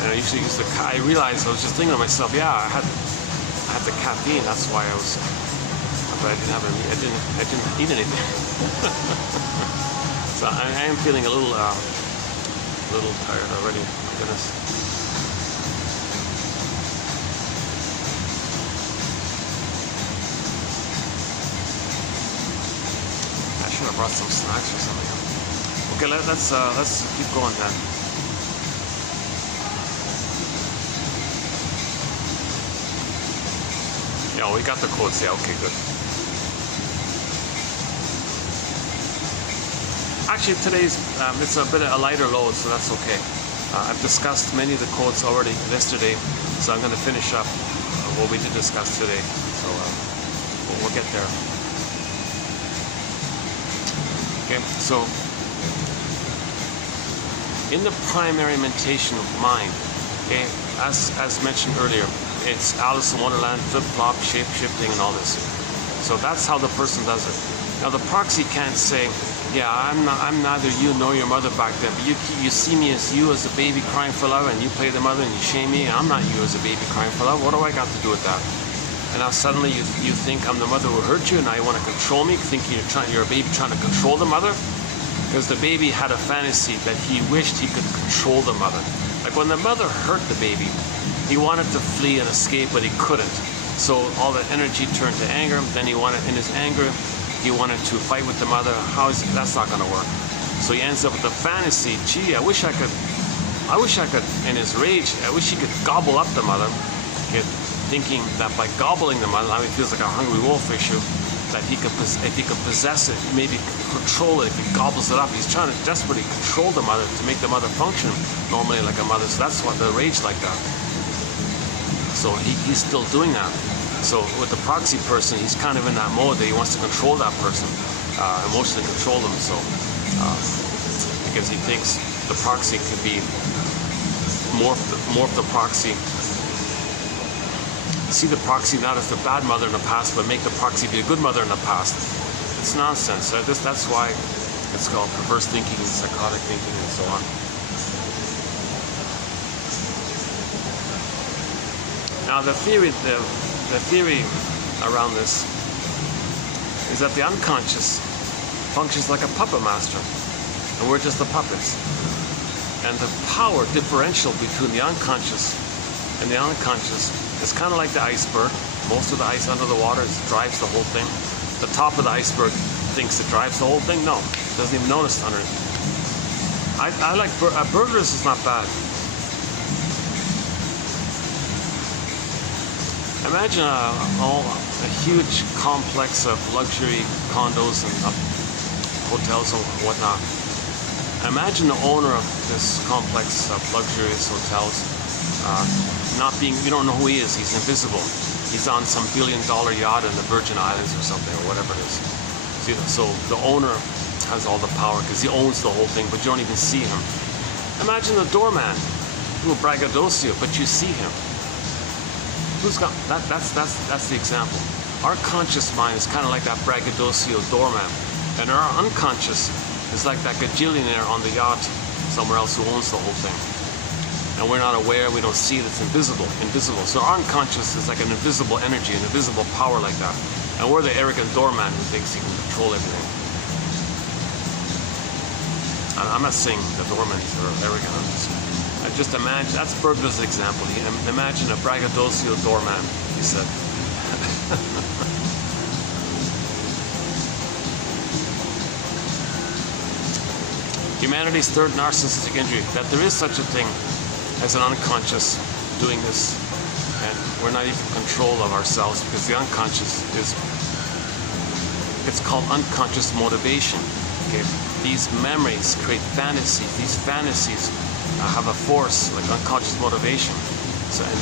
And I usually use I realized, I was just thinking to myself, yeah, I had the caffeine. That's why but I didn't have any. I didn't eat anything. So I am feeling a little tired already. My goodness. I should have brought some snacks or something. Okay, let's keep going then. Yeah, we got the quotes. Yeah, okay, good. Actually, today's it's a bit of a lighter load, so that's okay. I've discussed many of the quotes already yesterday, so I'm going to finish up what we did discuss today. So we'll get there. Okay, so in the primary mentation of mind, okay, as mentioned earlier, it's Alice in Wonderland, flip-flop, shape-shifting, and all this. So that's how the person does it. Now the proxy can't say, yeah, I'm neither you nor your mother back then, but you see me as you as a baby crying for love, and you play the mother and you shame me. I'm not you as a baby crying for love. What do I got to do with that? And now suddenly you think I'm the mother who hurt you, and now you want to control me, thinking you're a baby trying to control the mother, because the baby had a fantasy that he wished he could control the mother. Like when the mother hurt the baby, he wanted to flee and escape, but he couldn't. So all the energy turned to anger. Then in his anger, he wanted to fight with the mother. That's not going to work. So he ends up with the fantasy. Gee, I wish I could. In his rage, I wish he could gobble up the mother. Thinking that by gobbling the mother, it feels like a hungry wolf issue. That if he could possess it, maybe control it. If he gobbles it up, he's trying to desperately control the mother to make the mother function normally like a mother. So that's what the rage like that. So he's still doing that. So with the proxy person, he's kind of in that mode that he wants to control that person, emotionally control them. So because he thinks the proxy could be morph the proxy. See the proxy not as the bad mother in the past, but make the proxy be a good mother in the past. It's nonsense. That's why it's called perverse thinking and psychotic thinking and so on. Now the theory around this is that the unconscious functions like a puppet master, and we're just the puppets. And the power differential between the unconscious and the unconscious is kind of like the iceberg. Most of the ice under the water drives the whole thing. The top of the iceberg thinks it drives the whole thing. No, doesn't even notice under it. I like burgers is not bad. Imagine a huge complex of luxury condos and hotels and whatnot. Imagine the owner of this complex of luxurious hotels you don't know who he is. He's invisible. He's on some billion-dollar yacht in the Virgin Islands or something, or whatever it is. So the owner has all the power because he owns the whole thing, but you don't even see him. Imagine the doorman, who braggadocio, but you see him. Who's got that? That's the example. Our conscious mind is kind of like that braggadocio doorman, and our unconscious is like that gajillionaire on the yacht somewhere else who owns the whole thing. And we're not aware, we don't see it, it's invisible. So our unconscious is like an invisible energy, an invisible power like that. And we're the arrogant doorman who thinks he can control everything. I'm not saying the doormen are arrogant, I just imagine, that's Bergler's example. Imagine a braggadocio doorman, he said. Humanity's third narcissistic injury, that there is such a thing as an unconscious doing this, and we're not even in control of ourselves because the unconscious it's called unconscious motivation. Okay, these memories create fantasies. These fantasies have a force like unconscious motivation. So and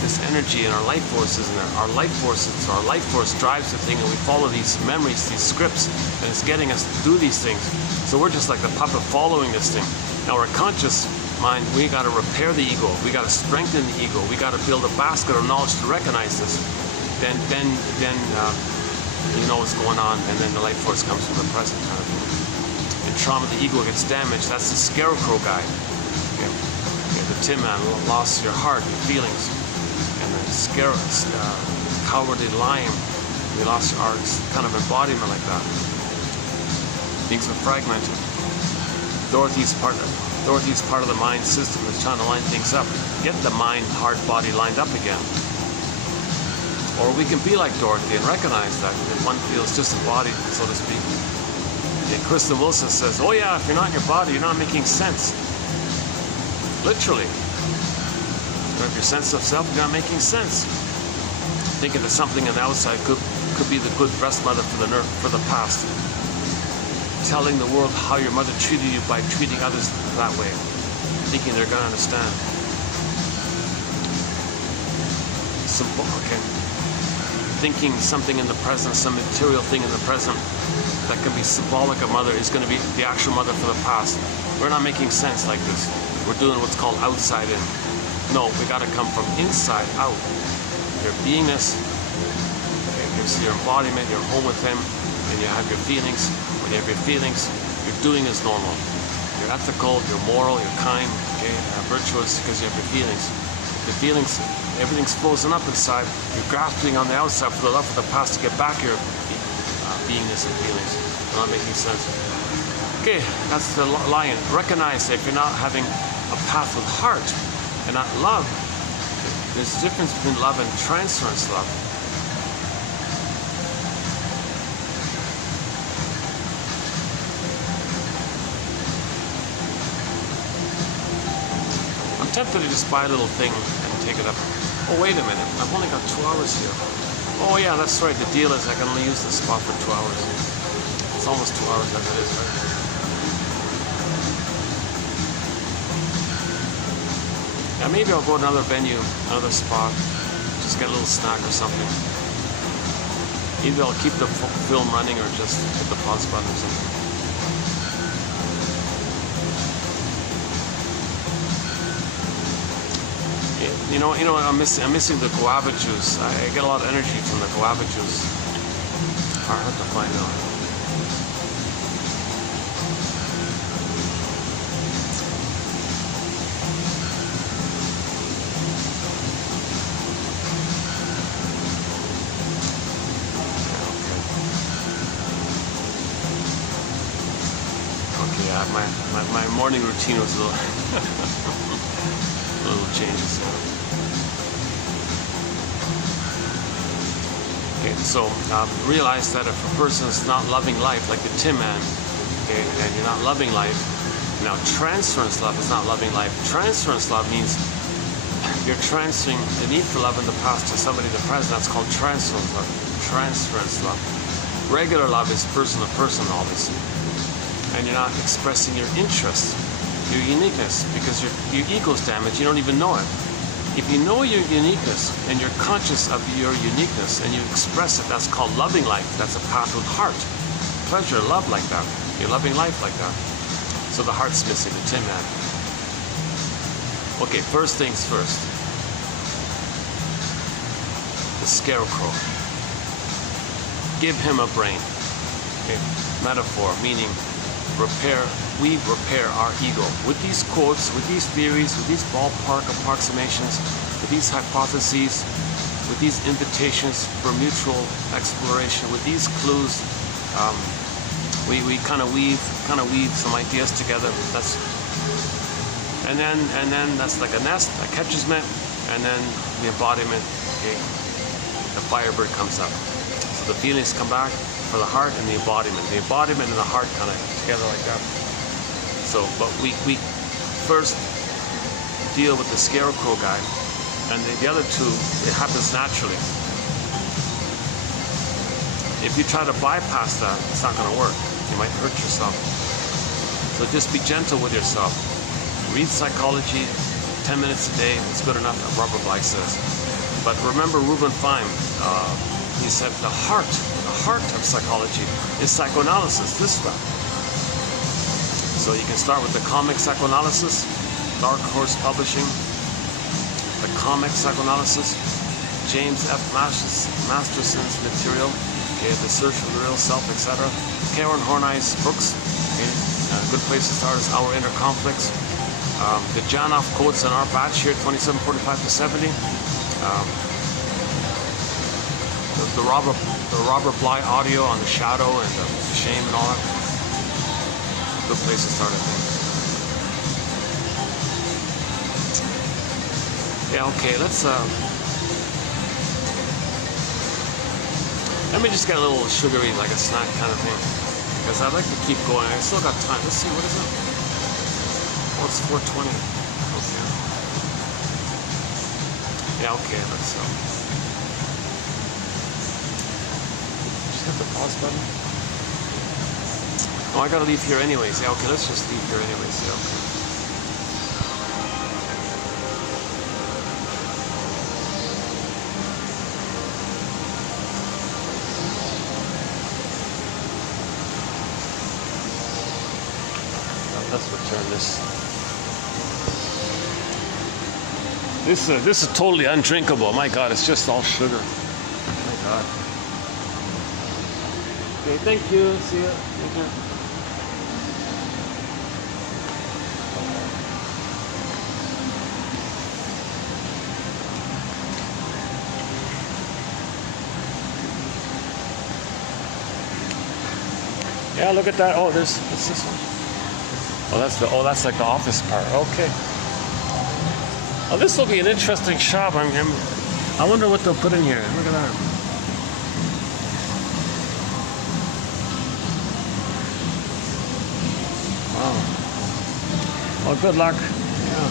this energy in our life forces, and our life force drives the thing, and we follow these memories, these scripts, and it's getting us to do these things. So we're just like the puppet following this thing. Now our conscious mind, we got to repair the ego, we got to strengthen the ego, we got to build a basket of knowledge to recognize this. Then you know what's going on, and then the life force comes from the present kind of thing. In trauma, the ego gets damaged. That's the scarecrow guy. The Tin Man lost your heart, your feelings, and the cowardly lion. We lost our kind of embodiment like that. Things are fragmented. Dorothy's part of the mind system is trying to line things up. Get the mind, heart, body lined up again. Or we can be like Dorothy and recognize that one feels disembodied, so to speak. And Kristen Wilson says, oh yeah, if you're not in your body, you're not making sense. Literally. Or if your sense of self, you're not making sense. Thinking that something on the outside could be the good breast mother for the past. Telling the world how your mother treated you by treating others that way. Thinking they're going to understand. Simple, okay. Thinking something in the present, some material thing in the present that can be symbolic of mother is going to be the actual mother for the past. We're not making sense like this. We're doing what's called outside in. No, we got to come from inside out. Your beingness, gives your embodiment, you're home with him, and you have your feelings. When you have your feelings, your doing is normal. You're ethical, you're moral, you're kind, okay, virtuous because you have your feelings. The feelings, everything's frozen up inside. You're grasping on the outside for the love of the past to get back your beingness and feelings. They're not making sense. Okay, that's the lion. Recognize that if you're not having a path with heart and not love, there's a difference between love and transference love. I'm tempted to just buy a little thing and take it up. Oh, wait a minute. I've only got 2 hours here. Oh, yeah, that's right. The deal is I can only use this spot for 2 hours. It's almost 2 hours as it is, right? Yeah, maybe I'll go to another venue, another spot, just get a little snack or something. Either I'll keep the film running or just hit the pause button or something. You know what I'm missing the guava juice. I get a lot of energy from the guava juice. Hard to find out. Okay, my morning routine was a little changes. Okay, so realize that if a person is not loving life, like the Tin Man, okay, and you're not loving life, now transference love is not loving life. Transference love means you're transferring the need for love in the past to somebody in the present. That's called transference love. Transference love. Regular love is person to person always, and you're not expressing your interest, your uniqueness, because your ego's damaged. You don't even know it. If you know your uniqueness and you're conscious of your uniqueness and you express it, that's called loving life. That's a path with heart. Pleasure, love like that. You're loving life like that. So the heart's missing, the Tin Man. Okay, first things first. The scarecrow. Give him a brain. Okay. Metaphor, meaning we repair our ego. With these quotes, with these theories, with these ballpark approximations, with these hypotheses, with these invitations for mutual exploration, with these clues, we kind of weave some ideas together. And then that's like a nest that catches me, and then the embodiment, okay, the firebird comes up. So the feelings come back for the heart and the embodiment. The embodiment and the heart kind of together like that. So, but we first deal with the scarecrow guy, and the other two, it happens naturally. If you try to bypass that, it's not going to work. You might hurt yourself. So just be gentle with yourself. Read psychology, 10 minutes a day, it's good enough, Robert Bly says. But remember Reuben Fine, he said the heart of psychology is psychoanalysis, this stuff. So you can start with the comic psychoanalysis, Dark Horse Publishing, the comic psychoanalysis, James F. Masterson's material, okay, The Search for the Real Self, etc. Karen Horney's books, okay, good place to start is Our Inner Conflicts. The Janoff quotes in our batch here, 2745 to 70. the Robert Bly audio on the shadow and the shame and all that. Good place to start, I think. Yeah, okay, let me just get a little sugary, like a snack kind of thing, because I'd like to keep going. I still got time. Let's see, what is it? Oh, it's 4:20. Okay. Yeah, okay, let's just hit the pause button. Oh, I gotta leave here anyways. Yeah, okay, let's just leave here anyways. Yeah, okay. Let's return this. This is totally undrinkable. My God, it's just all sugar. My God. Okay, thank you. See you. Thank you. Yeah, look at that. Oh, what's this one? Oh, that's like the office part. Okay. Oh, this will be an interesting shop. I wonder what they'll put in here. Look at that. Wow. Well, good luck. Yeah.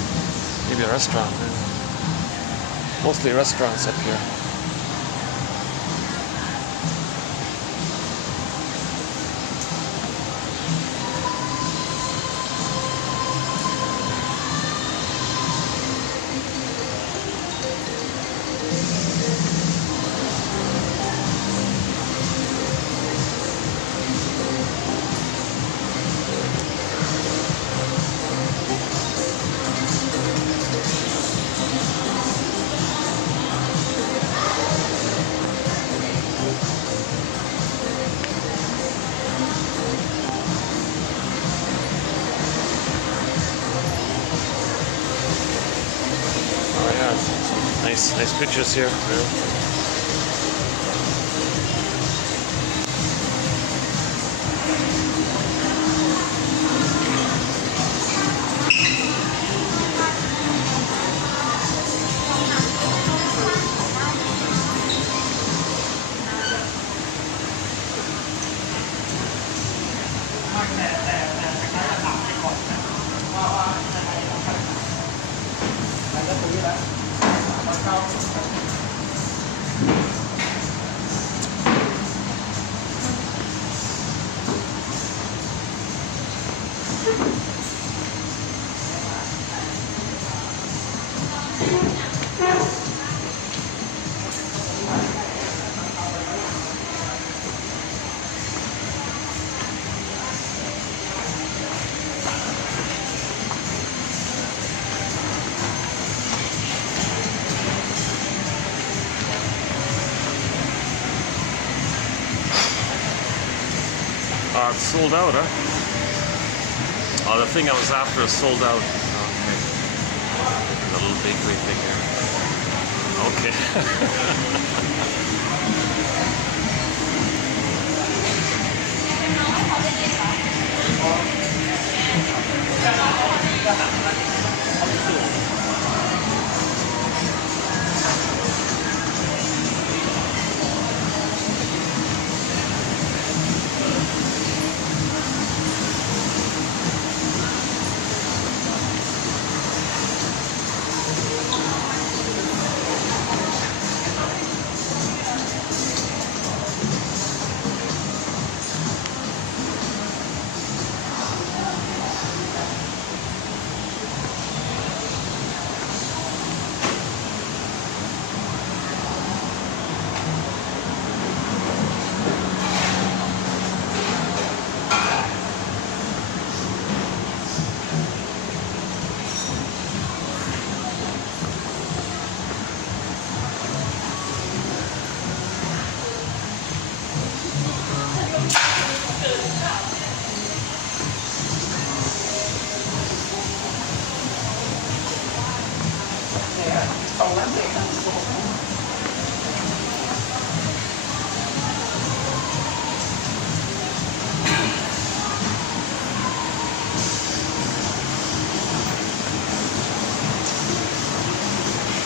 Maybe a restaurant. Yeah. Mostly restaurants up here. Nice pictures here. Yeah. It's sold out, huh? Oh, the thing I was after is sold out. Okay. The little bakery thing here. Okay.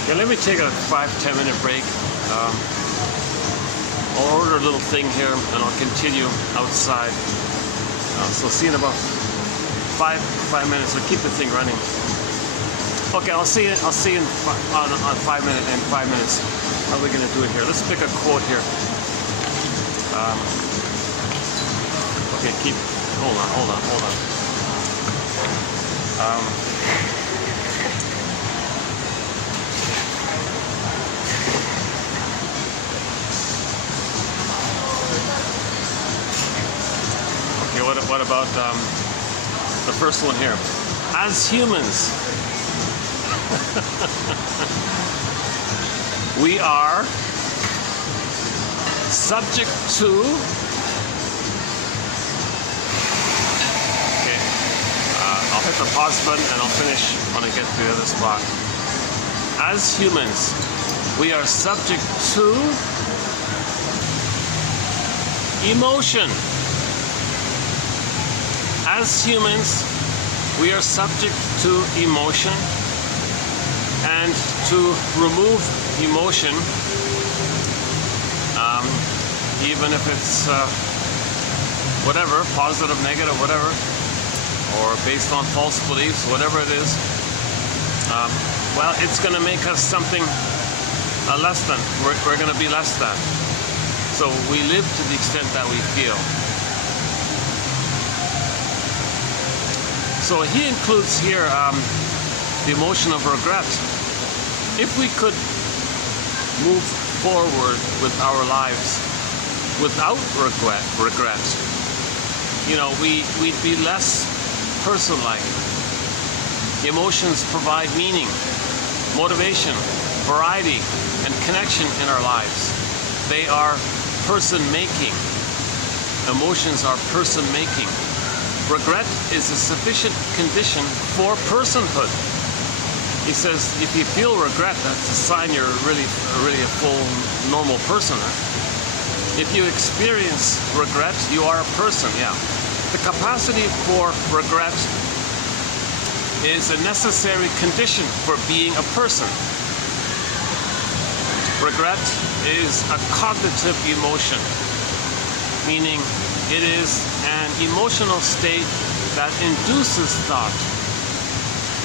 Okay, let me take a 5-10 minute break. I'll order a little thing here and I'll continue outside. So see you in about five minutes. So keep the thing running. Okay, I'll see you in 5 minutes. How are we gonna do it here? Let's pick a quote here. Okay, hold on. Okay, what about the first one here? As humans, we are subject to I'll hit the pause button and I'll finish when I get to the other spot. As humans, we are subject to emotion. As humans, we are subject to emotion, and to remove emotion, even if it's whatever, positive, negative, whatever, or based on false beliefs, whatever it is, well, it's going to make us something less than. We're going to be less than. So we live to the extent that we feel. So he includes here the emotion of regret. If we could move forward with our lives without regret, you know, we'd be less person-like. Emotions provide meaning, motivation, variety, and connection in our lives. They are person-making. Emotions are person-making. Regret is a sufficient condition for personhood. He says if you feel regret, that's a sign you're really a full normal person. If you experience regret, you are a person, yeah. The capacity for regret is a necessary condition for being a person. Regret is a cognitive emotion, meaning it is an emotional state that induces thought.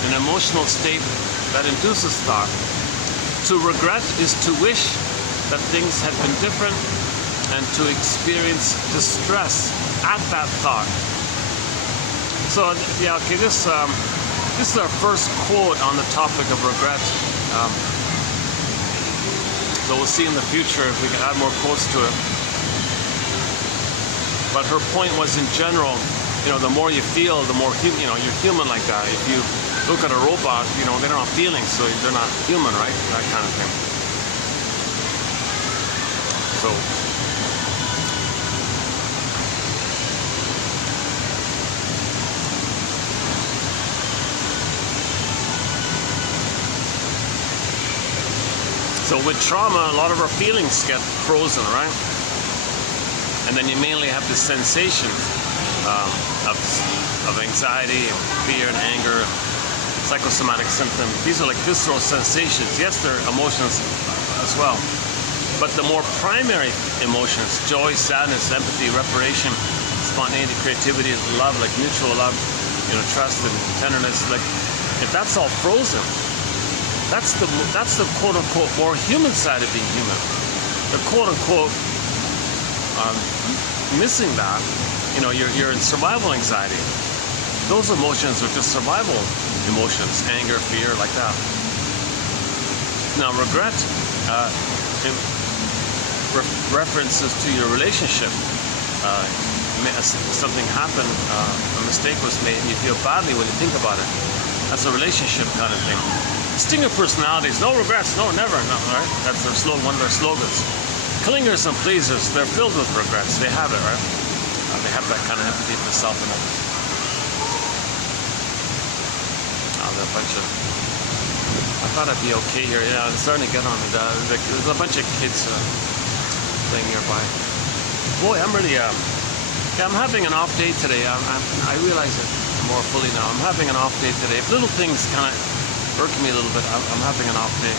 An emotional state that induces thought. To regret is to wish that things had been different and to experience distress at that thought. So yeah, okay, this is our first quote on the topic of regret. So we'll see in the future if we can add more quotes to it. But her point was, in general, you know, the more you feel, the more you know, you're human like that. If you look at a robot, you know, they don't have feelings, so they're not human, right? That kind of thing. So with trauma, a lot of our feelings get frozen, right? And then you mainly have the sensation of anxiety, fear, and anger, psychosomatic symptoms. These are like visceral sensations. Yes, they're emotions as well. But the more primary emotions, joy, sadness, empathy, reparation, spontaneity, creativity, love, like mutual love, you know, trust and tenderness, like if that's all frozen, that's the quote-unquote more human side of being human. The quote-unquote missing that, you know, you're in survival anxiety. Those emotions are just survival emotions, anger, fear, like that. Now regret references to your relationship. Something happened, a mistake was made, and you feel badly when you think about it. That's a relationship kind of thing. Stinger personalities, no regrets, no, never, no, right? That's their one of their slogans. Clingers and pleasers, they're filled with regrets. They have it, right? They have that kind of empathy for self and others. They're a bunch of... I thought I'd be okay here. Yeah, it's starting to get on me. There's a bunch of kids playing nearby. Boy, I'm really... yeah, I'm having an off day today. I realize it more fully now. I'm having an off day today. If little things kind of irk me a little bit, I'm having an off day.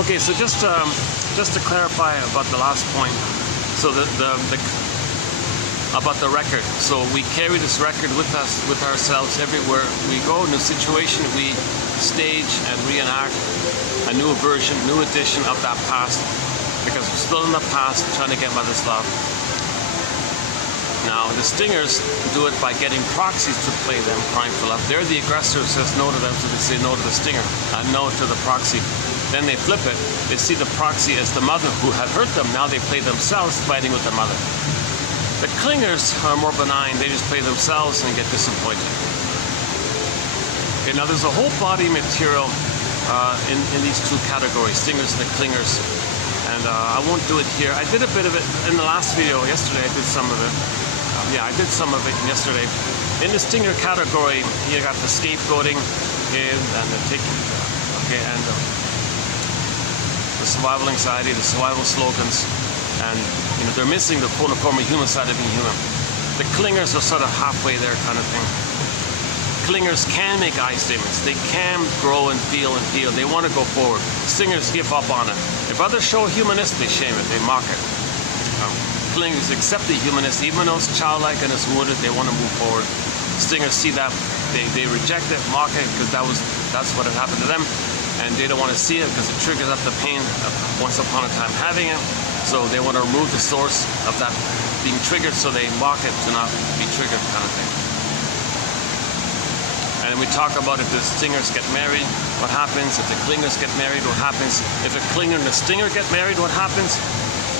Okay, so just to clarify about the last point, so about the record. So we carry this record with us, with ourselves everywhere we go. In a situation, we stage and reenact a new version, new edition of that past, because we're still in the past trying to get mother's love. Now, the stingers do it by getting proxies to play them, crying for love. They're the aggressor who says no to them, so they say no to the stinger, and no to the proxy. Then they flip it. They see the proxy as the mother who had hurt them. Now they play themselves fighting with the mother. The clingers are more benign. They just play themselves and get disappointed. Okay, now there's a whole body material in these two categories, stingers and the clingers. And I won't do it here. I did a bit of it in the last video. Yesterday I did some of it. Yeah, I did some of it yesterday. In the stinger category, you got the scapegoating and the taking, okay, and the survival anxiety, the survival slogans, and they're missing the full form of human side of being human. The clingers are sort of halfway there, kind of thing. Clingers can make I statements. They can grow and feel and feel. They want to go forward. Stingers give up on it. If others show humanist, they shame it. They mock it. Clingers accept the humanist, even though it's childlike and it's wounded. They want to move forward. Stingers see that. They reject it, mock it, because that's what had happened to them, and they don't want to see it because it triggers up the pain of once upon a time having it. So they want to remove the source of that being triggered, so they mock it to not be triggered, kind of thing. And we talk about if the stingers get married, what happens? If the clingers get married, what happens? If a clinger and a stinger get married, what happens?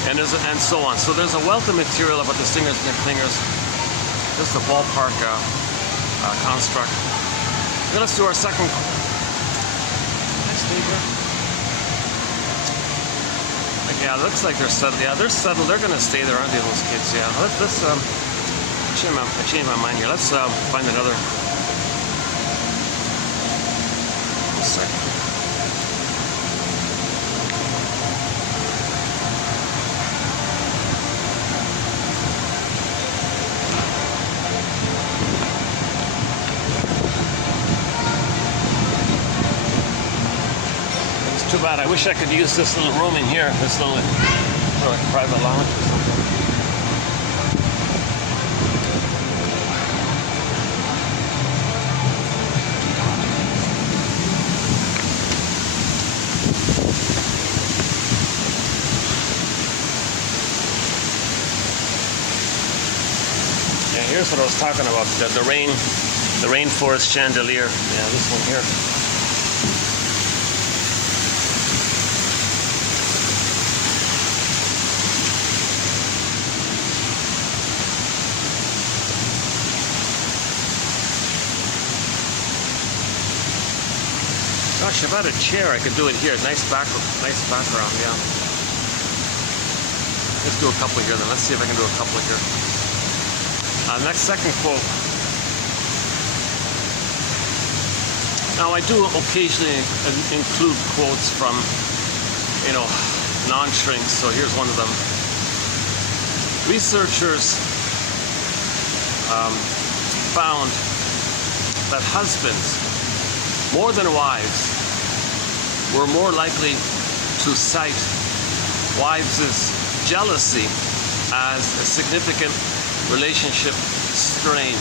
And so on. So there's a wealth of material about the stingers and the clingers. Just a ballpark construct. Now let's do our second. Can I stay here? Yeah, it looks like they're settled. Yeah, they're settled. They're going to stay there, aren't they, those kids? Yeah. Let's change my mind here. Let's find another. Second. It's too bad. I wish I could use this little room in here, this little private lounge or something. Here's what I was talking about, the rainforest chandelier. Yeah, this one here. Gosh, if I had a chair, I could do it here. Nice background, yeah. Let's do a couple here then. Let's see if I can do a couple here. Next second quote. Now I do occasionally include quotes from, non-shrinks, so here's one of them. Researchers found that husbands, more than wives, were more likely to cite wives' jealousy as a significant relationship strain.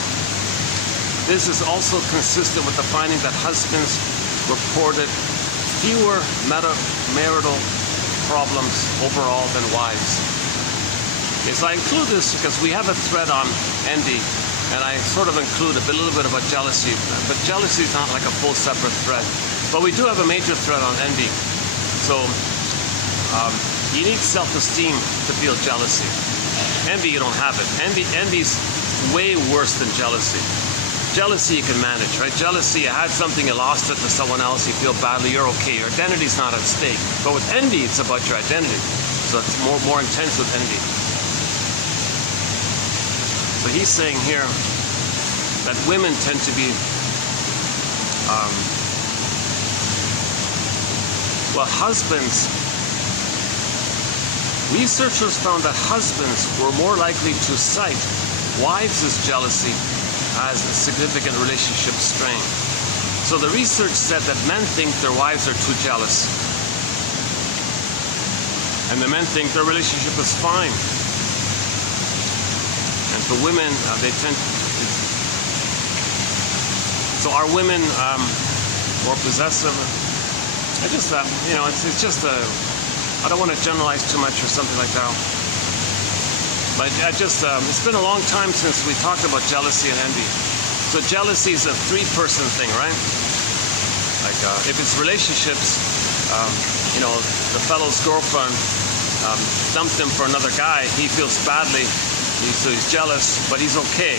This is also consistent with the finding that husbands reported fewer marital problems overall than wives. Okay, so I include this because we have a thread on envy, and I sort of include a little bit about jealousy, but jealousy is not like a full separate thread. But we do have a major thread on envy. So you need self-esteem to feel jealousy. Envy, you don't have it. Envy's way worse than jealousy. Jealousy you can manage, right? Jealousy, you had something, you lost it to someone else, you feel badly, you're okay. Your identity's not at stake. But with envy, it's about your identity. So it's more intense with envy. So he's saying here that women tend to be, husbands. Researchers found that husbands were more likely to cite wives' jealousy as a significant relationship strain. So the research said that men think their wives are too jealous. And the men think their relationship is fine. And for women, they tend to... So are women more possessive? I just, it's just a... I don't want to generalize too much or something like that. But it's been a long time since we talked about jealousy and envy. So jealousy is a three-person thing, right? Like if it's relationships, the fellow's girlfriend dumped him for another guy. He feels badly, so he's jealous, but he's okay.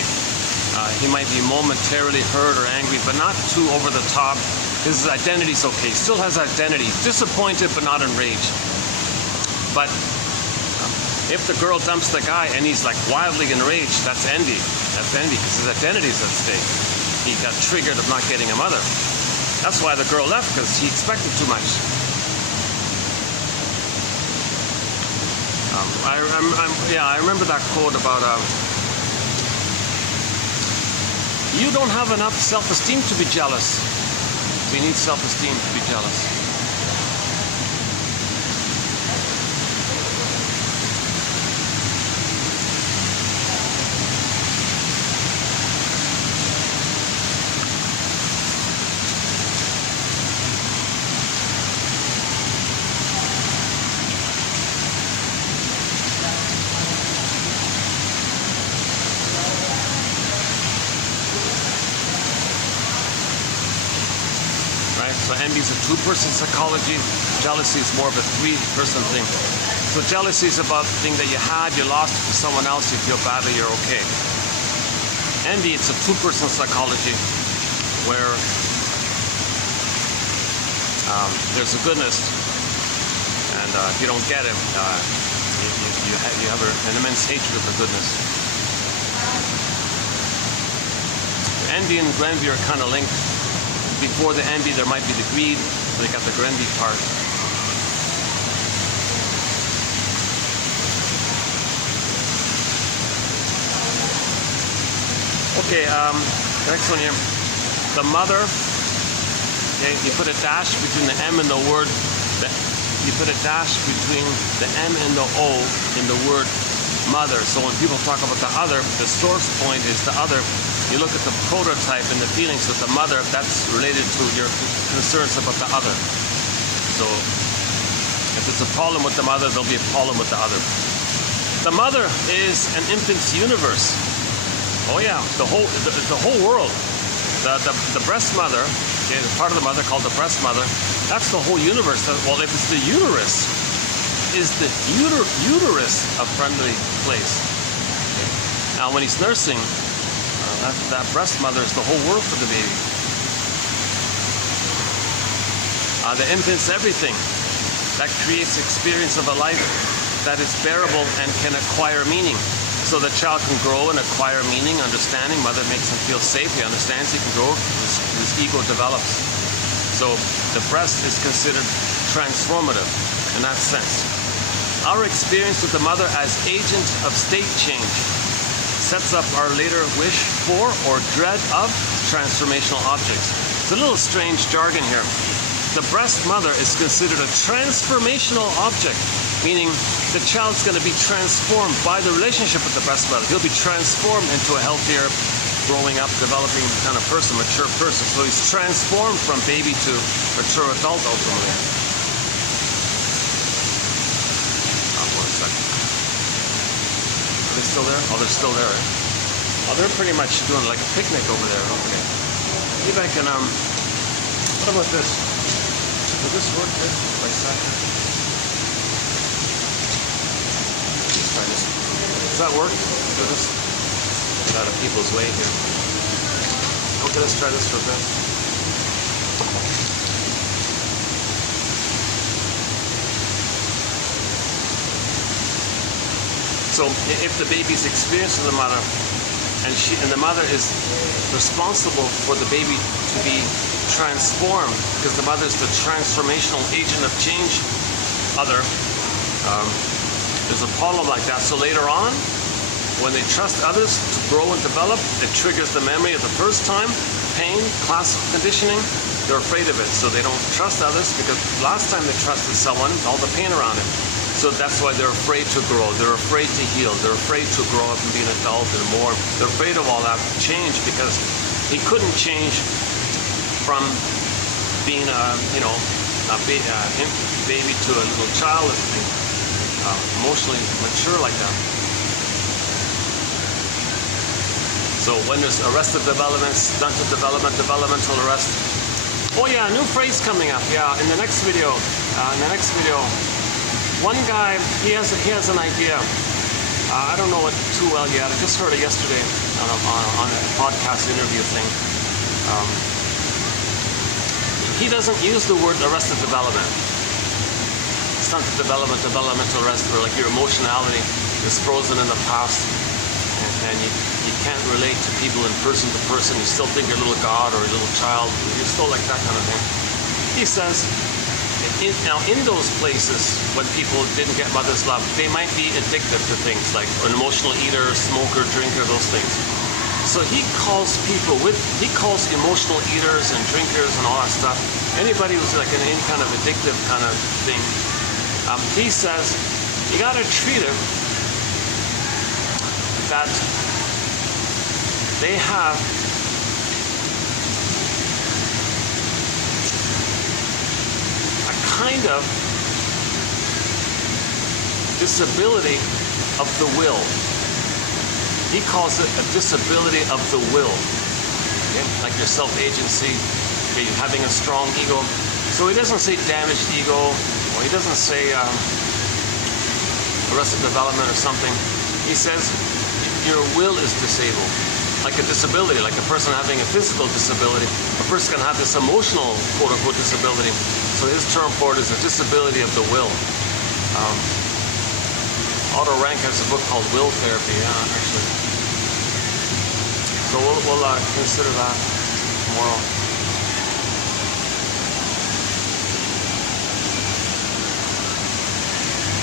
He might be momentarily hurt or angry, but not too over the top. His identity's okay. He still has identity. He's disappointed, but not enraged. But if the girl dumps the guy and he's like wildly enraged, that's envy. That's envy because his identity's at stake. He got triggered of not getting a mother. That's why the girl left, because he expected too much. I remember that quote about you don't have enough self-esteem to be jealous. We need self-esteem to be jealous. So envy is a two-person psychology. Jealousy is more of a three-person thing. So jealousy is about the thing that you had, you lost it to someone else, you feel badly, you're okay. Envy, it's a two-person psychology where there's a goodness, and if you don't get it, you have an immense hatred of the goodness. Envy and envy are kind of linked. Before the envy, there might be the greed, so they got the envy part. Okay, next one here. The mother, okay, you put a dash between the M and the word, you put a dash between the M and the O in the word mother. So when people talk about the other, the source point is the other. You look at the prototype and the feelings with the mother, that's related to your concerns about the other. So if it's a problem with the mother, there'll be a problem with the other. The mother is an infant's universe. Oh yeah, the whole world. The breast mother, okay, the part of the mother called the breast mother, that's the whole universe. Well, if it's the uterus, is the uterus a friendly place? Okay. Now when he's nursing, that breast mother is the whole world for the baby. The infant's everything. That creates experience of a life that is bearable and can acquire meaning. So the child can grow and acquire meaning, understanding. Mother makes him feel safe. He understands he can grow. His ego develops. So the breast is considered transformative in that sense. Our experience with the mother as agent of state change sets up our later wish for or dread of transformational objects. It's a little strange jargon here. The breast mother is considered a transformational object, meaning the child's going to be transformed by the relationship with the breast mother. He'll be transformed into a healthier, growing up, developing kind of person, mature person. So he's transformed from baby to mature adult ultimately. One second. Are they still there? Oh, they're still there. Oh, they're pretty much doing like a picnic over there. Okay. Maybe I can, what about this? Will this work here? Like that? Let's try this. Does that work? Do this? Get out of people's way here. Okay, let's try this for a bit. So if the baby's experience with the mother, and the mother is responsible for the baby to be transformed, because the mother is the transformational agent of change, there's a problem like that. So later on, when they trust others to grow and develop, it triggers the memory of the first time, pain, classical conditioning. They're afraid of it, so they don't trust others, because last time they trusted someone, all the pain around it. So that's why they're afraid to grow. They're afraid to heal. They're afraid to grow up and be an adult and more. They're afraid of all that change because he couldn't change from being a baby to a little child and being emotionally mature like that. So when there's arrested development, stunted development, developmental arrest. Oh yeah, new phrase coming up. Yeah, in the next video. One guy, he has an idea. I don't know it too well yet. I just heard it yesterday on a podcast interview thing. He doesn't use the word arrested development. Stunted development, developmental arrest, where like your emotionality is frozen in the past, and you can't relate to people in person to person. You still think you're a little god or a little child. You're still like that kind of thing. He says, now in those places when people didn't get mother's love, they might be addicted to things like an emotional eater, smoker, drinker, those things. So he calls emotional eaters and drinkers and all that stuff, anybody who's like in any kind of addictive kind of thing, he says you gotta treat it that they have a kind of disability of the will. He calls it a disability of the will. Okay? Like your self-agency, okay, having a strong ego. So he doesn't say damaged ego, or he doesn't say arrested development or something. He says your will is disabled. Like a disability, like a person having a physical disability. A person can have this emotional, quote-unquote, disability. So his term for it is a disability of the will. Otto Rank has a book called Will Therapy, actually. So we'll consider that tomorrow.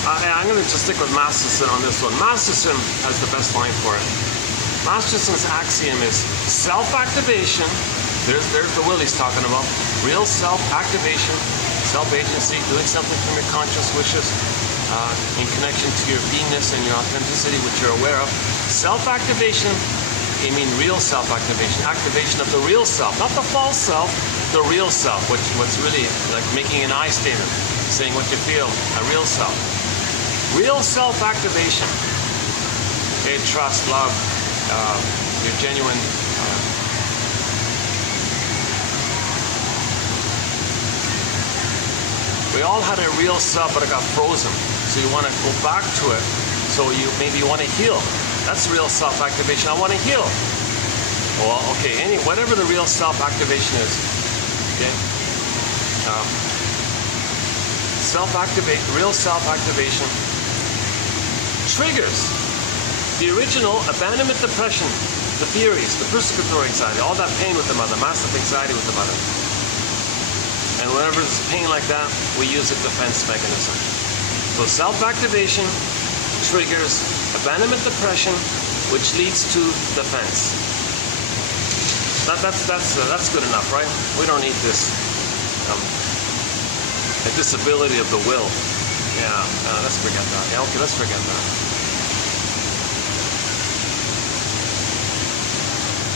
I'm going to just stick with Masterson on this one. Masterson has the best line for it. Masterson's axiom is self-activation. There's the will he's talking about. Real self-activation, self-agency, doing something from your conscious wishes, in connection to your beingness and your authenticity, which you're aware of. Self-activation, I mean real self-activation, activation of the real self, not the false self, the real self, what's really like making an I statement, saying what you feel, a real self. Real self-activation. Okay, trust, love, your genuine we all had a real self, but it got frozen. So you want to go back to it. So maybe you want to heal. That's real self-activation. I want to heal. Well, okay, whatever the real self-activation is. Okay. Real self-activation triggers the original abandonment depression, the theories, the persecutory anxiety, all that pain with the mother, massive anxiety with the mother. And whenever there's pain like that, we use a defense mechanism. So self-activation triggers abandonment depression, which leads to defense. That's good enough, right? We don't need this a disability of the will. Yeah, let's forget that. Yeah, okay, let's forget that.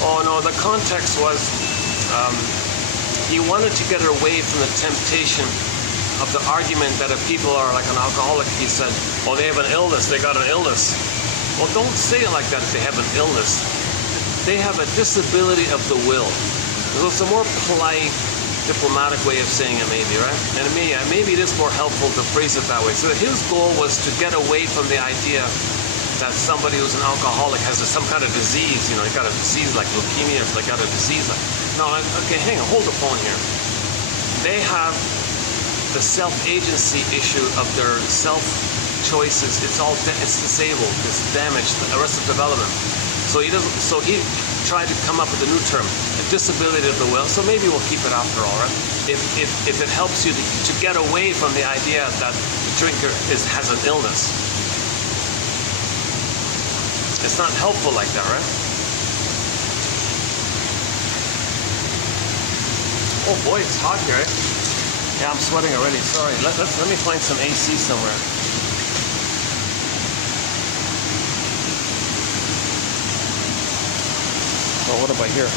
Oh no, the context was he wanted to get away from the temptation of the argument that if people are like an alcoholic, he said, oh, they have an illness, they got an illness. Well, don't say it like that if they have an illness. They have a disability of the will. So it's a more polite, diplomatic way of saying it maybe, right? And maybe it is more helpful to phrase it that way. So his goal was to get away from the idea that somebody who's an alcoholic has some kind of disease, they got a disease like leukemia, they got a disease like, no, okay, hang on, hold the phone here. They have the self-agency issue of their self-choices. It's disabled, it's damaged, arrested development. So he tried to come up with a new term, a disability of the will. So maybe we'll keep it after all, right? If it helps you to get away from the idea that the drinker has an illness. It's not helpful like that, right? Oh boy, it's hot here, eh? Yeah, I'm sweating already. Sorry. Let me find some AC somewhere. what about here?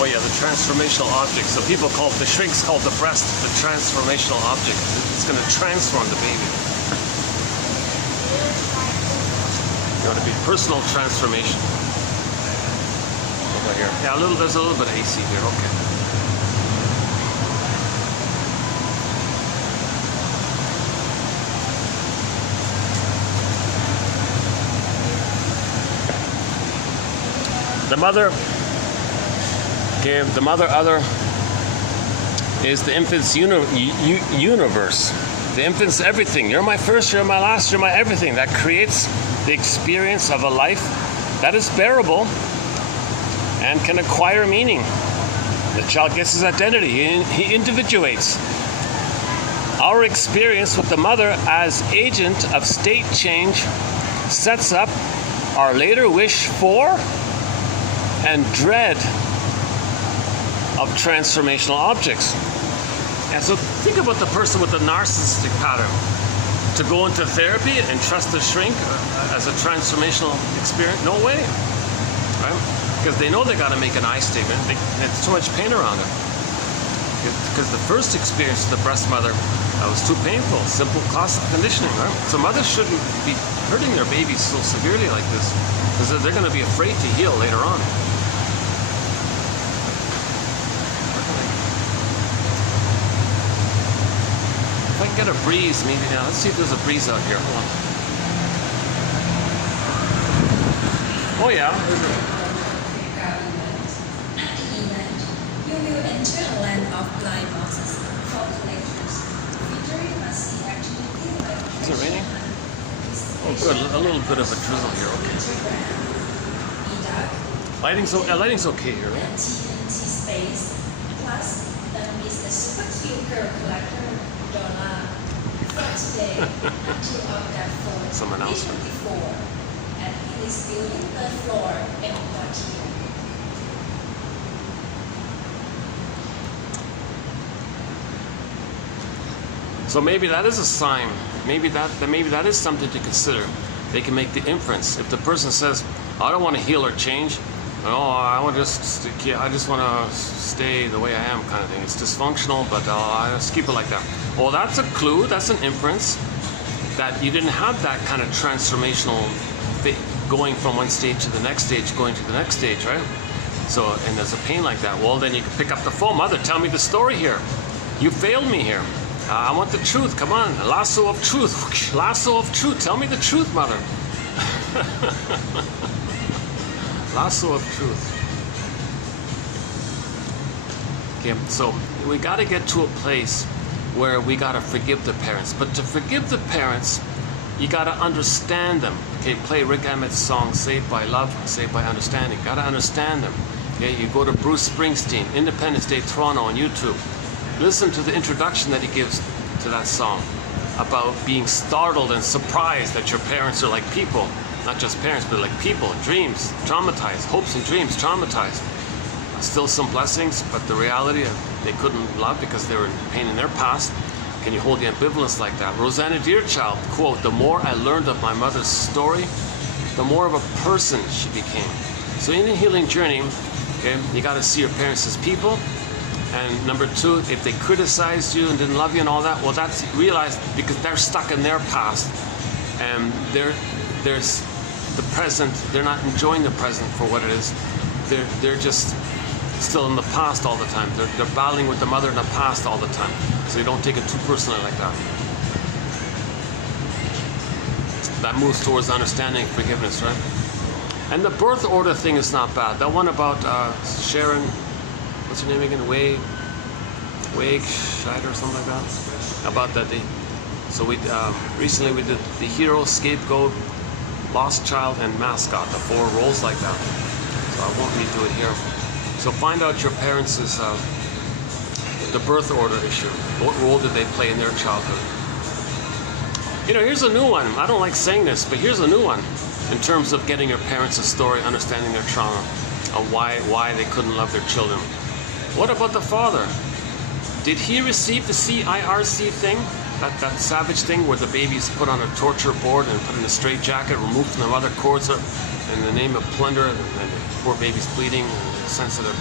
Oh yeah, the transformational object. So people call the shrinks call the breast the transformational object. It's going to transform the baby. You want to be personal transformation. Over here. Yeah, there's a little bit of AC here. Okay. The mother other is the infant's universe. The infant's everything. You're my first, you're my last, you're my everything. That creates the experience of a life that is bearable and can acquire meaning. The child gets his identity. He individuates. Our experience with the mother as agent of state change sets up our later wish for and dread of transformational objects. And so think about the person with the narcissistic pattern. To go into therapy and trust the shrink as a transformational experience? No way, right? Because they know they got to make an I statement. There's too much pain around it. Because the first experience of the breast mother was too painful. Simple classic conditioning, right? So mothers shouldn't be hurting their babies so severely like this, because they're going to be afraid to heal later on. If I can get a breeze, maybe now. Let's see if there's a breeze out here. Hold on. Oh yeah. At the event, you will enter a land of blind boxes for collectors. Victory must see activity like Is it raining? Oh good, a little bit of a drizzle here, okay. Lighting's okay here, right? TNT space. Plus, then is the super cute girl collector. Today, until of that floor, some announcement. Before, and it is building the floor and not here. So maybe that is a sign. Maybe that is something to consider. They can make the inference. If the person says, "I don't want to heal or change," I just want to stay the way I am, kind of thing. It's dysfunctional, but I just keep it like that. Well, that's a clue. That's an inference that you didn't have that kind of transformational thing going from one stage to the next stage, going to the next stage, right? So, and there's a pain like that. Well, then you can pick up the phone. Mother, tell me the story here. You failed me here. I want the truth. Come on, lasso of truth. Lasso of truth. Tell me the truth, mother. Lasso of truth. Okay, so we got to get to a place where we got to forgive the parents. But to forgive the parents, you got to understand them. Okay, play Rick Emmett's song, Saved by Love, Saved by Understanding. Got to understand them. Okay, you go to Bruce Springsteen, Independence Day Toronto on YouTube. Listen to the introduction that he gives to that song about being startled and surprised that your parents are like people. Not just parents, but like people, dreams, traumatized, hopes and dreams, traumatized. Still some blessings, but the reality they couldn't love because they were in pain in their past. Can you hold the ambivalence like that? Rosanna Deerchild, quote, "The more I learned of my mother's story, the more of a person she became." So in the healing journey, okay, you got to see your parents as people. And number two, if they criticized you and didn't love you and all that, well, that's realized because they're stuck in their past. And there's the present, they're not enjoying the present for what it is. They're just still in the past all the time. They're battling with the mother in the past all the time. So you don't take it too personally like that. That moves towards understanding and forgiveness, right? And the birth order thing is not bad. That one about Sharon, what's her name again? Wake Shite or something like that. About that day. So we recently we did the hero, scapegoat, lost child, and mascot. The 4 roles like that. So I won't redo it here. So find out your parents' the birth order issue. What role did they play in their childhood? You know, here's a new one. I don't like saying this, but here's a new one in terms of getting your parents a story, understanding their trauma, of why they couldn't love their children. What about the father? Did he receive the CIRC thing? That savage thing where the baby's put on a torture board and put in a straitjacket, removed from the mother, cords up in the name of plunder, and the poor baby's bleeding, and sensitive,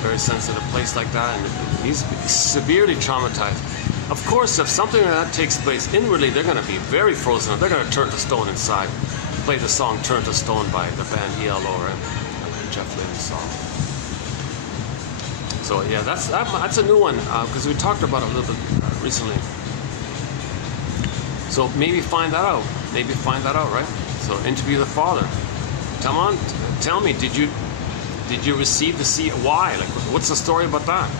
very sensitive place like that, and he's severely traumatized. Of course, if something like that takes place inwardly, they're going to be very frozen. They're going to turn to stone inside. Play the song "Turn to Stone" by the band ELO, right? Jeff Lynne's song. So yeah, that's a new one because we talked about it a little bit recently. So maybe find that out. Maybe find that out, right? So interview the father. Come on, tell me, did you receive the why? Like, what's the story about that?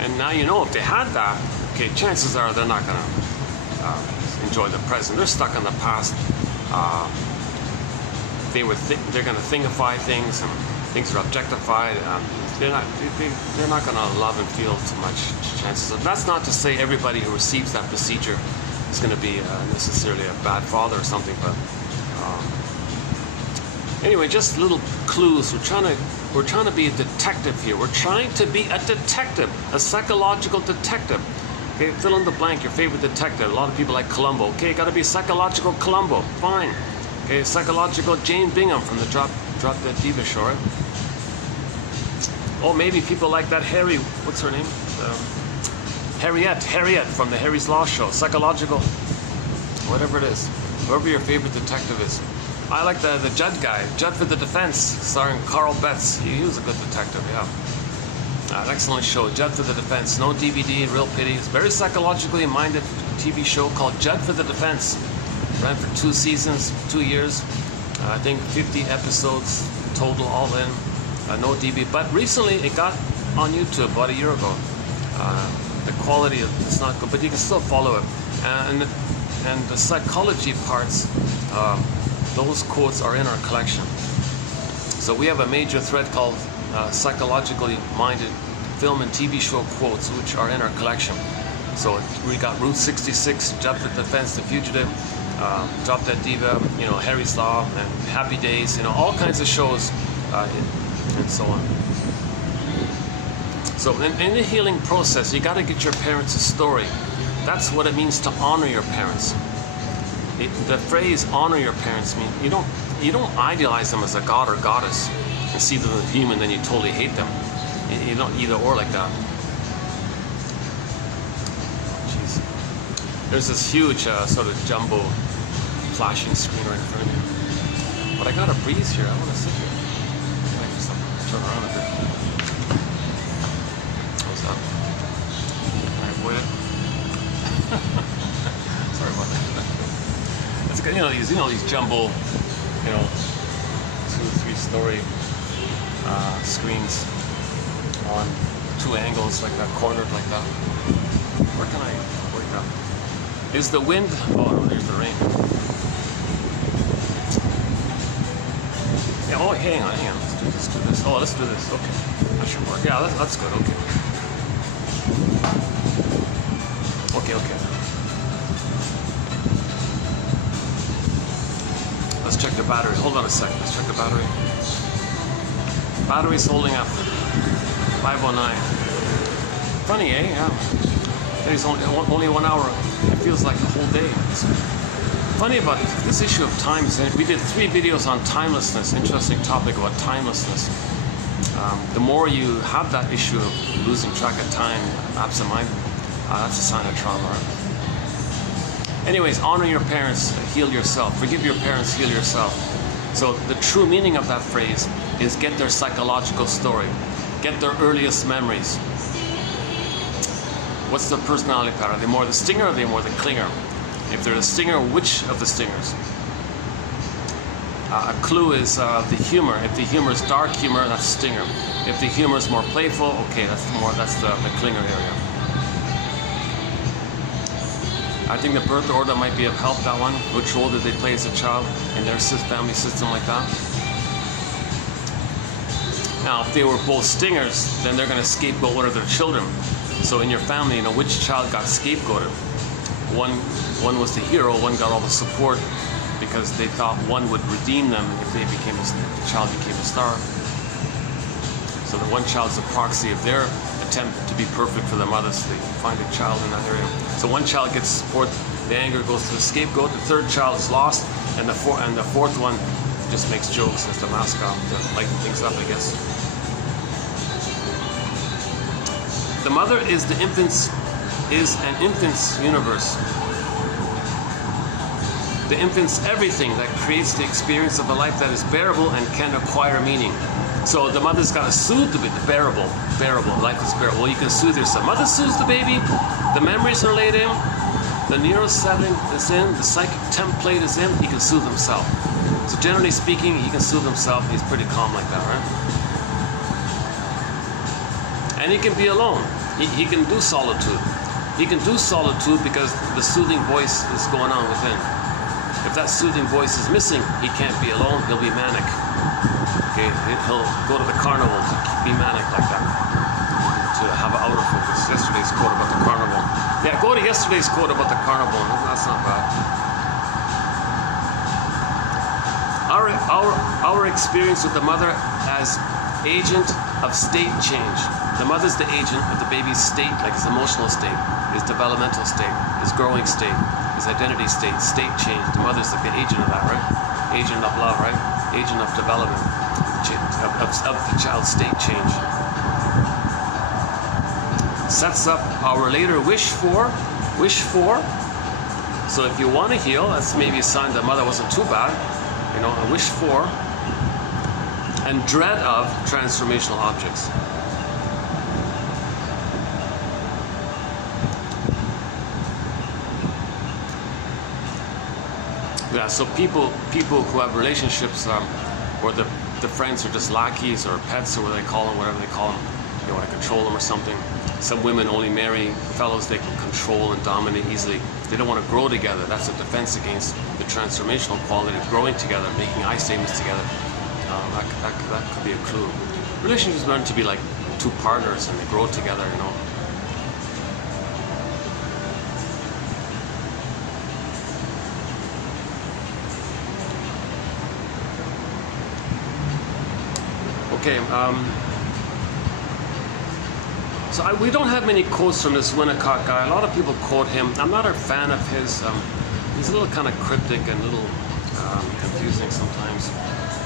And now you know if they had that, okay, chances are they're not gonna enjoy the present. They're stuck in the past. They're gonna thingify things, and things are objectified. They're not gonna love and feel too much. Chances of. That's not to say everybody who receives that procedure is going to be necessarily a bad father or something, but anyway, just little clues. We're trying to be a detective here. We're trying to be a detective, a psychological detective. Okay, fill in the blank. Your favorite detective. A lot of people like Columbo. Okay, got to be psychological Columbo. Fine. Okay, psychological Jane Bingham from the Drop Dead Diva show. Right? Oh, maybe people like that Harry. What's her name? Harriet from the Harry's Law Show, psychological, whatever it is, whoever your favorite detective is. I like the Judd guy, Judd for the Defense, starring Carl Betts. He was a good detective, yeah. An excellent show, Judd for the Defense. No DVD, real pity. It's a very psychologically minded TV show called Judd for the Defense. Ran for 2 seasons, 2 years. I think 50 episodes total, all in. No DVD, but recently it got on YouTube about a year ago. The quality is not good, but you can still follow it. And the psychology parts, those quotes are in our collection. So we have a major thread called psychologically minded film and TV show quotes, which are in our collection. So we got Route 66, Judd for Defense, The Fugitive, Drop Dead Diva, you know, Harry's Law, and Happy Days, you know, all kinds of shows, and so on. So in the healing process, you got to get your parents a story. That's what it means to honor your parents. The phrase "honor your parents" means you don't idealize them as a god or goddess and see them as human, then you totally hate them. You don't either or like that. Jeez. There's this huge sort of jumbo flashing screen right in front of me. But I got a breeze here. I want to sit here. I just turn around a bit. Sorry about that. It's good, you know these jumbo, 2 or 3 story screens on 2 angles like that, cornered like that. Where can I work that? Is the wind? Oh no, there's the rain. Yeah. Oh, hang on. Let's do this. Oh, let's do this. Okay, that should work. Yeah, that's good. Okay. Okay. Let's check the battery. Hold on a second. Let's check the battery. Battery's holding up. 509. Funny, eh? Yeah. It's only 1 hour. It feels like the whole day. It's funny about this issue of time is that we did 3 videos on timelessness. Interesting topic about timelessness. The more you have that issue of losing track of time, absent-minded, that's a sign of trauma. Right? Anyways, honor your parents, heal yourself. Forgive your parents, heal yourself. So the true meaning of that phrase is get their psychological story. Get their earliest memories. What's the personality pattern? Are they more the stinger or are they more the clinger? If they're the stinger, which of the stingers? A clue is the humor. If the humor is dark humor, that's stinger. If the humor is more playful, okay, that's the clinger area. I think the birth order might be of help, that one. Which role did they play as a child in their family system like that? Now, if they were both stingers, then they're going to scapegoat one of their children. So in your family, which child got scapegoated? One was the hero, one got all the support because they thought one would redeem them if the child became a star. So the one child's a proxy of their attempt to be perfect for their mother, so they find a child in that area. So one child gets support, the anger goes to the scapegoat, the third child is lost, and the fourth one just makes jokes as the mascot to lighten things up, I guess. The mother is an infant's universe. The infant's everything that creates the experience of a life that is bearable and can acquire meaning. So the mother's got to soothe the bearable. Life is bearable. Well, you can soothe yourself. Mother soothes the baby. The memories are laid in. The neural setting is in. The psychic template is in. He can soothe himself. So generally speaking, he can soothe himself. He's pretty calm like that, right? And he can be alone. He can do solitude. He can do solitude because the soothing voice is going on within. If that soothing voice is missing, he can't be alone. He'll be manic. Okay, he'll go to the carnival to be manic like that, to have an outer focus. Yesterday's quote about the carnival. Yeah, go to yesterday's quote about the carnival. That's not bad. Our experience with the mother as agent of state change. The mother's the agent of the baby's state, like his emotional state, his developmental state, his growing state, his identity state, state change. The mother's like the agent of that, right? Agent of love, right? Agent of development, of the child's state change. Sets up our later wish for. So if you want to heal, that's maybe a sign that mother wasn't too bad. A wish for and dread of transformational objects. Yeah, so people who have relationships where the friends are just lackeys or pets or whatever they call them, they want to control them or something. Some women only marry fellows they can control and dominate easily. They don't want to grow together. That's a defense against the transformational quality of growing together, making I statements together. That could be a clue. Relationships learn to be like two partners and they grow together, Okay, so we don't have many quotes from this Winnicott guy. A lot of people quote him. I'm not a fan of his. He's a little kind of cryptic and a little confusing sometimes.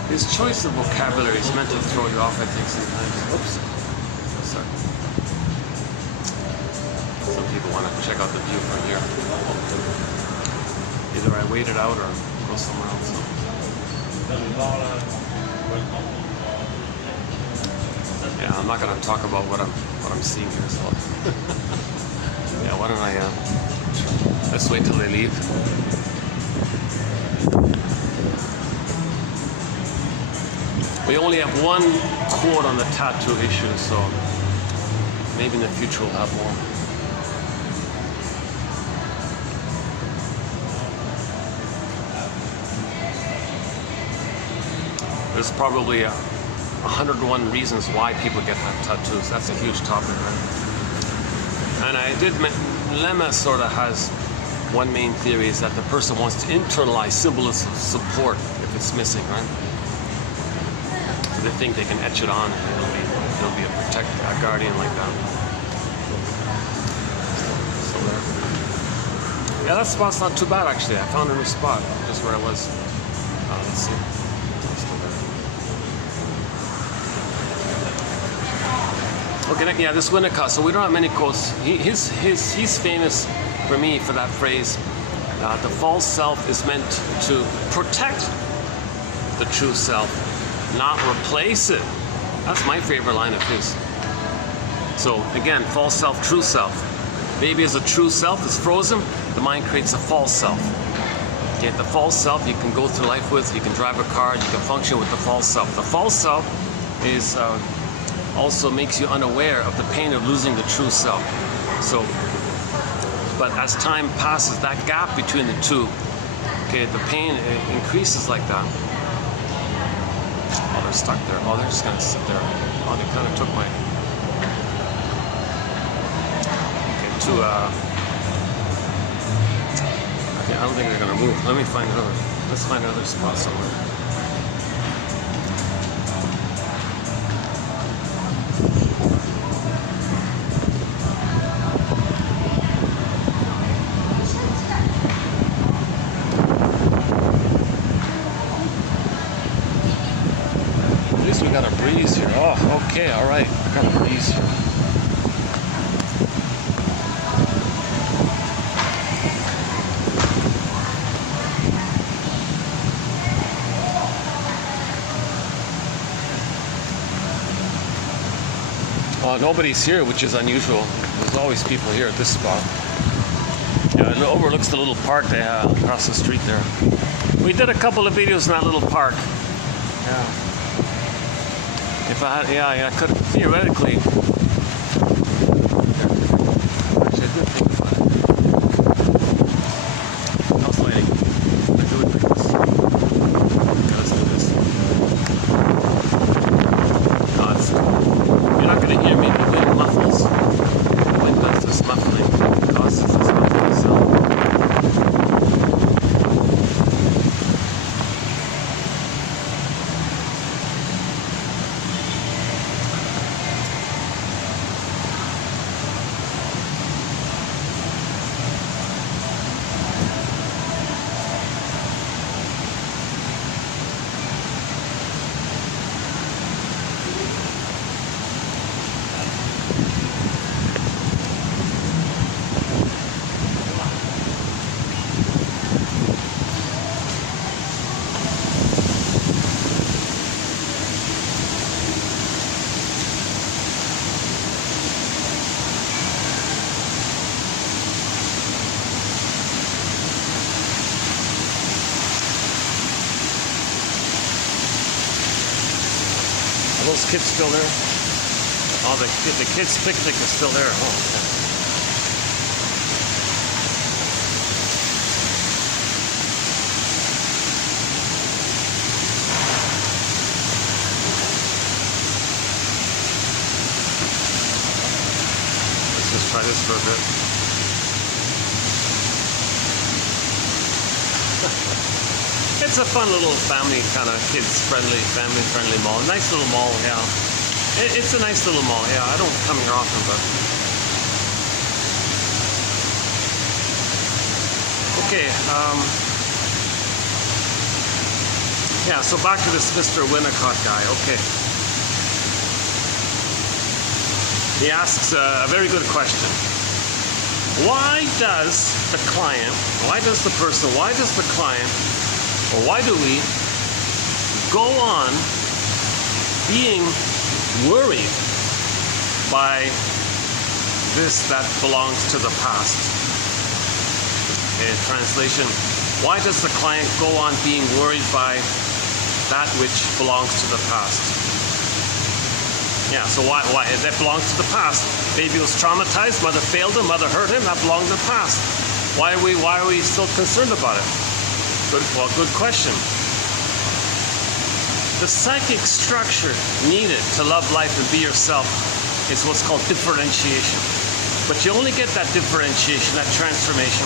His choice of vocabulary is meant to throw you off, I think, sometimes. Oops. Sorry. Some people want to check out the view from here. Either I wait it out or go somewhere else. Yeah, I'm not going to talk about what I'm seeing here, so yeah, why don't I let's wait till they leave. We only have one quote on the tattoo issue, so maybe in the future we'll have more. There's probably 101 reasons why people get tattoos. That's a huge topic, right? And Lemma sort of has one main theory is that the person wants to internalize symbols of support if it's missing, right? So they think they can etch it on and it'll be a protector, a guardian like that. So there. Yeah, that spot's not too bad actually. I found a new spot just where I was. Let's see. Okay, yeah, this Winnicott. So we don't have many quotes. He's famous for me for that phrase. The false self is meant to protect the true self, not replace it. That's my favorite line of his. So again, false self, true self. Maybe as a true self is frozen, the mind creates a false self. Okay, the false self you can go through life with, you can drive a car, you can function with the false self. The false self is also makes you unaware of the pain of losing the true self. So But as time passes, that gap between the two, okay, the pain increases like that. Oh, they're stuck there. Oh, they're just gonna sit there. Oh, they kind of took my. Okay, okay, I don't think they're gonna move. Let me find another. Let's find another spot somewhere. At least we got a breeze here. Oh, okay, all right. We got a breeze here. Nobody's here, which is unusual. There's always people here at this spot. Yeah, it overlooks the little park they have across the street there. We did a couple of videos in that little park. Yeah. If I had, yeah, I could theoretically. Actually, I did think about it. How's lighting? I do it like this. Okay, let's do this. Oh, it's cool. You're not going to hear me. The wind muffles. The wind does this muffling. It causes this muffling sound. Are those kids still there? Oh, the kids' picnic is still there. Oh, okay. Let's just try this for a bit. It's a fun little family kind of kids-friendly, family-friendly mall. Nice little mall, yeah. It's a nice little mall, yeah. I don't come here often, but. Okay. Yeah. So back to this Mr. Winnicott guy. Okay. He asks a very good question. Why does the client? Why does the person? Why does the client? Or why do we go on being worried by this that belongs to the past? In translation, why does the client go on being worried by that which belongs to the past? Yeah, so why that belongs to the past? Baby was traumatized, mother failed him, mother hurt him, that belonged to the past. Why are we still concerned about it? Good question. The psychic structure needed to love life and be yourself is what's called differentiation. But you only get that differentiation, that transformation.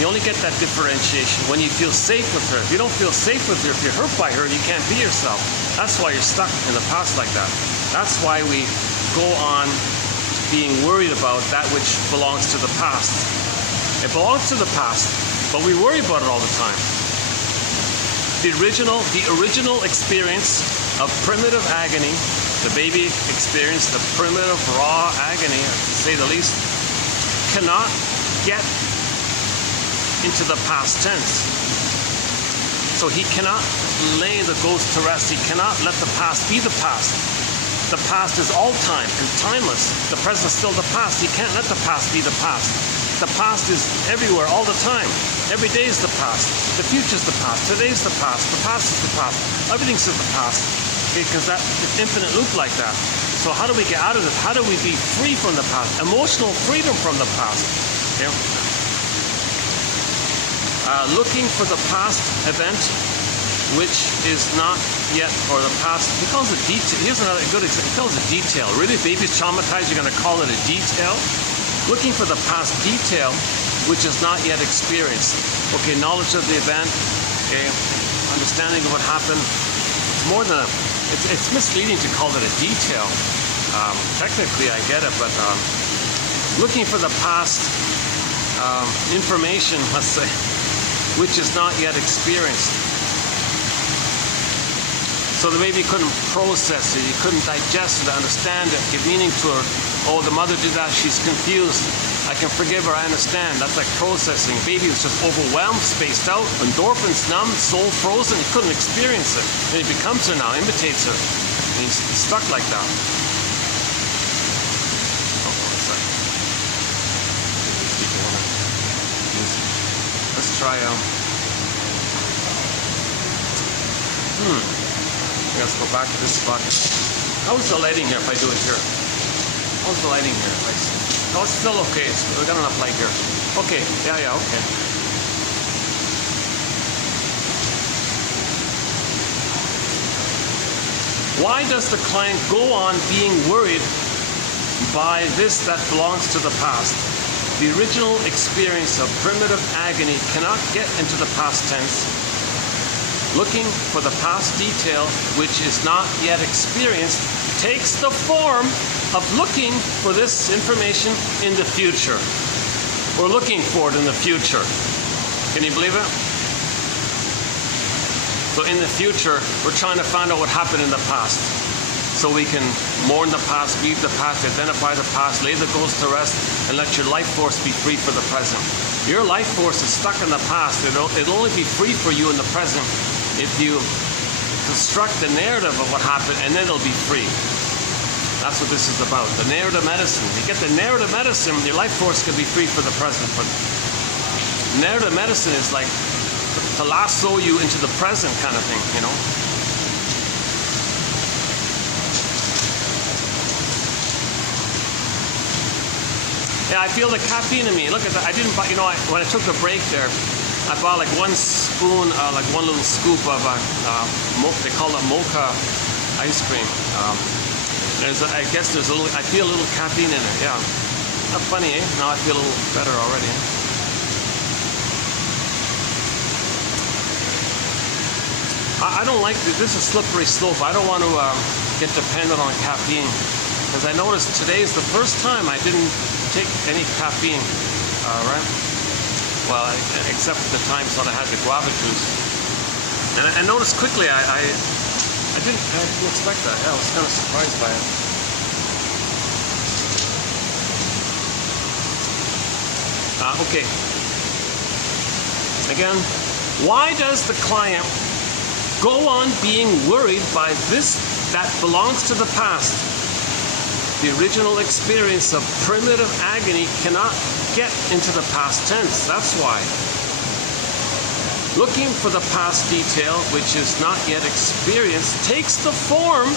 You only get that differentiation when you feel safe with her. If you don't feel safe with her, if you're hurt by her, you can't be yourself. That's why you're stuck in the past like that. That's why we go on being worried about that which belongs to the past. It belongs to the past, but we worry about it all the time. The original experience of primitive agony, the baby experienced the primitive raw agony, to say the least, cannot get into the past tense. So he cannot lay the ghost to rest. He cannot let the past be the past. The past is all time and timeless. The present is still the past. He can't let the past be the past. The past is everywhere all the time. Every day is the past. The future is the past. Today's the past. The past is the past. Everything's in the past. Okay, because that it's infinite loop like that. So how do we get out of this? How do we be free from the past? Emotional freedom from the past. Okay? looking for the past event which is not yet, or the past, he calls it detail. Here's another good example. He calls it detail. Really, if baby's traumatized, you're going to call it a detail? Looking for the past detail which is not yet experienced. Okay, knowledge of the event, okay, understanding of what happened. It's more than it's misleading to call it a detail. Technically, I get it, but looking for the past information, let's say, which is not yet experienced. So that maybe you couldn't process it, you couldn't digest it, understand it, give meaning to her. Oh, the mother did that, she's confused. I can forgive her, I understand. That's like processing. Baby was just overwhelmed, spaced out, endorphins numb, soul frozen, he couldn't experience it. And he becomes her now, imitates her. And he's stuck like that. Oh, one second. Let's try let's go back to this spot. How's the lighting here if I do it here? How's the lighting here? Oh, it's still okay. We got enough light here. Okay, yeah, okay. Why does the client go on being worried by this that belongs to the past? The original experience of primitive agony cannot get into the past tense. Looking for the past detail which is not yet experienced takes the form of looking for this information in the future. We're looking for it in the future. Can you believe it? So in the future, we're trying to find out what happened in the past. So we can mourn the past, grieve the past, identify the past, lay the ghost to rest, and let your life force be free for the present. Your life force is stuck in the past. It'll only be free for you in the present if you construct the narrative of what happened, and then it'll be free. That's what this is about, the narrative medicine. You get the narrative medicine, your life force can be free for the present. But narrative medicine is like to lasso you into the present kind of thing, you know. Yeah, I feel the caffeine in me. Look at that. I didn't buy, when I took the break there, I bought like one spoon, like one little scoop of, they call it mocha ice cream. I guess there's a little, I feel a little caffeine in it, yeah. Not funny, eh? Now I feel a little better already. I don't like this is slippery slope. I don't want to get dependent on caffeine, because I noticed today is the first time I didn't take any caffeine, right? Well, except for the times that I had the guava juice. And I noticed quickly, I didn't expect that. Yeah, I was kind of surprised by it. Okay. Again, why does the client go on being worried by this that belongs to the past? The original experience of primitive agony cannot get into the past tense. That's why. Looking for the past detail which is not yet experienced takes the form,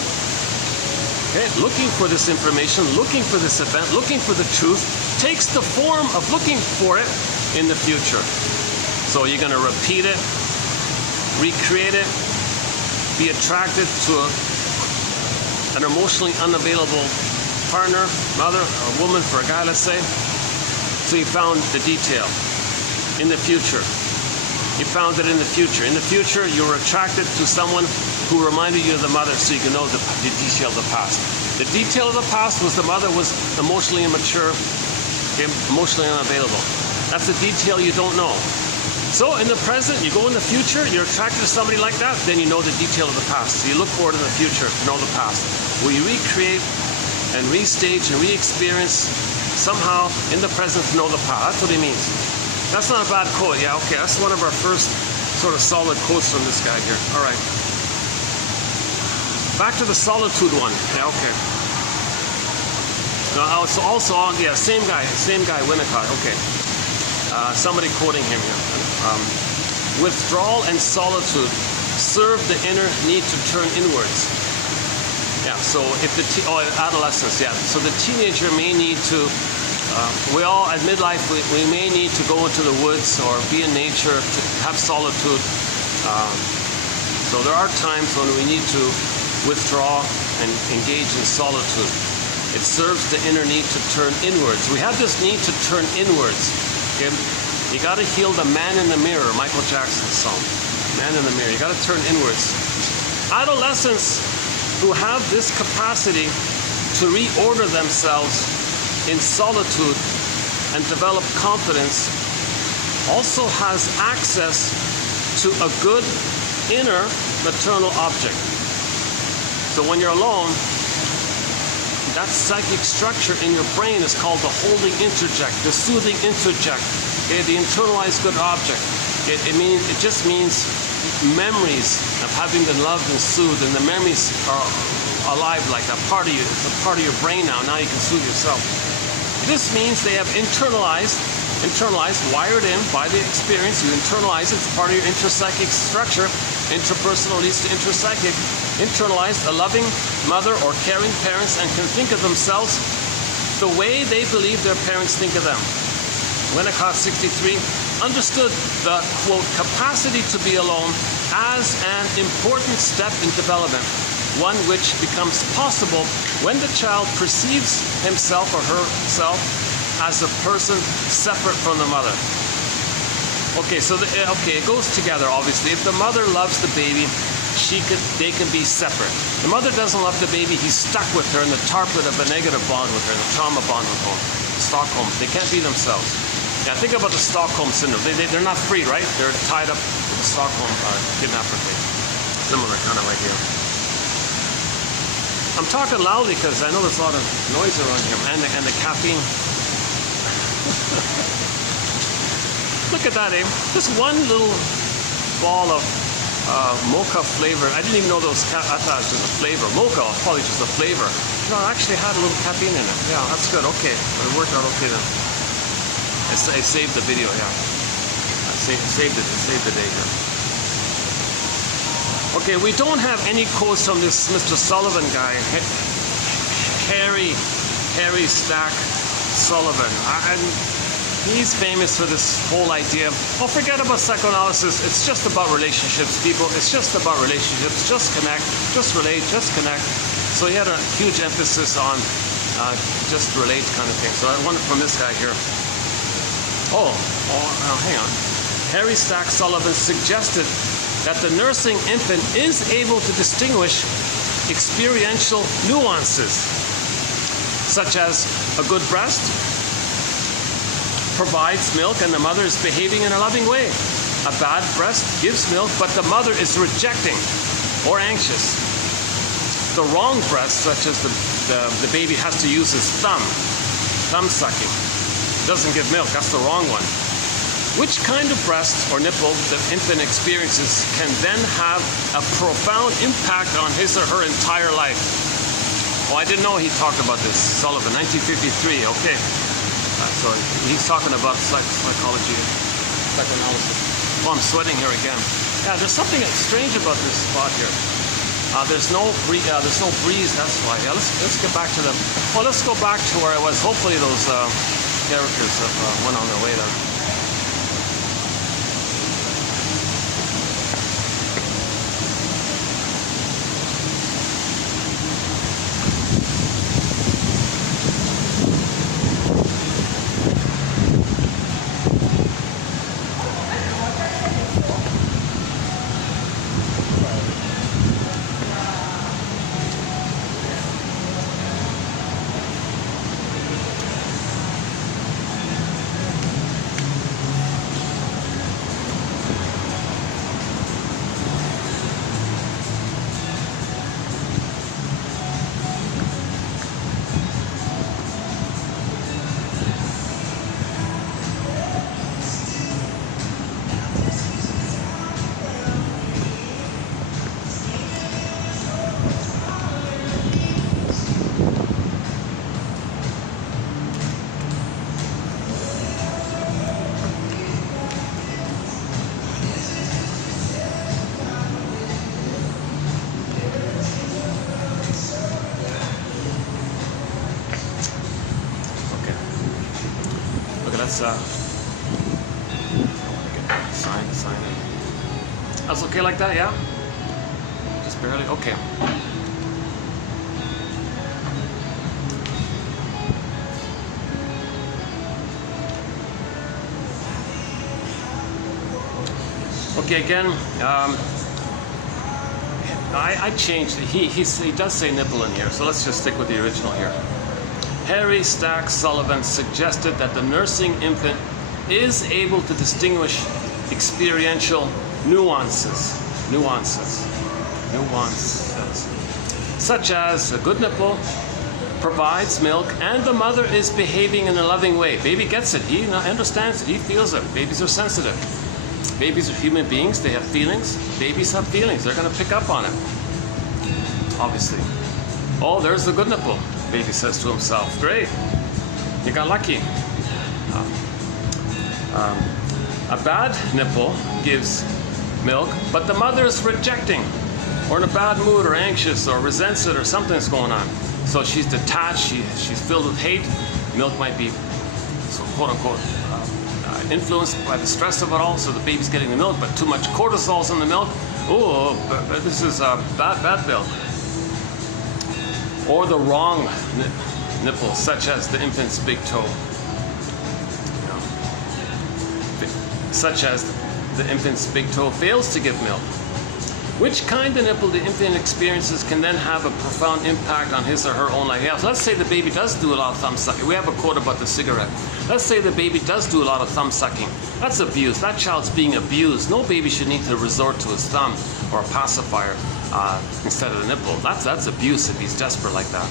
okay, looking for this information, looking for this event, looking for the truth, takes the form of looking for it in the future. So you're going to repeat it, recreate it, be attracted to an emotionally unavailable partner, mother, or woman for a guy, let's say. So you found the detail in the future. You found it in the future. In the future, you were attracted to someone who reminded you of the mother, so you can know the detail of the past. The detail of the past was the mother was emotionally immature, emotionally unavailable. That's the detail you don't know. So in the present, you go in the future, you're attracted to somebody like that, then you know the detail of the past. So you look forward in the future to know the past. Will you recreate and restage and re-experience somehow in the present to know the past? That's what he means. That's not a bad quote. Yeah, okay, that's one of our first sort of solid quotes from this guy here. All right. Back to the solitude one. Yeah, okay. Now, also on, yeah, same guy, Winnicott. Okay. Somebody quoting him here. Withdrawal and solitude serve the inner need to turn inwards. Yeah, so if the adolescence, yeah. So the teenager may need to We all, at midlife, we may need to go into the woods or be in nature to have solitude. So there are times when we need to withdraw and engage in solitude. It serves the inner need to turn inwards. We have this need to turn inwards. Okay? You got to heal the man in the mirror, Michael Jackson's song. Man in the mirror. You got to turn inwards. Adolescents who have this capacity to reorder themselves in solitude and develop confidence also has access to a good inner maternal object. So when you're alone, that psychic structure in your brain is called the holding interject, the soothing interject, okay, the internalized good object. It just means memories of having been loved and soothed, and the memories are alive like a part of you. It's a part of your brain now. Now you can soothe yourself. This means they have internalized, wired in by the experience. You internalize it. It's part of your intrapsychic structure. Intrapersonal leads to intrapsychic. Internalized a loving mother or caring parents and can think of themselves the way they believe their parents think of them. Winnicott, 63, understood the, quote, capacity to be alone as an important step in development, one which becomes possible when the child perceives himself or herself as a person separate from the mother. Okay, so it goes together, obviously. If the mother loves the baby, they can be separate. The mother doesn't love the baby, he's stuck with her in the target of a negative bond with her, the trauma bond with her. Stockholm, they can't be themselves. Yeah, think about the Stockholm syndrome. They're not free, right? They're tied up with the Stockholm kidnapper thing. Similar kind of idea. I'm talking loudly because I know there's a lot of noise around here, and the caffeine. Look at that, eh? Just one little ball of mocha flavor. I didn't even know those. I thought it was just a flavor. Mocha, probably just a flavor. No, it actually had a little caffeine in it. Yeah, that's good. Okay, but it worked out okay then. I saved the video. Yeah, I saved it. Saved the day here. Okay, we don't have any quotes from this Mr. Sullivan guy, Harry Stack Sullivan. He's famous for this whole idea. Oh, forget about psychoanalysis. It's just about relationships, people. It's just about relationships. Just connect, just relate, just connect. So he had a huge emphasis on just relate kind of thing. So I wanted from this guy here. Hang on. Harry Stack Sullivan suggested that the nursing infant is able to distinguish experiential nuances, such as a good breast provides milk and the mother is behaving in a loving way. A bad breast gives milk, but the mother is rejecting or anxious. The wrong breast, such as the baby has to use his thumb sucking, doesn't give milk. That's the wrong one. Which kind of breast or nipple the infant experiences can then have a profound impact on his or her entire life. Oh, I didn't know he talked about this. Sullivan, 1953. Okay. So he's talking about psychology, psychoanalysis. Oh, I'm sweating here again. Yeah, there's something strange about this spot here. There's no breeze. That's why. Yeah, let's get back to the. Well, let's go back to where I was. Hopefully, those characters have went on their way there. let's sign it. That's okay like that, yeah? Just barely, okay. Okay, again, I changed it. He does say nipple in here, so let's just stick with the original here. Harry Stack Sullivan suggested that the nursing infant is able to distinguish experiential nuances, such as a good nipple provides milk and the mother is behaving in a loving way. Baby gets it, he understands it, he feels it. Babies are sensitive. Babies are human beings, they have feelings. Babies have feelings, they're going to pick up on it, obviously. Oh, there's the good nipple, baby says to himself. Great, you got lucky. A bad nipple gives milk, but the mother is rejecting, or in a bad mood, or anxious, or resents it, or something's going on. So she's detached, she's filled with hate. Milk might be, so quote unquote, influenced by the stress of it all, so the baby's getting the milk, but too much cortisol's in the milk. Oh, but this is bad milk. Or the wrong nipple, such as the infant's big toe. Such as the infant's big toe fails to give milk. Which kind of nipple the infant experiences can then have a profound impact on his or her own life. Yeah, so let's say the baby does do a lot of thumb sucking. We have a quote about the cigarette. Let's say the baby does do a lot of thumb sucking. That's abuse. That child's being abused. No baby should need to resort to his thumb or a pacifier instead of the nipple. That's abuse if he's desperate like that.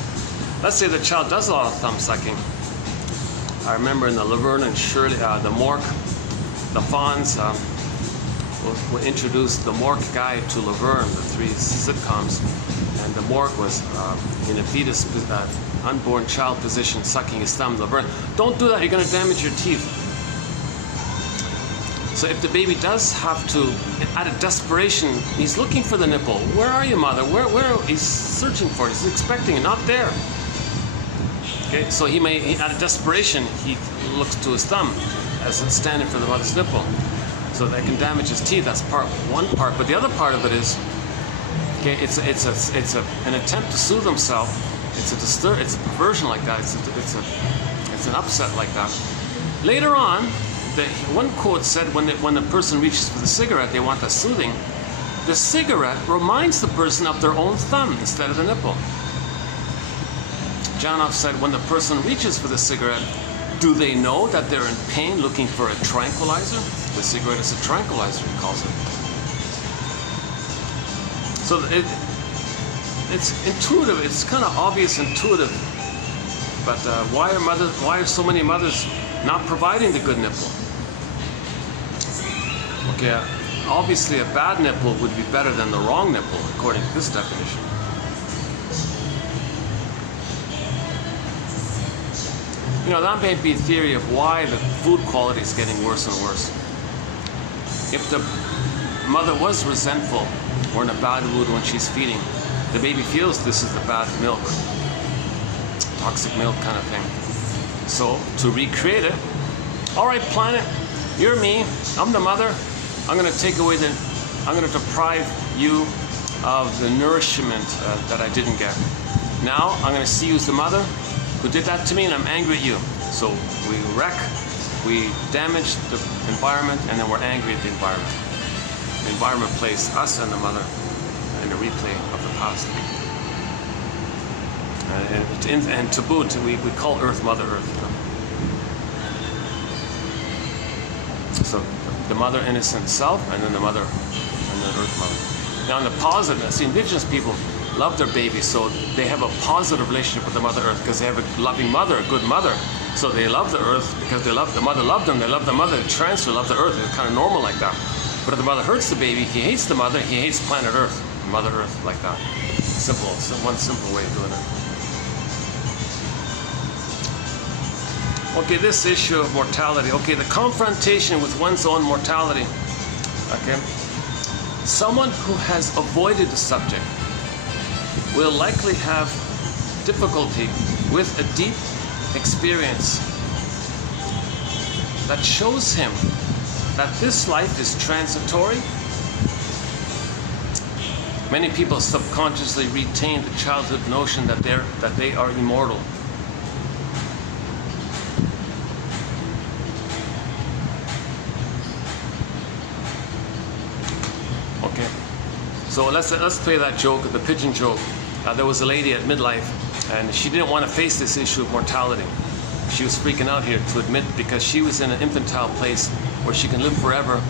Let's say the child does a lot of thumb sucking. I remember in the Laverne and Shirley, the Mork, the Fonz, we introduced the Mork guy to Laverne, the 3 sitcoms, and the Mork was in a fetus, unborn child position, sucking his thumb. Laverne, don't do that, you're going to damage your teeth. So if the baby does have to, out of desperation, he's looking for the nipple. Where are you, mother? Where? He's searching for it. He's expecting it, not there. Okay, so he may, out of desperation, he looks to his thumb as it's standing for the mother's nipple. So that can damage his teeth. That's one part. But the other part of it is, okay, it's an attempt to soothe himself. It's a perversion like that. It's an upset like that. Later on, one quote said when the person reaches for the cigarette, they want the soothing. The cigarette reminds the person of their own thumb instead of the nipple. Janoff said when the person reaches for the cigarette, do they know that they're in pain looking for a tranquilizer? The cigarette is a tranquilizer, he calls it. So it's intuitive, it's kind of obvious intuitive. But why are so many mothers not providing the good nipple? Okay, obviously a bad nipple would be better than the wrong nipple, according to this definition. You know, that may be a theory of why the food quality is getting worse and worse. If the mother was resentful or in a bad mood when she's feeding, the baby feels this is the bad milk, toxic milk kind of thing. So to recreate it, all right, planet, you're me, I'm the mother, I'm going to deprive you of the nourishment that I didn't get. Now I'm going to see you as the mother who did that to me, and I'm angry at you. So we we damage the environment, and then we're angry at the environment. The environment plays us and the mother in a replay of the past. And to boot, we call Earth Mother Earth. So the mother innocent self, and then the mother, and then Earth Mother. Now in the positive, see, indigenous people love their babies, so they have a positive relationship with the Mother Earth because they have a loving mother, a good mother. So they love the earth because they love the mother, loved them. They love the mother. They transfer love the earth. It's kind of normal like that. But if the mother hurts the baby, he hates the mother. He hates planet Earth, Mother Earth, like that. Simple. It's one simple way of doing it. Okay, this issue of mortality. Okay, the confrontation with one's own mortality. Okay, someone who has avoided the subject will likely have difficulty with a deep experience that shows him that this life is transitory. Many people subconsciously retain the childhood notion that they are immortal. Okay, so let's play that joke, the pigeon joke. There was a lady at midlife, and she didn't want to face this issue of mortality. She was freaking out here to admit, because she was in an infantile place where she can live forever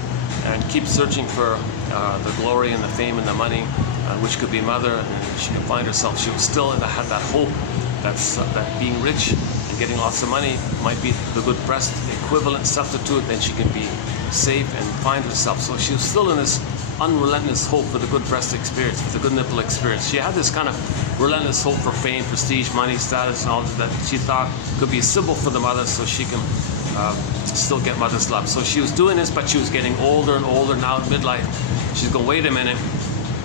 and keep searching for the glory and the fame and the money, which could be mother, and she could find herself. She was still had that hope that being rich and getting lots of money might be the good breast equivalent substitute, then she can be safe and find herself. So she was still in this unrelentless hope for the good breast experience, for the good nipple experience. She had this kind of relentless hope for fame, prestige, money, status, and all that she thought could be a symbol for the mother, so she can still get mother's love. So she was doing this, but she was getting older and older now at midlife. She's going, wait a minute,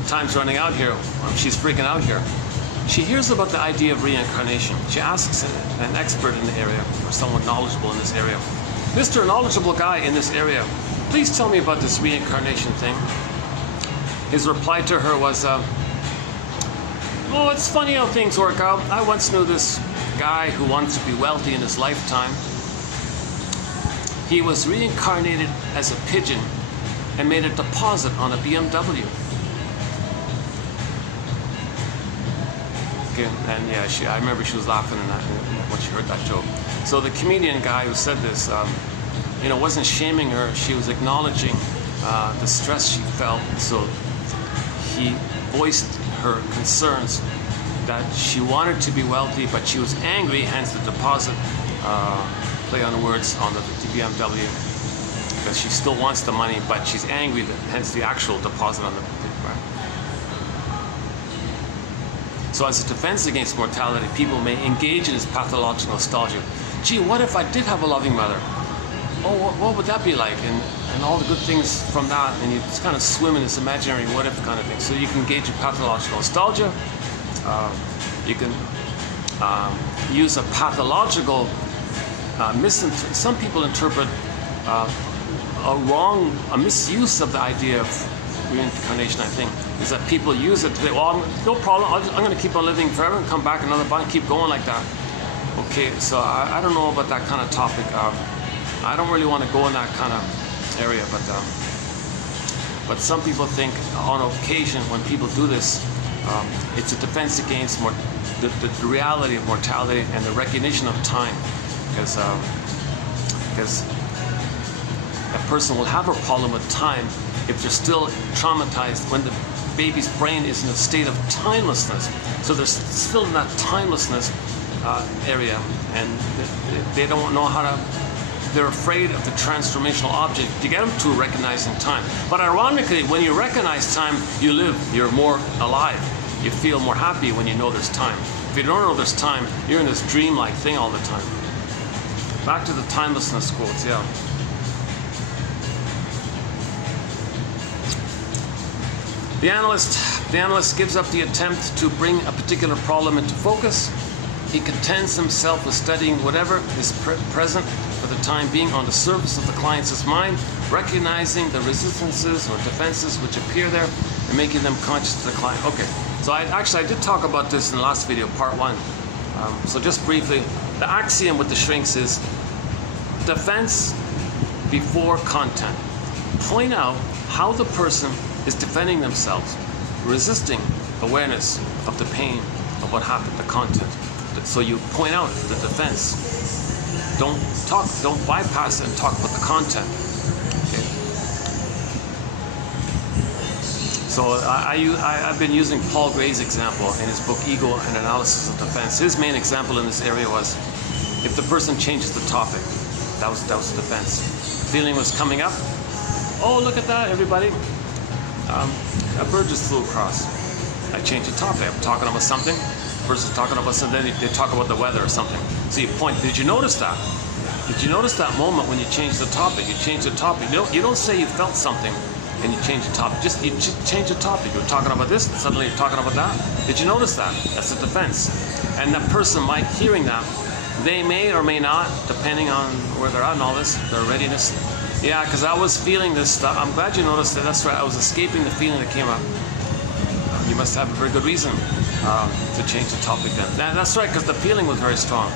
time's running out here. She's freaking out here. She hears about the idea of reincarnation. She asks an expert in the area, or someone knowledgeable in this area, Mr. Knowledgeable guy in this area, please tell me about this reincarnation thing. His reply to her was, oh, it's funny how things work out. I once knew this guy who wanted to be wealthy in his lifetime. He was reincarnated as a pigeon and made a deposit on a BMW. Okay, and yeah, I remember she was laughing when she heard that joke. So the comedian guy who said this, wasn't shaming her. She was acknowledging the stress she felt. So he voiced her concerns that she wanted to be wealthy, but she was angry, hence the deposit, play on the words on the BMW, because she still wants the money, but she's angry, hence the actual deposit on the right? So as a defense against mortality, people may engage in this pathological nostalgia. Gee, what if I did have a loving mother? Oh, what would that be like? And all the good things from that, and you just kind of swim in this imaginary what if kind of thing. So you can engage in pathological nostalgia. You can use a pathological some people interpret a misuse of the idea of reincarnation, I think, is that people use it to say, well, no problem, I'm going to keep on living forever and come back another body and keep going like that. Okay, so I don't know about that kind of topic. I don't really want to go in that kind of area, but some people think on occasion when people do this, it's a defense against the reality of mortality and the recognition of time, because a person will have a problem with time if they're still traumatized when the baby's brain is in a state of timelessness. So they're still in that timelessness area, and they don't know how to. They're afraid of the transformational object to get them to recognizing time. But ironically, when you recognize time, you live. You're more alive. You feel more happy when you know there's time. If you don't know there's time, you're in this dreamlike thing all the time. Back to the timelessness quotes, yeah. The analyst gives up the attempt to bring a particular problem into focus. He contents himself with studying whatever is present for the time being on the surface of the client's mind, recognizing the resistances or defenses which appear there and making them conscious to the client. Okay, so I did talk about this in the last video, part 1. So just briefly, the axiom with the shrinks is defense before content. Point out how the person is defending themselves, resisting awareness of the pain of what happened, the content. So you point out the defense. Don't bypass it and talk about the content. Okay. So I've been using Paul Gray's example in his book Ego and Analysis of Defense. His main example in this area was if the person changes the topic, that was the defense. Feeling was coming up. Oh, look at that, everybody. A bird just flew across. I changed the topic. I'm talking about something. The person's talking about something. They talk about the weather or something. So you point. Did you notice that? Did you notice that moment when you changed the topic? You changed the topic. You don't say you felt something and you change the topic. You just change the topic. You were talking about this, and suddenly you're talking about that. Did you notice that? That's a defense. And that person might, hearing that, They may or may not, depending on where they're at and all this, their readiness. Yeah, because I was feeling this stuff. I'm glad you noticed that. That's right. I was escaping the feeling that came up. You must have a very good reason to change the topic then. That's right, because the feeling was very strong.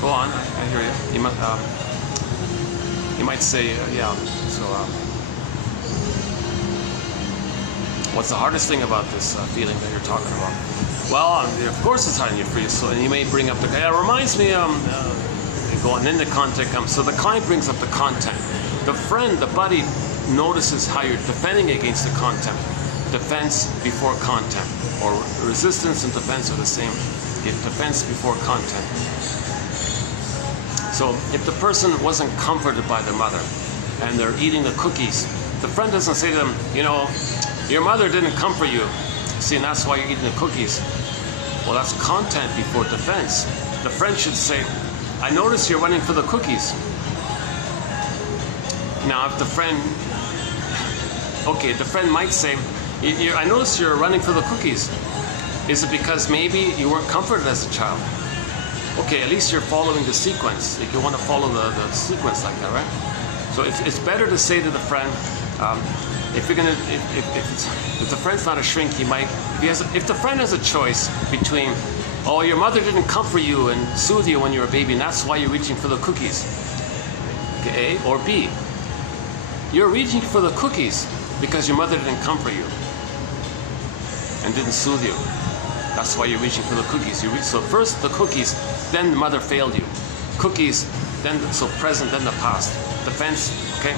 Go on. I hear you. You might say, yeah. So, what's the hardest thing about this feeling that you're talking about? Well, of course it's hard on you free. So, and you may bring up the. It reminds me. Going in the content. So the client brings up the content. The friend, the buddy, notices how you're defending against the content. Defense before content, or resistance and defense are the same. Defense before content. So if the person wasn't comforted by the mother, and they're eating the cookies, the friend doesn't say to them, you know, your mother didn't comfort you. See, and that's why you're eating the cookies. Well, that's content before defense. The friend should say, I notice you're running for the cookies. Now, if the friend, okay, the friend might say, I notice you're running for the cookies. Is it because maybe you weren't comforted as a child? Okay, at least you're following the sequence. Like you want to follow the sequence like that, right? So it's better to say to the friend, if the friend's not a shrink, he might. If the friend has a choice between, oh, your mother didn't comfort you and soothe you when you were a baby, and that's why you're reaching for the cookies. Okay, A or B. You're reaching for the cookies because your mother didn't comfort you and didn't soothe you. That's why you're reaching for the cookies. So first the cookies, then the mother failed you. Cookies, then so present, then the past. Defense, okay?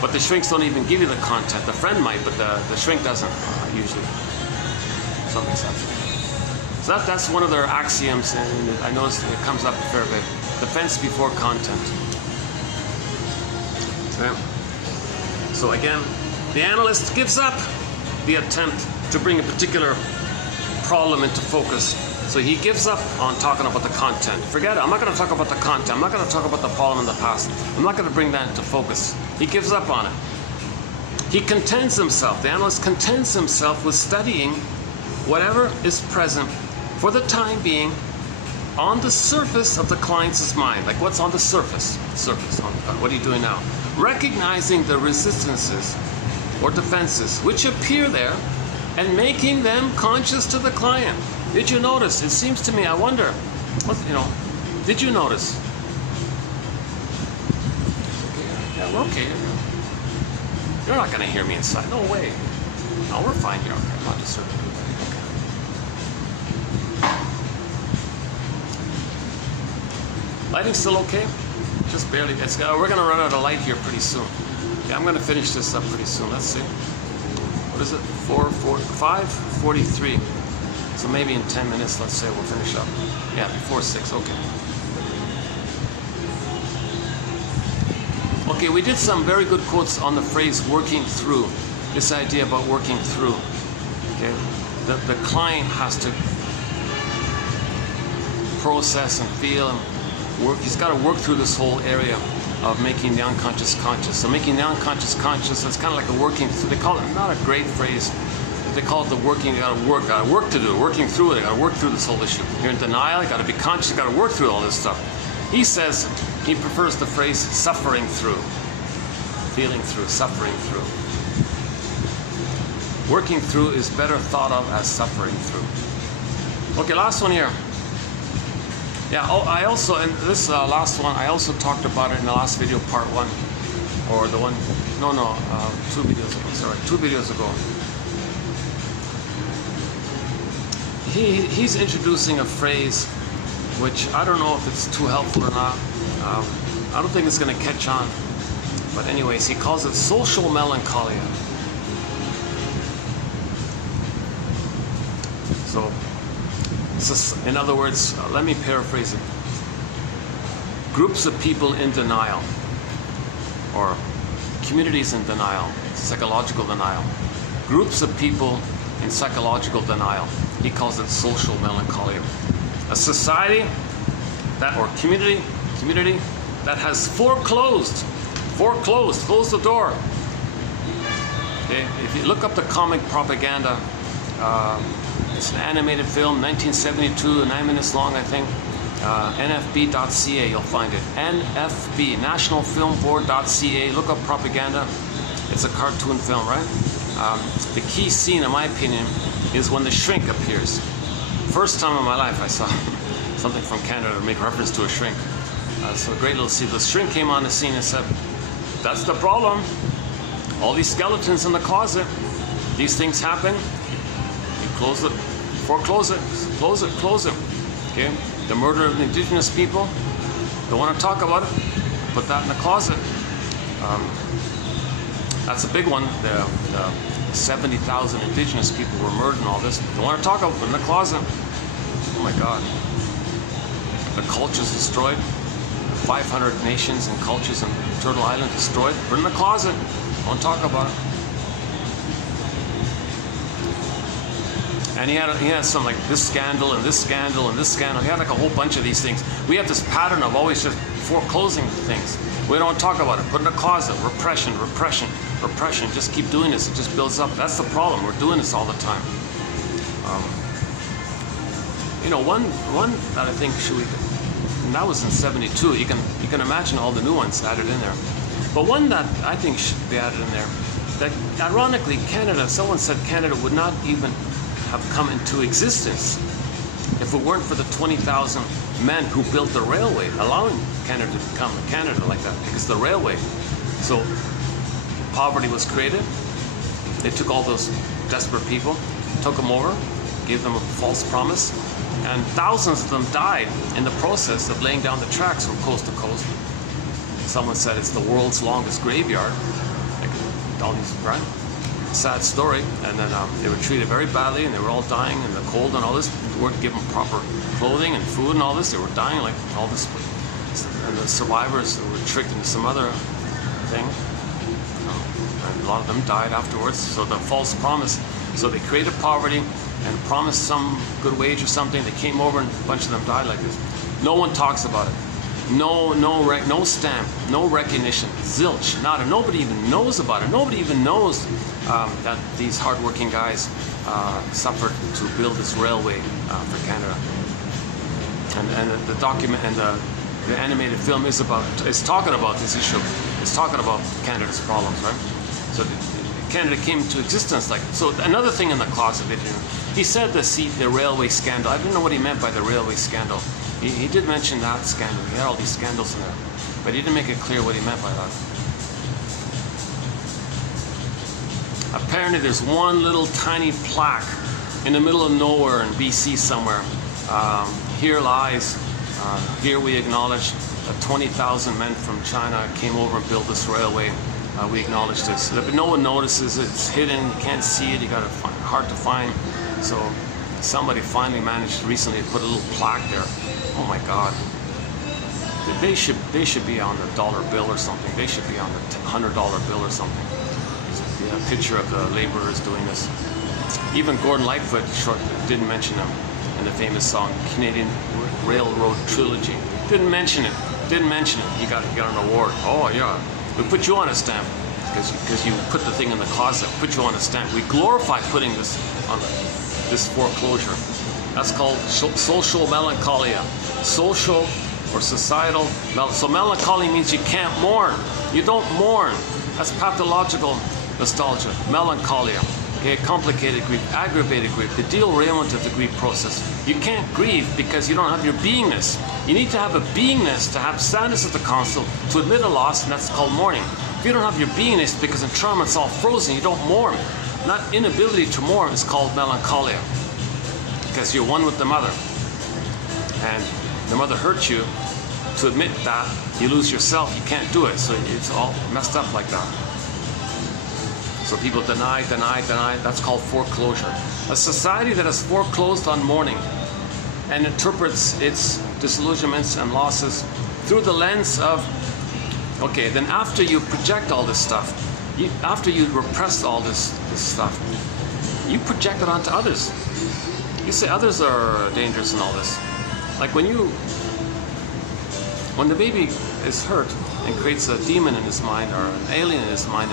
But the shrinks don't even give you the content. The friend might, but the shrink doesn't usually. Some exception. So that's one of their axioms, and I noticed it comes up a fair bit. Defense before content. Okay. So again, the analyst gives up the attempt to bring a particular problem into focus. So he gives up on talking about the content. Forget it. I'm not going to talk about the content. I'm not going to talk about the problem in the past. I'm not going to bring that into focus. He gives up on it. He contents himself. The analyst contents himself with studying whatever is present for the time being on the surface of the client's mind. Like what's on the surface? What are you doing now? Recognizing the resistances or defenses which appear there and making them conscious to the client. Did you notice? It seems to me, I wonder, did you notice? Yeah, well, okay. You're not going to hear me inside. No way. No, we're fine here. Okay, I'm not disturbing you. Okay. Lighting's still okay? Just barely. We're going to run out of light here pretty soon. Yeah, I'm going to finish this up pretty soon. Let's see. What is it? 5:43. So maybe in 10 minutes, let's say, we'll finish up. Yeah, before 6. Okay. Okay, we did some very good quotes on the phrase working through. This idea about working through. Okay, the client has to process and feel and work. He's got to work through this whole area of making the unconscious conscious. So making the unconscious conscious, it's kind of like a working through. They call it, not a great phrase, they call it the working. You got to work to do it, working through it. You got to work through this whole issue. You're in denial, you got to be conscious, you got to work through all this stuff. He says he prefers the phrase suffering through, feeling through, suffering through. Working through is better thought of as suffering through. Okay, last one here. Yeah, I also, and this last one, I also talked about it in the last video, part 1. Or the one, 2 videos ago, sorry, 2 videos ago. He's introducing a phrase which I don't know if it's too helpful or not. I don't think it's going to catch on. But anyways, he calls it social melancholia. So, in other words, let me paraphrase it. Groups of people in denial, or communities in denial, psychological denial. Groups of people in psychological denial. He calls it social melancholia. A society that, or community that has foreclosed, closed the door. Okay? If you look up the comic Propaganda, it's an animated film, 1972, 9 minutes long, I think. nfb.ca, you'll find it. NFB, nationalfilmboard.ca. Look up propaganda. It's a cartoon film, right? The key scene, in my opinion, is when the shrink appears. First time in my life I saw something from Canada make reference to a shrink. So a great little scene. The shrink came on the scene and said, "That's the problem. All these skeletons in the closet. These things happen. You close it, foreclose it, close it. Okay? The murder of the indigenous people. Don't want to talk about it. Put that in the closet." That's a big one. The 70,000 indigenous people were murdered and all this. Don't want to talk about it. Put in the closet. Oh my God. The culture's destroyed. 500 nations and cultures in Turtle Island destroyed. Put in the closet. Don't talk about it. And he had some like this scandal and this scandal and this scandal. He had like a whole bunch of these things. We have this pattern of always just foreclosing things. We don't talk about it. Put in a closet. Repression, repression, repression. Just keep doing this. It just builds up. That's the problem. We're doing this all the time. You know, one that I think should be, and that was in '72. You can imagine all the new ones added in there. But one that I think should be added in there, that ironically Canada, someone said Canada would not even have come into existence if it weren't for the 20,000 men who built the railway, allowing Canada to become Canada like that, because the railway. So poverty was created. They took all those desperate people, took them over, gave them a false promise, and thousands of them died in the process of laying down the tracks from coast to coast. Someone said it's the world's longest graveyard. Like all these, right? Sad story. And then they were treated very badly, and they were all dying in the cold and all this. They weren't given proper clothing and food and all this. They were dying like all this. And the survivors were tricked into some other thing. And a lot of them died afterwards. So the false promise. So they created poverty and promised some good wage or something. They came over and a bunch of them died like this. No one talks about it. No stamp, no recognition, zilch, nada. Nobody even knows about it. Nobody even knows that these hardworking guys suffered to build this railway for Canada. And the document and the animated film is talking about this issue. It's talking about Canada's problems, right? So Canada came into existence like so. Another thing in the closet, he said the railway scandal. I didn't know what he meant by the railway scandal. He did mention that scandal. He had all these scandals in there, but he didn't make it clear what he meant by that. Apparently there's one little tiny plaque in the middle of nowhere in BC somewhere. Here lies, here we acknowledge that 20,000 men from China came over and built this railway. We acknowledge this. But no one notices it. It's hidden, you can't see it, you gotta find, hard to find. So somebody finally managed recently to put a little plaque there. Oh my God. They should be on the dollar bill or something. They should be on the $100 bill or something. A picture of the laborers doing this. Even Gordon Lightfoot didn't mention them in the famous song Canadian Railroad Trilogy. Didn't mention it. You got an award. Oh yeah. We put you on a stamp because you put the thing in the closet. Put you on a stamp. We glorify putting this on this foreclosure. That's called social melancholia. Social or societal. So melancholy means you can't mourn. You don't mourn. That's pathological nostalgia. Melancholia. Okay, complicated grief, aggravated grief, the derailment of the grief process. You can't grieve because you don't have your beingness. You need to have a beingness to have sadness at the console, to admit a loss, and that's called mourning. If you don't have your beingness because in trauma it's all frozen, you don't mourn. Not inability to mourn is called melancholia. Because you're one with the mother. And the mother hurt you. To admit that, you lose yourself, you can't do it. So it's all messed up like that. So people deny, that's called foreclosure. A society that has foreclosed on mourning and interprets its disillusionments and losses through the lens of, okay, then after you project all this stuff, after you repress all this stuff, you project it onto others. You say others are dangerous and all this. Like when the baby is hurt and creates a demon in his mind or an alien in his mind,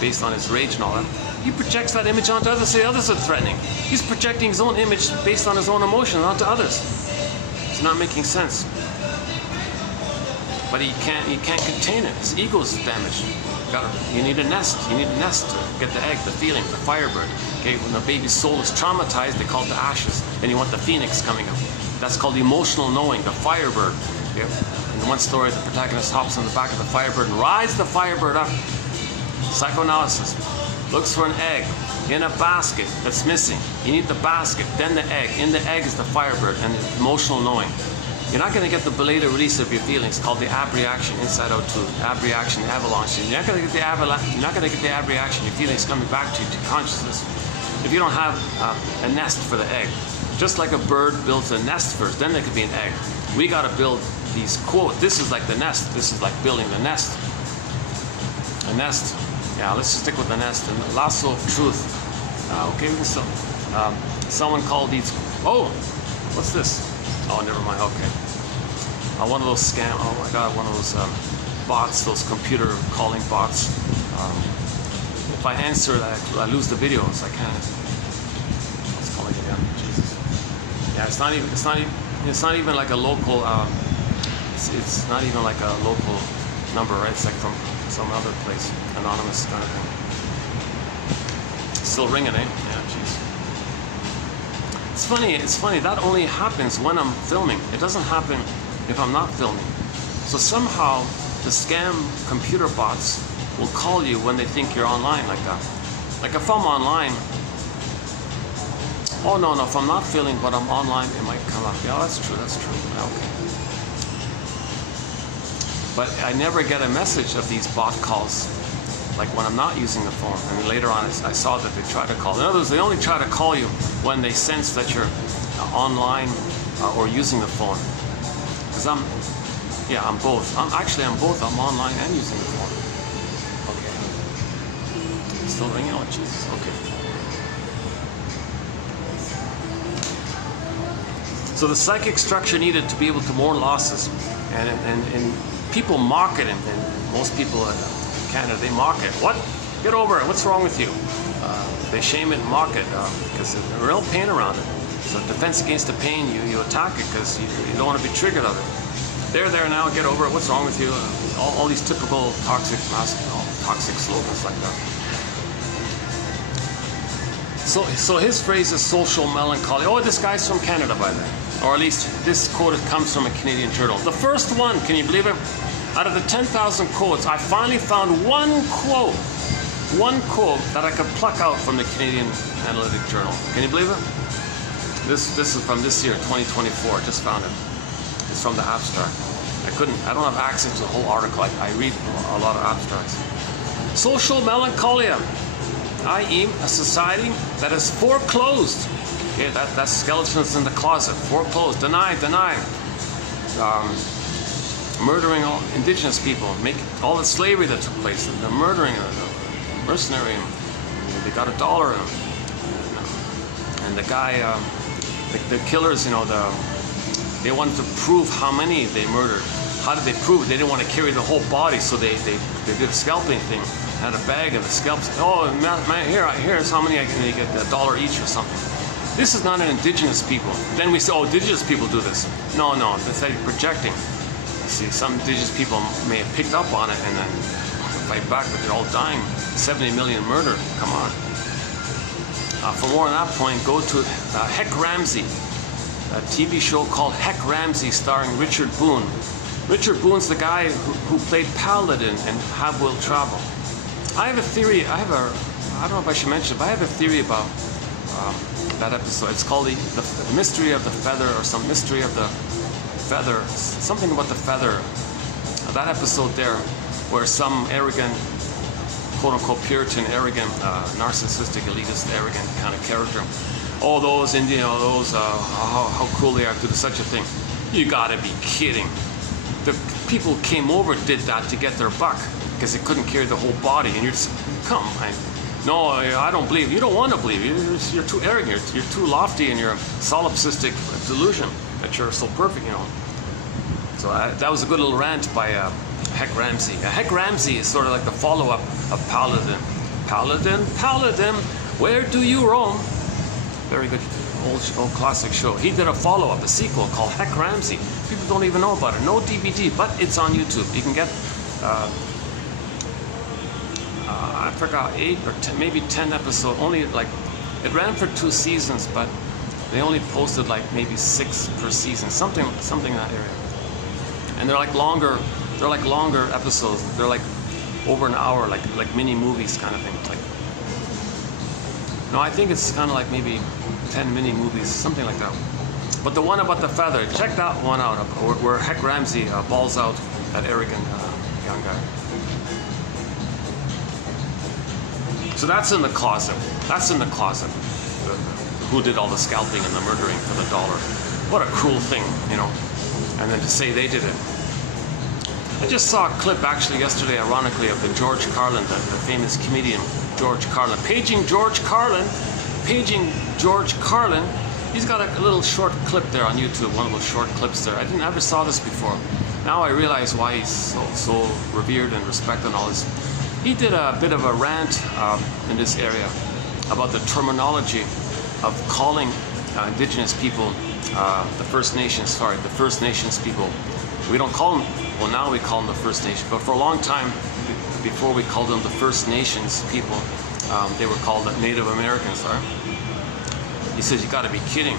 based on his rage and all that, he projects that image onto others, say others are threatening. He's projecting his own image based on his own emotion onto others. It's not making sense. But he can't contain it. His ego is damaged. You need a nest. You need a nest to get the egg, the feeling, the firebird. Okay, when the baby's soul is traumatized, they call it the ashes. And you want the phoenix coming up. That's called emotional knowing, the firebird. Okay? In one story, the protagonist hops on the back of the firebird and rides the firebird up. Psychoanalysis. Looks for an egg in a basket that's missing. You need the basket, then the egg. In the egg is the firebird and the emotional knowing. You're not going to get the belated release of your feelings, called the ab reaction, inside out too. Ab reaction, avalanche. You're not going to get the ab reaction, your feelings coming back to you, to consciousness, if you don't have a nest for the egg. Just like a bird builds a nest first, then there could be an egg. We got to build these quote. This is like the nest. This is like building the nest. A nest. Yeah, let's just stick with the nest. And the lasso of truth. Okay, someone called these. Oh, what's this? Oh, never mind. Okay. One of those scam. Oh my God, one of those bots, those computer calling bots. If I answer that, I lose the videos. I can't. It's calling again. Jesus. Yeah, it's not even like a local. It's not even like a local number, right? It's like from some other place, anonymous kind of thing. Still ringing, eh? Yeah, jeez. It's funny, that only happens when I'm filming. It doesn't happen if I'm not filming. So somehow the scam computer bots will call you when they think you're online like that. Like if I'm online, oh no, if I'm not filming but I'm online, it might come up. Yeah, that's true. Okay. But I never get a message of these bot calls, like when I'm not using the phone. And later on, I saw that they try to call. In other words, they only try to call you when they sense that you're online or using the phone. Because I'm both. I'm both. I'm online and using the phone. Okay. Still ringing? Oh, Jesus. Okay. So the psychic structure needed to be able to mourn losses, and people mock it, and most people in Canada, they mock it. What? Get over it. What's wrong with you? They shame it and mock it because there's real pain around it. So defense against the pain, you attack it because you don't want to be triggered of it. There now, get over it. What's wrong with you? All these typical toxic slogans like that. So his phrase is social melancholy. Oh, this guy's from Canada, by the way. Or at least this quote comes from a Canadian journal. The first one, can you believe it? Out of the 10,000 quotes, I finally found one quote that I could pluck out from the Canadian Analytic Journal. Can you believe it? This is from this year, 2024. Just found it. It's from the abstract. I don't have access to the whole article. I read a lot of abstracts. Social melancholia, i.e. a society that is foreclosed. Okay, that's skeletons in the closet. Foreclosed, denied. Murdering all indigenous people, all the slavery that took place, the murdering of the mercenary. They got $1, and the guy, the killers, they wanted to prove how many they murdered. How did they prove it? They didn't want to carry the whole body, so they did a scalping thing. Had a bag of the scalps. Oh man, here's how many. They get $1 each or something. This is not an indigenous people. Then we say, oh, indigenous people do this. No, that's that you're projecting. See, some indigenous people may have picked up on it and then fight back, but they're all dying. 70 million murdered. Come on. For more on that point, go to Heck Ramsey, a TV show called Heck Ramsey, starring Richard Boone. Richard Boone's the guy who played Paladin in Have Will Travel. I have a theory. I don't know if I should mention it, but I have a theory about that episode. It's called the Mystery of the Feather, or some Mystery of the Feather, something about the feather. That episode there, where some arrogant, quote-unquote Puritan, arrogant, narcissistic, elitist, arrogant kind of character. Oh, those Indian, how cruel they are to do such a thing. You gotta be kidding. The people who came over did that to get their buck because they couldn't carry the whole body. And you're just, come, no, I don't believe. You don't want to believe. You're too arrogant. You're too lofty in your solipsistic delusion that you're so perfect, So that was a good little rant by Heck Ramsey. Heck Ramsey is sort of like the follow-up of Paladin. Paladin, where do you roam? Very good. old classic show. He did a follow-up, a sequel called Heck Ramsey. People don't even know about it. No DVD, but it's on YouTube. You can get, I forgot, 8 or 10, maybe 10 episodes. Only like, it ran for 2 seasons, but they only posted like maybe 6 per season, something in that area. And they're like longer episodes. They're like over an hour, like mini movies kind of thing. Like, no, I think it's kind of like maybe 10 mini movies, something like that. But the one about the feather, check that one out, where Heck Ramsey balls out that arrogant young guy. So that's in the closet. That's in the closet. Who did all the scalping and the murdering for the dollar? What a cruel thing, you know. And then to say they did it. I just saw a clip actually yesterday, ironically, of the George Carlin, the famous comedian George Carlin. Paging George Carlin. He's got a little short clip there on YouTube, one of those short clips there. I never saw this before. Now I realize why he's so revered and respected and all this. He did a bit of a rant in this area about the terminology of calling indigenous people, the First Nations people. We don't call them, well, now we call them the First Nation, but for a long time, before we called them the First Nations people, they were called the Native Americans, right? He says, you gotta be kidding.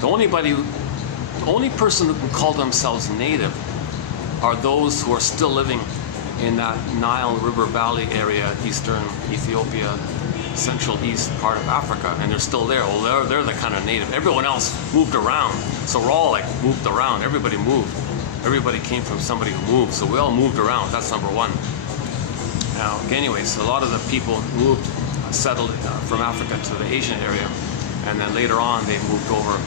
The only person who can call themselves Native are those who are still living in that Nile River Valley area, eastern Ethiopia, central east part of Africa, and they're still there. Well, they're the kind of native. Everyone else moved around, so we're all like moved around. Everybody moved. Everybody came from somebody who moved, so we all moved around. That's number one. Now, anyways, a lot of the people moved, settled from Africa to the Asian area, and then later on they moved over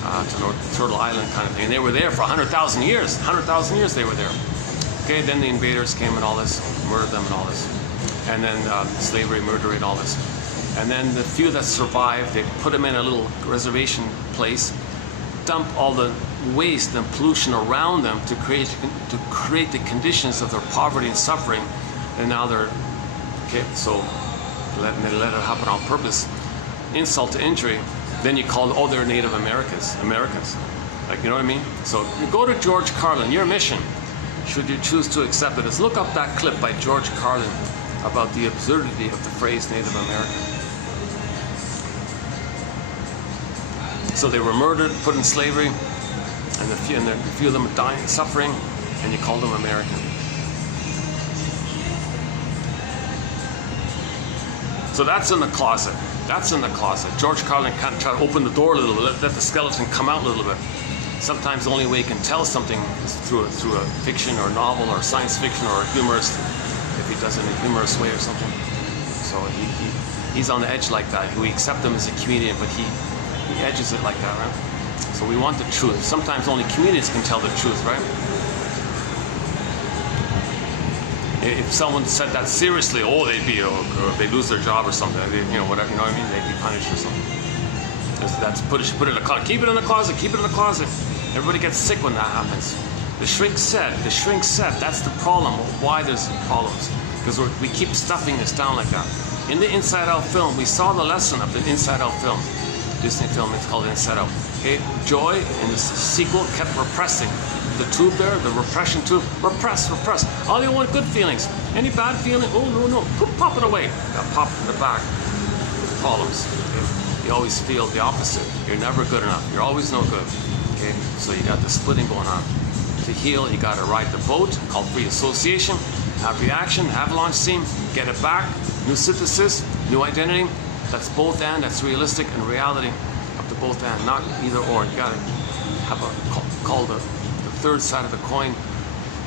to North Turtle Island kind of thing. And they were there for 100,000 years. 100,000 years they were there. Okay, then the invaders came and all this, murdered them and all this. And then slavery, murder, and all this. And then the few that survived, they put them in a little reservation place, dump all the waste and pollution around them to create the conditions of their poverty and suffering. And now they're, okay, so they let it happen on purpose. Insult to injury, then you call, oh, they're Native Americans. Like, you know what I mean? So you go to George Carlin, your mission, should you choose to accept it, is look up that clip by George Carlin about the absurdity of the phrase Native American. So they were murdered, put in slavery, and a few of them are dying, suffering, and you call them American. So that's in the closet. That's in the closet. George Carlin kind of tried to open the door a little bit, let the skeleton come out a little bit. Sometimes the only way you can tell something is through a fiction or a novel or science fiction or a humorist, if he does it in a humorous way or something. So he's on the edge like that. We accept him as a comedian, but he edges it like that, right? So we want the truth. Sometimes only comedians can tell the truth, right? If someone said that seriously, oh, they lose their job or something, whatever, you know what I mean? They'd be punished or something. That's put it in the closet. Keep it in the closet. Keep it in the closet. Everybody gets sick when that happens. The shrink said. That's the problem. Why there's problems? Because we keep stuffing this down like that. In the Inside Out film, we saw the lesson of the Inside Out film. Disney film, it's called Inside Out. Okay, Joy in the sequel kept repressing. The tube there, the repression tube, repress. All you want good feelings. Any bad feeling? Oh, no. Pop it away. Got popped in the back. Problems. Okay? You always feel the opposite. You're never good enough. You're always no good. Okay, so you got the splitting going on. To heal, you got to ride the boat, called free association, have reaction, avalanche scene, get it back, new synthesis, new identity. That's both and, that's realistic and reality of the both and, not either or. You got to have a call the third side of the coin,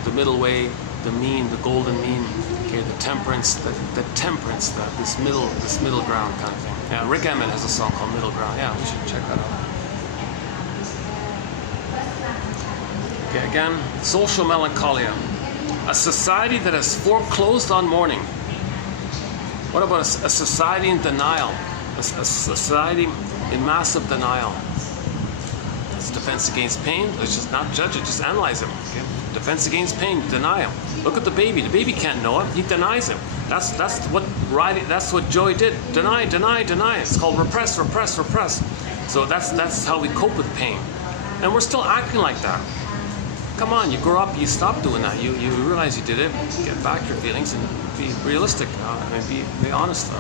the middle way, the mean, the golden mean, okay, the temperance, this middle ground kind of thing. Yeah, Rick Emmett has a song called Middle Ground. Yeah, we should check that out. Okay, again, social melancholia. A society that has foreclosed on mourning. What about a society in denial? A society in massive denial. It's defense against pain. Let's just not judge it, just analyze it. Okay? Defense against pain, denial. Look at the baby. The baby can't know it. He denies it. That's what joy did. Deny, deny, deny. It's called repress, repress, repress. So that's how we cope with pain. And we're still acting like that. Come on, you grow up, you stop doing that. You realize you did it, get back your feelings and be realistic and be honest.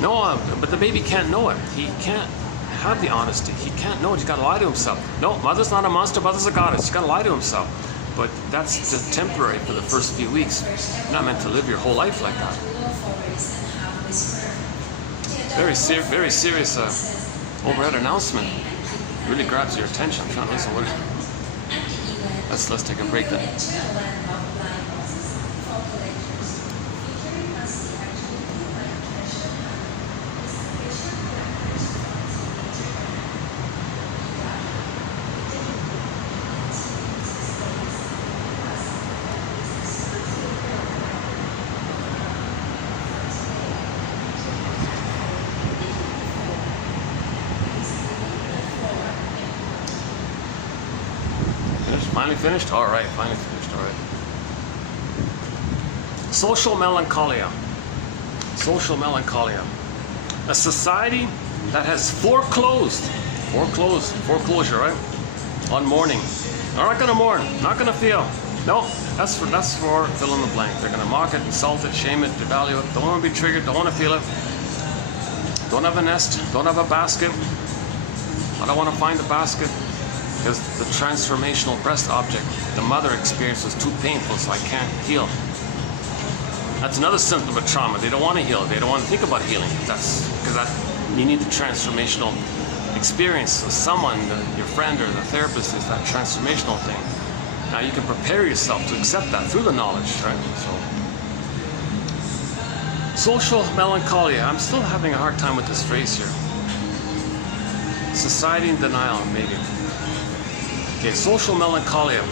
No, but the baby can't know it. He can't have the honesty. He can't know it. He's got to lie to himself. No, mother's not a monster, mother's a goddess. He's got to lie to himself. But that's just temporary for the first few weeks. You're not meant to live your whole life like that. Very serious overhead announcement. Really grabs your attention. I'm trying to listen. Let's take a break then. Finally finished? All right, finally finished. All right. Social melancholia. Social melancholia. A society that has foreclosure, right? On mourning. They're not going to mourn, not going to feel. No, that's for fill in the blank. They're going to mock it, insult it, shame it, devalue it. Don't want to be triggered, don't want to feel it. Don't have a nest, don't have a basket. I don't want to find the basket. Because the transformational breast object, the mother experience was too painful, so I can't heal. That's another symptom of trauma. They don't want to heal. They don't want to think about healing. You need the transformational experience. So someone, your friend or the therapist, is that transformational thing. Now you can prepare yourself to accept that through the knowledge, right? So, social melancholia. I'm still having a hard time with this phrase here. Society in denial, maybe. Okay, social melancholia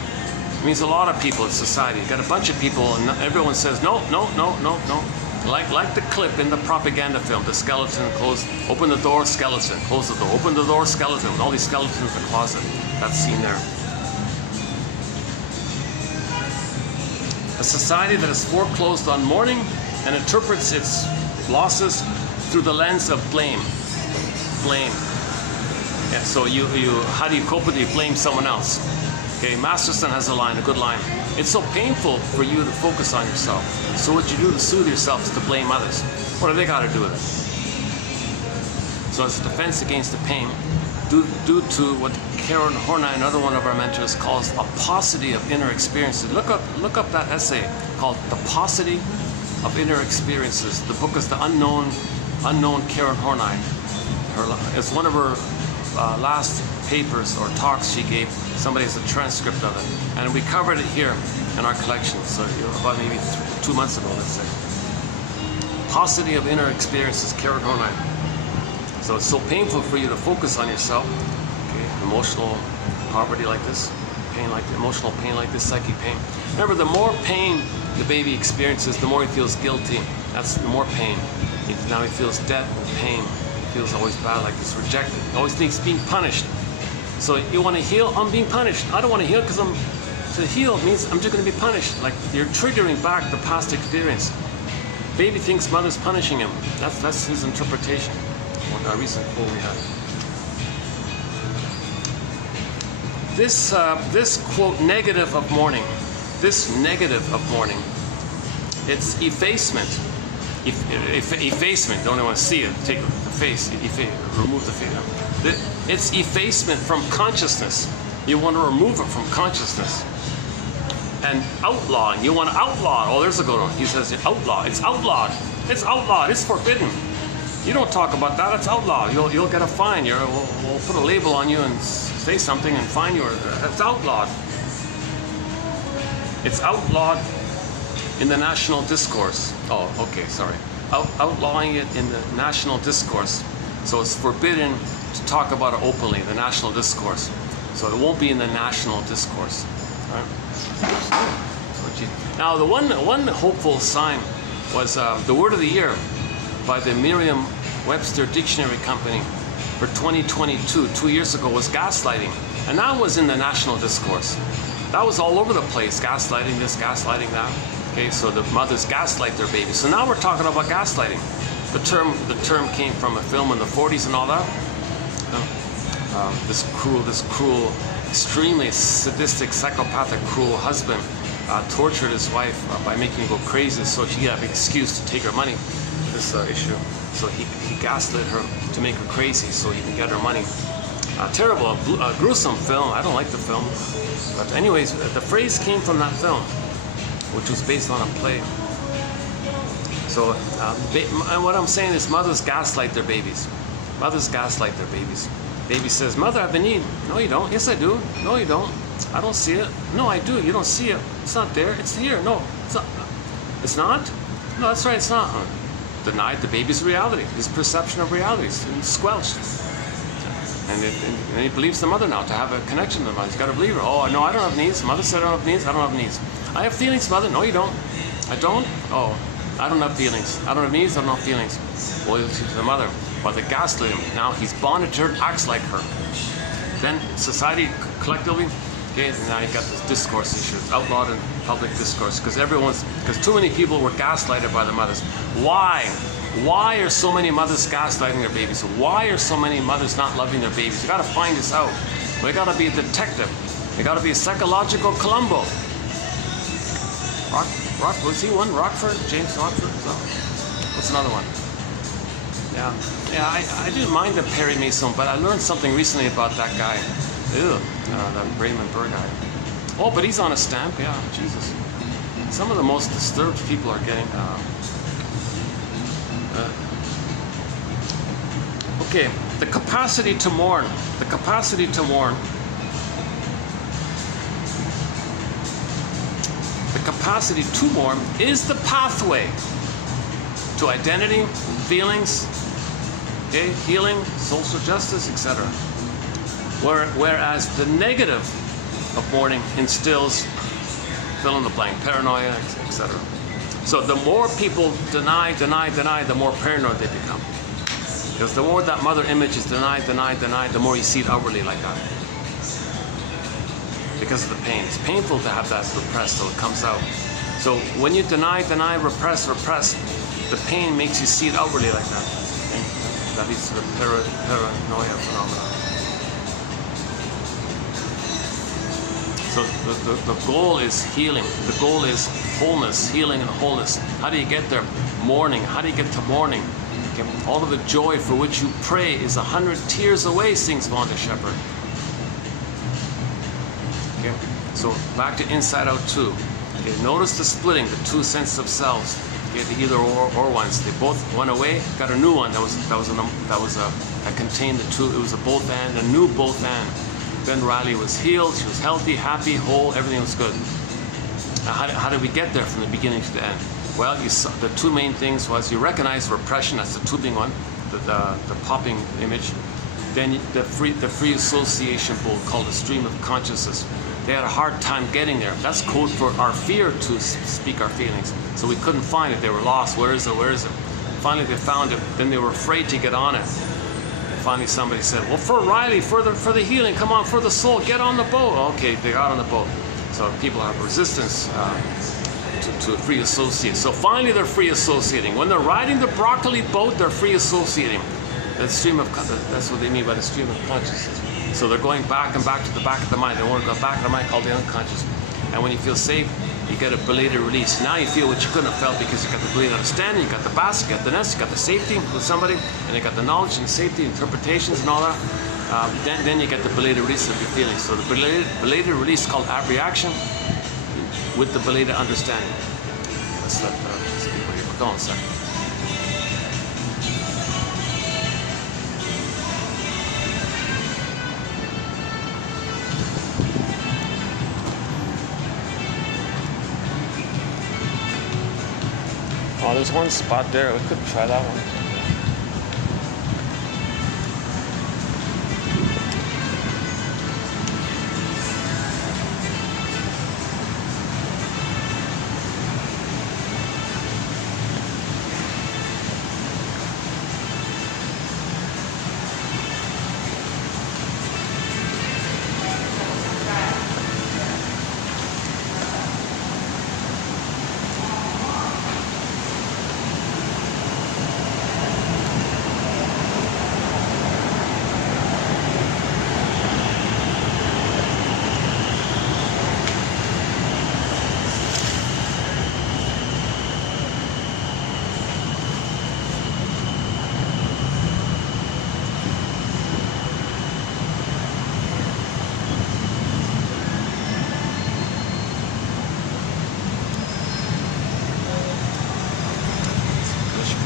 means a lot of people in society. You got a bunch of people and everyone says, no, no, no, no, no. Like the clip in the propaganda film, the skeleton closed, open the door, skeleton, close the door, open the door, skeleton, with all these skeletons in the closet. That's seen there. A society that is foreclosed on mourning and interprets its losses through the lens of blame. Blame. Yeah, so how do you cope with it? You blame someone else. Okay, Masterson has a good line. It's so painful for you to focus on yourself. So what you do to soothe yourself is to blame others. What do they got to do with it? So it's a defense against the pain due to what Karen Horney, another one of our mentors, calls a paucity of inner experiences. Look up that essay called The Paucity of Inner Experiences. The book is The Unknown Karen Horney. It's one of her last papers or talks she gave. Somebody has a transcript of it, and we covered it here in our collection. So about maybe 2 months ago, let's say. Paucity of inner experiences, Karen Horney. So it's so painful for you to focus on yourself. Okay, emotional poverty like this, pain like emotional pain like this, psychic pain. Remember, the more pain the baby experiences, the more he feels guilty. That's the more pain. Now he feels debt and pain. Feels always bad, like this, rejected. Always thinks being punished. So you want to heal? I'm being punished. I don't want to heal because to heal means I'm just going to be punished. Like you're triggering back the past experience. Baby thinks mother's punishing him. That's his interpretation. What a recent quote we had. This quote negative of mourning. This negative of mourning. It's effacement. Effacement. Don't want to see it. Take the face. Remove the face. It's effacement from consciousness. You want to remove it from consciousness. And outlawing. You want to outlaw. Oh, there's a good one. He says outlaw. It's outlawed. It's outlawed. It's forbidden. You don't talk about that. It's outlawed. You'll get a fine. We'll put a label on you and say something and fine you. It's outlawed. It's outlawed in the national discourse. Oh, okay, sorry. Outlawing it in the national discourse. So it's forbidden to talk about it openly, the national discourse. So it won't be in the national discourse. Right? Now, the one hopeful sign was the word of the year by the Merriam-Webster Dictionary Company for 2022, 2 years ago, was gaslighting. And that was in the national discourse. That was all over the place, gaslighting this, gaslighting that. Okay, so the mothers gaslight their babies. So now we're talking about gaslighting. The term came from a film in the 40s and all that. This cruel, extremely sadistic, psychopathic, cruel husband tortured his wife by making her go crazy, so she had an excuse to take her money. This issue. So he gaslit her to make her crazy, so he can get her money. Terrible, gruesome film. I don't like the film. But anyways, the phrase came from that film, which was based on a play. So what I'm saying is mothers gaslight their babies. Mothers gaslight their babies. Baby says, "Mother, I have a need." "No, you don't." "Yes, I do." "No, you don't." "I don't see it." "No, I do." "You don't see it." "It's not there. It's here." "No, it's not." "It's not?" "No, that's right, it's not." Denied the baby's reality, his perception of reality, is squelched. And he believes the mother now to have a connection to the mother. He's got to believe her. "Oh, no, I don't have needs." "Mother said I don't have needs." "I don't have needs." "I have feelings, mother." "No, you don't." "I don't?" "Oh, I don't have feelings." "I don't have needs, I don't have feelings." Loyalty to the mother. But they gaslight him. Now he's bonded to her, acts like her. Then society collectively, okay, now you got this discourse issue. It's outlawed in public discourse because too many people were gaslighted by the mothers. Why? Why are so many mothers gaslighting their babies? Why are so many mothers not loving their babies? You got to find this out. We got to be a detective. We got to be a psychological Columbo. Was he one? Rockford? James Rockford? No. What's another one? Yeah. I didn't mind the Perry Mason, but I learned something recently about that guy. Ew, that Raymond Burr guy. Oh, but he's on a stamp. Yeah, Jesus. Some of the most disturbed people are getting. Okay, the capacity to mourn. The capacity to mourn. The capacity to mourn is the pathway to identity, feelings, okay, healing, social justice, etc. Whereas the negative of mourning instills fill in the blank, paranoia, etc. So the more people deny, the more paranoid they become. Because the more that mother image is denied, the more you see it outwardly like that. Because of the pain. It's painful to have that repressed, so it comes out. So when you deny, repress, the pain makes you see it outwardly like that. Okay? That leads to the paranoia phenomenon. So the goal is healing. The goal is wholeness, healing and wholeness. How do you get there? Mourning. How do you get to mourning? Okay. All of the joy for which you pray is 100 tears away, sings Vonda Shepherd. Okay. So back to Inside Out 2. Okay. Notice the splitting, the two sensitive selves. Okay, the either or ones. They both went away. Got a new one that contained the two. It was a both and, a new both and. Ben Riley was healed. She was healthy, happy, whole. Everything was good. Now, how did we get there from the beginning to the end? Well, you saw the two main things was you recognize repression. That's the tubing one, the popping image. Then the free association bowl called the stream of consciousness. They had a hard time getting there. That's code for our fear to speak our feelings. So we couldn't find it. They were lost. Where is it? Where is it? Finally, they found it. Then they were afraid to get on it. And finally, somebody said, "Well, for Riley, for the healing, come on, for the soul, get on the boat." Okay, they got on the boat. So people have resistance to free associate. So finally, they're free associating. When they're riding the broccoli boat, they're free associating. That stream of that's what they mean by the stream of consciousness. So they're going back and back to the back of the mind. They want to go back to the mind called the unconscious. And when you feel safe, you get a belated release. Now you feel what you couldn't have felt because you got the belated understanding, you got the basket, you got the nest, you got the safety with somebody, and you got the knowledge and safety, interpretations and all that. Then you get the belated release of your feelings. So the belated release is called abreaction with the belated understanding. Let's let people here. Go on a second. Oh, there's one spot there. We could try that one.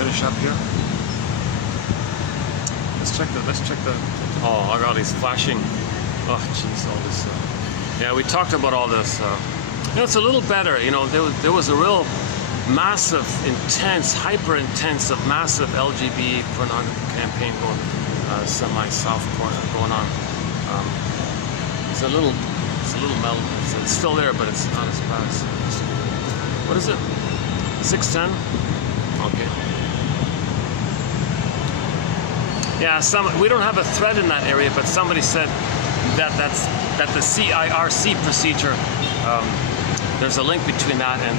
finish up here. Let's check the. Oh, I got these flashing. Oh, jeez, all this. Yeah, we talked about all this. You know, it's a little better. You know, there was a real massive, intense, hyper intensive, massive LGBT pornography campaign going, semi-soft porn going on. It's a little mellow. It's still there, but it's not as bad. What is it? 610. Okay. Yeah, we don't have a thread in that area, but somebody said that the CIRC procedure, there's a link between that and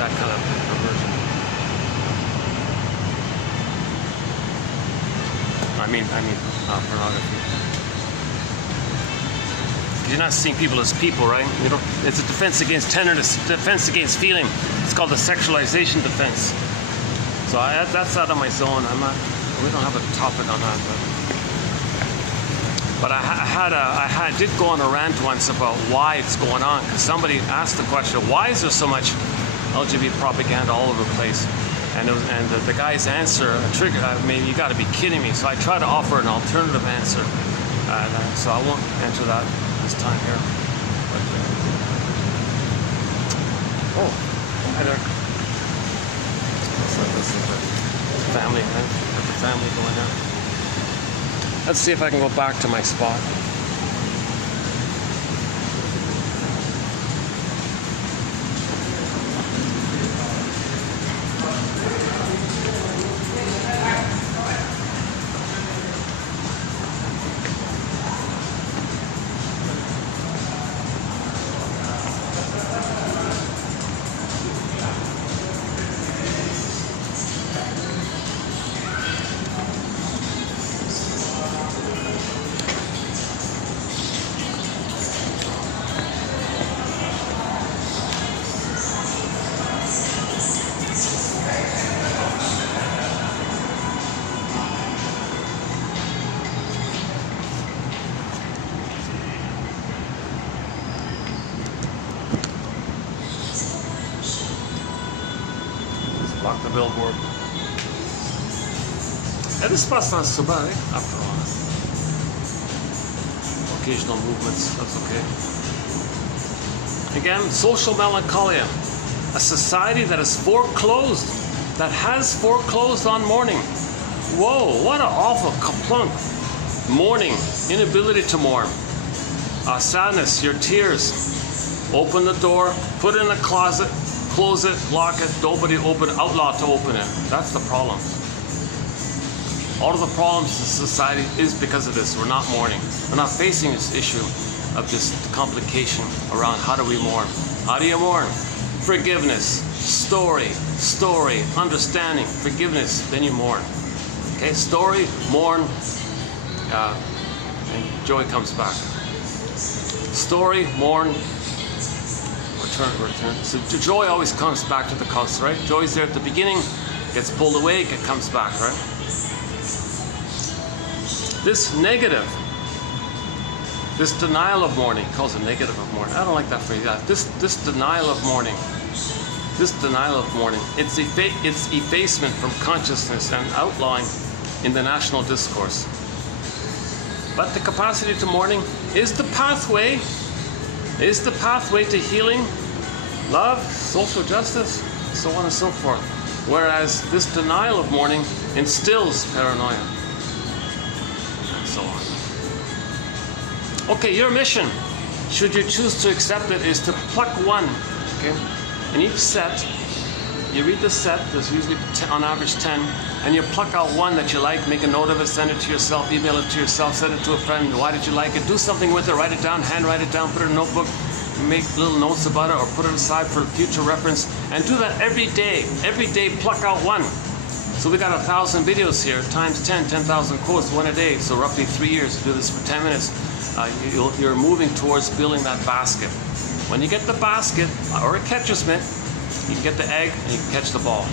that kind of perversion. I mean, pornography. You're not seeing people as people, right? You know, it's a defense against tenderness, defense against feeling. It's called the sexualization defense. So that's out of my zone. We don't have a topic on that. But I did go on a rant once about why it's going on, because somebody asked the question, why is there so much LGBT propaganda all over the place? And the guy's answer triggered. I mean, you got to be kidding me. So I try to offer an alternative answer. So I won't answer that this time here. But, oh, hi there. This is the family. Got the family going there. Let's see if I can go back to my spot. Block the billboard. Yeah, this spot's not so bad, after all. Occasional movements, that's okay. Again, social melancholia. A society that has foreclosed on mourning. Whoa, what an awful kaplunk. Mourning, inability to mourn. Sadness, your tears. Open the door, put it in a closet, close it, lock it, nobody open, outlaw to open it. That's the problem. All of the problems in society is because of this. We're not mourning. We're not facing this issue of this complication around how do we mourn. How do you mourn? Forgiveness, story, understanding, forgiveness, then you mourn. Okay, story, mourn, and joy comes back. Story, mourn, return. So joy always comes back to the cause, right? Joy's there at the beginning, gets pulled away, it comes back, right? This negative, this denial of mourning, calls it negative of mourning. I don't like that phrase. This denial of mourning, it's effacement from consciousness and outlawing in the national discourse. But the capacity to mourning is the pathway to healing, love, social justice, so on and so forth. Whereas this denial of mourning instills paranoia, and so on. Okay, your mission, should you choose to accept it, is to pluck one. Okay, in each set, you read the set. There's usually on average 10, and you pluck out one that you like. Make a note of it, send it to yourself, email it to yourself, send it to a friend. Why did you like it? Do something with it. Write it down, handwrite it down, put it in a notebook. Make little notes about it or put it aside for future reference, and do that every day. Every day, pluck out one. So we got 1,000 videos here, times 10,000 quotes, one a day. So roughly 3 years to do this for 10 minutes. You're moving towards building that basket. When you get the basket or a catcher's mitt, you can get the egg and you can catch the ball.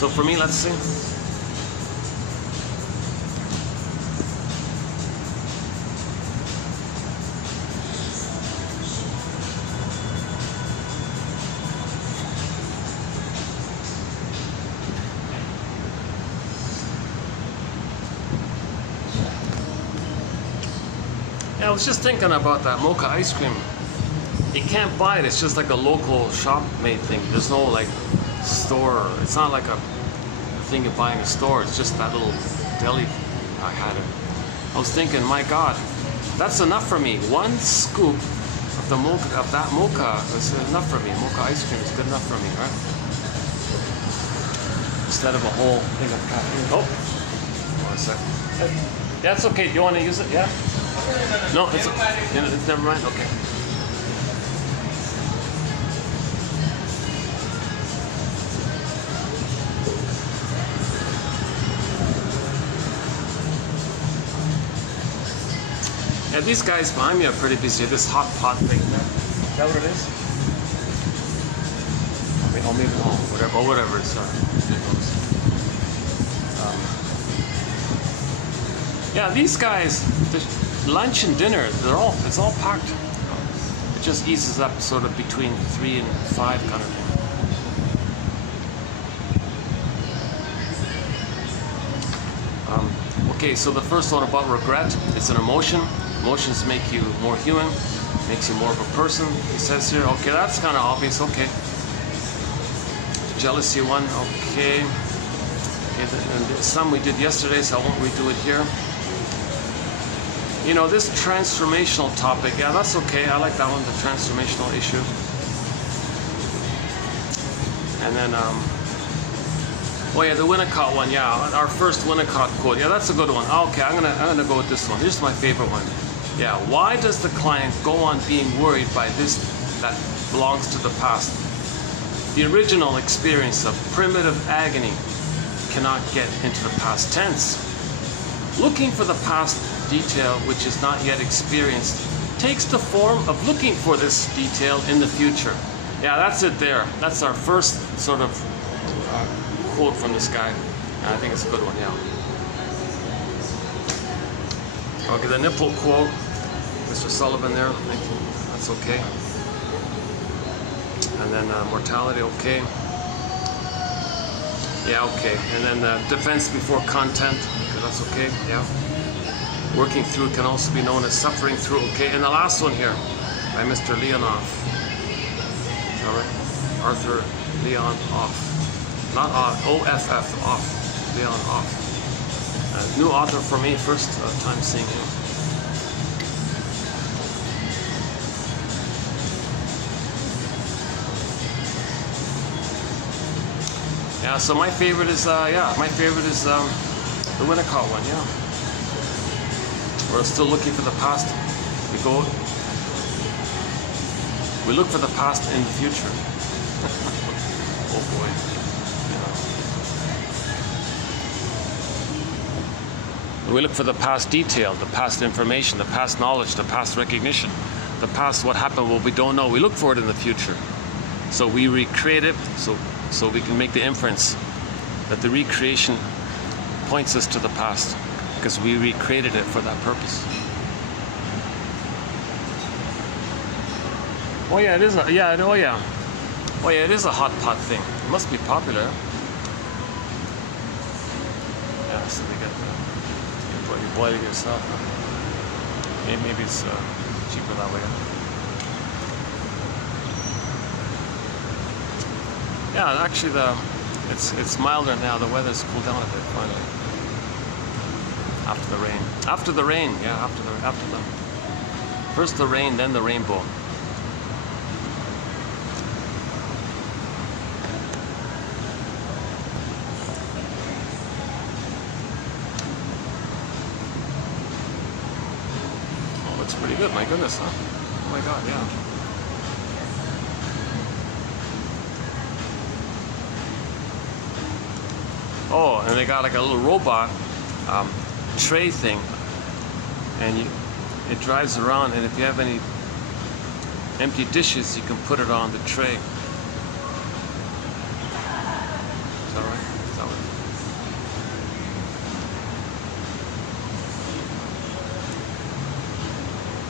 So for me, let's see. Yeah, I was just thinking about that mocha ice cream. You can't buy it. It's just like a local shop-made thing. There's no like store. It's not like a thing you buy in a store. It's just that little deli. I had it. I was thinking, my God, that's enough for me. One scoop of the mocha, of that mocha, is enough for me. Mocha ice cream is good enough for me, right? Instead of a whole thing of caffeine. Oh, one second. Yeah, it's okay. Do you want to use it? Yeah. No, it's never mind. Okay. Yeah, these guys behind me are pretty busy. This hot pot thing. Is that what it is? Or maybe whatever it's. Yeah, these guys, lunch and dinner, it's all packed. It just eases up sort of between 3 and 5 kind of thing. Okay, so the first one about regret, it's an emotion. Emotions make you more human, makes you more of a person, he says here. Okay, that's kind of obvious, okay. Jealousy one, okay. And some we did yesterday, so I won't redo it here. You know, this transformational topic, yeah, that's okay. I like that one, the transformational issue. And then, oh yeah, the Winnicott one, yeah, our first Winnicott quote, yeah, that's a good one. Okay, I'm gonna go with this one. Here's my favorite one. Yeah, why does the client go on being worried by this that belongs to the past? The original experience of primitive agony cannot get into the past tense. Looking for the past detail which is not yet experienced takes the form of looking for this detail in the future. Yeah, that's it there. That's our first sort of quote from this guy. And I think it's a good one, yeah. Okay, the nipple quote, Mr. Sullivan there, thank you. That's okay. And then mortality, okay. Yeah, okay. And then defense before content, okay, that's okay, yeah. Working through can also be known as suffering through, okay. And the last one here, by Mr. Leonoff. All right, Arthur Leonoff. Not O-F-F, off. Leonoff. New author for me, first time seeing him. Yeah, so my favorite is, the Winnicott one, yeah. We're still looking for the past. We look for the past in the future. Oh boy. Yeah. We look for the past detail, the past information, the past knowledge, the past recognition, the past what happened, what we don't know. We look for it in the future. So we recreate it, so we can make the inference that the recreation points us to the past, because we recreated it for that purpose. Oh yeah, it is a, yeah, oh yeah. Oh yeah, it is a hot pot thing. It must be popular. Yeah, so they get you boil it yourself. Maybe it's cheaper that way. Yeah, actually it's milder now. The weather's cooled down a bit finally. After the rain. After the rain, yeah, after the first the rain, then the rainbow. Oh, looks pretty good, my goodness, huh? Oh my god, yeah. Oh, and they got like a little robot tray thing, and it drives around, and if you have any empty dishes, you can put it on the tray. Is that right? Is that right?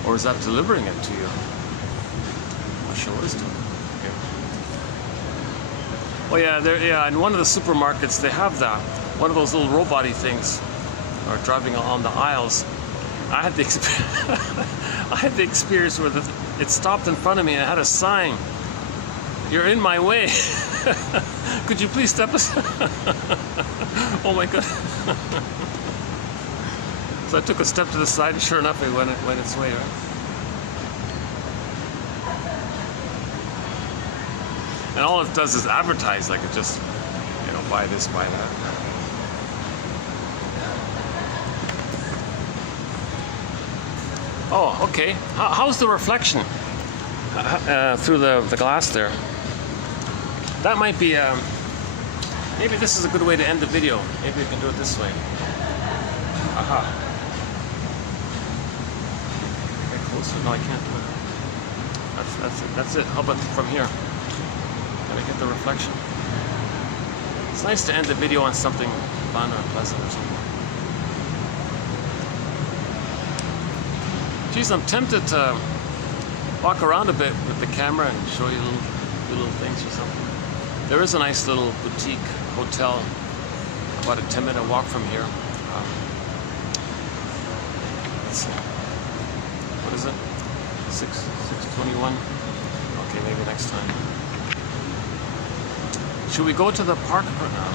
Or is that delivering it to you? I'm not sure what it's doing. Okay. Oh yeah, yeah. In one of the supermarkets, they have that. One of those little robot-y things are driving on the aisles, I had the I had the experience where it stopped in front of me and it had a sign. You're in my way. Could you please step aside? Oh my God. So I took a step to the side and sure enough it went its way, right? And all it does is advertise, like it just, you know, buy this, buy that. Oh, okay. How's the reflection through the glass there? That might be, maybe this is a good way to end the video. Maybe we can do it this way. Aha. Get closer. No, I can't do it. That's it. How about from here? Can I get the reflection? It's nice to end the video on something fun or pleasant or something. Geez, I'm tempted to walk around a bit with the camera and show you little things or something. There is a nice little boutique hotel about a 10-minute walk from here. Let's see. What is it? 621? Okay, maybe next time. Should we go to the park for now?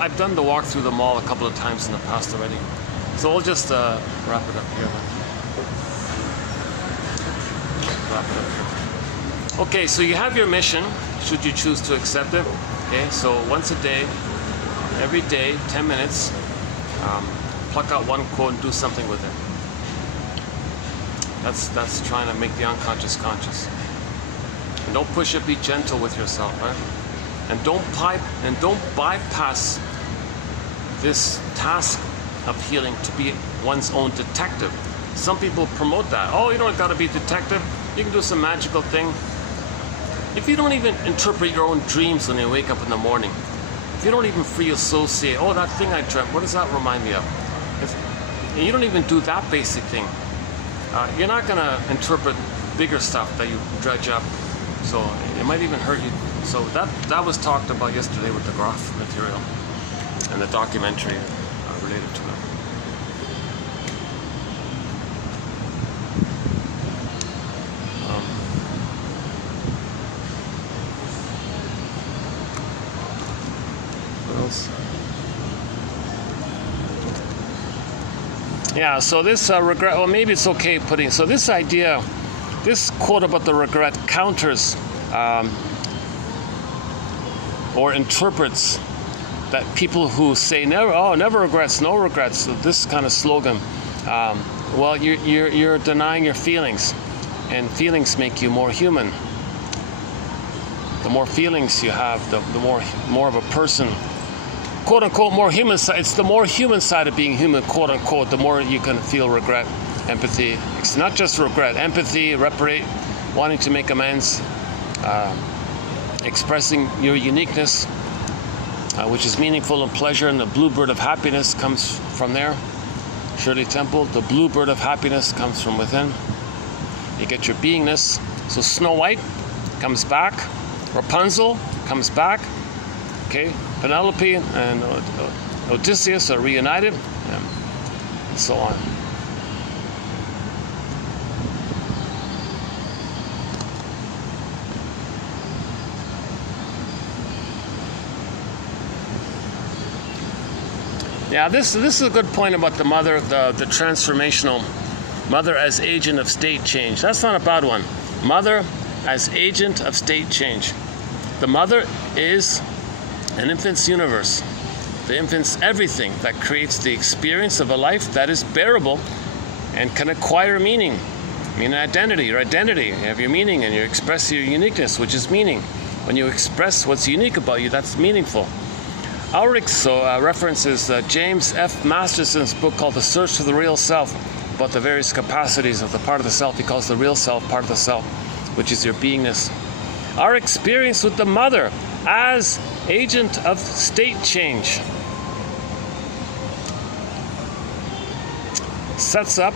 I've done the walk through the mall a couple of times in the past already. So we'll just wrap it up here. Wrap it up here. Okay, so you have your mission, should you choose to accept it. Okay, so once a day, every day, 10 minutes, pluck out one quote and do something with it. That's trying to make the unconscious conscious. And don't push it, be gentle with yourself, right? And don't bypass this task of healing to be one's own detective. Some people promote that. Oh, you don't got to be a detective. You can do some magical thing. If you don't even interpret your own dreams when you wake up in the morning, if you don't even free associate, oh, that thing I dreamt, what does that remind me of? And you don't even do that basic thing, you're not going to interpret bigger stuff that you dredge up. So it might even hurt you. So that was talked about yesterday with the graph material and the documentary related to it. What else? Yeah, so this regret, well, maybe it's okay putting, so this idea, this quote about the regret counters or interprets that people who say never regrets, no regrets, this kind of slogan, well, you're denying your feelings, and feelings make you more human. The more feelings you have, the more of a person, quote unquote, more human side. It's the more human side of being human, quote unquote, the more you can feel regret, empathy. It's not just regret, empathy, reparate, wanting to make amends, expressing your uniqueness, which is meaningful and pleasure, and the bluebird of happiness comes from there. Shirley Temple, the bluebird of happiness comes from within. You get your beingness. So Snow White comes back, Rapunzel comes back, okay? Penelope and Odysseus are reunited, and so on. Yeah, this is a good point about the mother, the transformational mother as agent of state change. That's not a bad one. Mother as agent of state change. The mother is an infant's universe. The infant's everything that creates the experience of a life that is bearable and can acquire meaning. I mean, identity, your identity. You have your meaning and you express your uniqueness, which is meaning. When you express what's unique about you, that's meaningful. Ulrich's references James F. Masterson's book called The Search for the Real Self, about the various capacities of the part of the self he calls the real self, part of the self, which is your beingness. Our experience with the mother as agent of state change sets up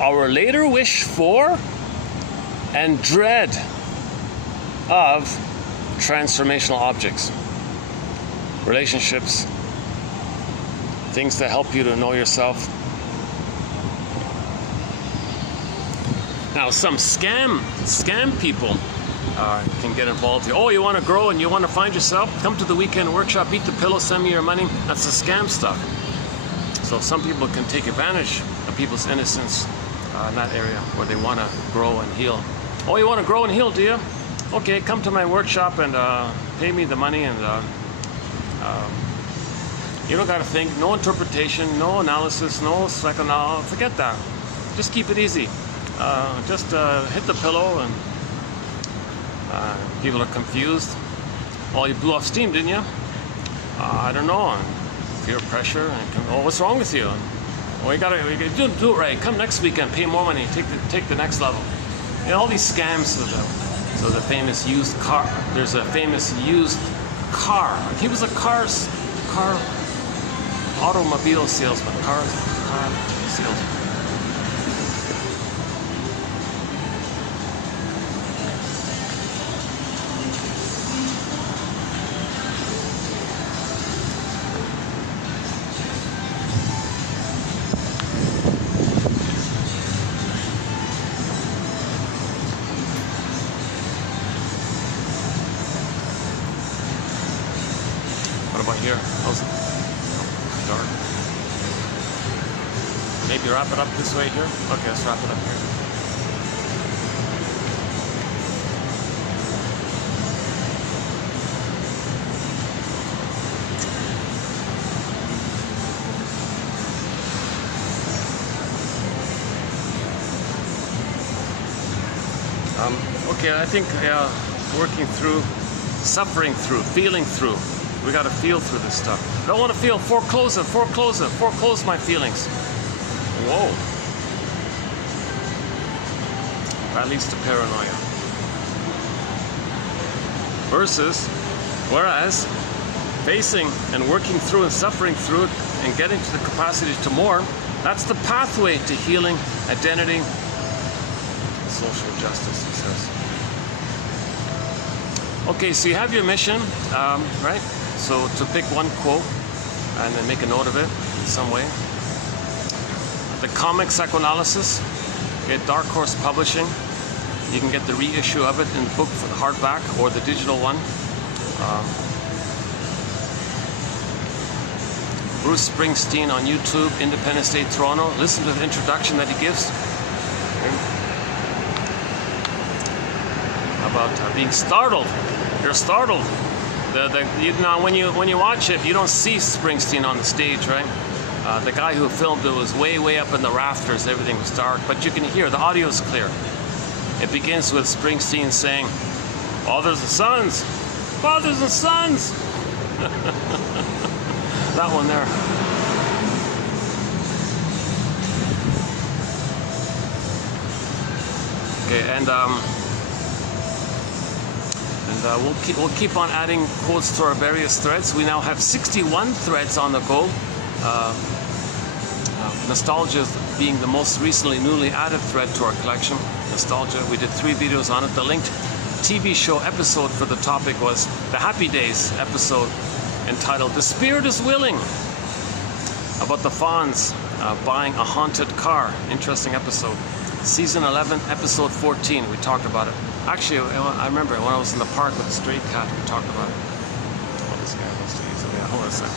our later wish for and dread of transformational objects, relationships, things that help you to know yourself. Now, some scam people can get involved here. Oh, you want to grow and you want to find yourself? Come to the weekend workshop, eat the pillow, send me your money. That's the scam stuff. So some people can take advantage of people's innocence in that area where they want to grow and heal. Oh, you want to grow and heal, do you? Okay, come to my workshop and pay me the money, and you don't got to think, no interpretation, no analysis, no psychoanalysis, forget that. Just keep it easy. Just hit the pillow, and people are confused. Oh, you blew off steam, didn't you? I don't know. Peer pressure. Oh, what's wrong with you? Oh, you gotta do it right. Come next weekend, pay more money, take the next level. You know, all these scams. So the famous used car. There's a famous used car. He was a car automobile salesman. Car salesman. What about here? How's it? Oh, dark. Maybe wrap it up this way here? Okay, let's wrap it up here. Okay, I think working through, suffering through, feeling through. We got to feel through this stuff. I don't want to feel. Foreclose my feelings. Whoa. That leads to paranoia. Whereas, facing and working through and suffering through it and getting to the capacity to more, that's the pathway to healing, identity, and social justice, he says. Okay, so you have your mission, right? So to pick one quote and then make a note of it in some way. The Comic Psychoanalysis, okay, Dark Horse Publishing. You can get the reissue of it in the book for the hardback or the digital one. Bruce Springsteen on YouTube, Independence Day, Toronto. Listen to the introduction that he gives. About being startled. You're startled. When you watch it, you don't see Springsteen on the stage, right? The guy who filmed it was way up in the rafters. Everything was dark, but you can hear the audio is clear. It begins with Springsteen saying, "Fathers and sons, fathers and sons." That one there. Okay, and we'll keep on adding quotes to our various threads. We now have 61 threads on the go. Nostalgia being the most recently newly added thread to our collection. Nostalgia, we did 3 videos on it. The linked TV show episode for the topic was the Happy Days episode entitled "The Spirit is Willing," about the Fonz buying a haunted car. Interesting episode. Season 11, episode 14, we talked about it. Actually, I remember when I was in the park with the stray cat, we talked about it. Oh, this guy wants to use it. Yeah, hold on a second.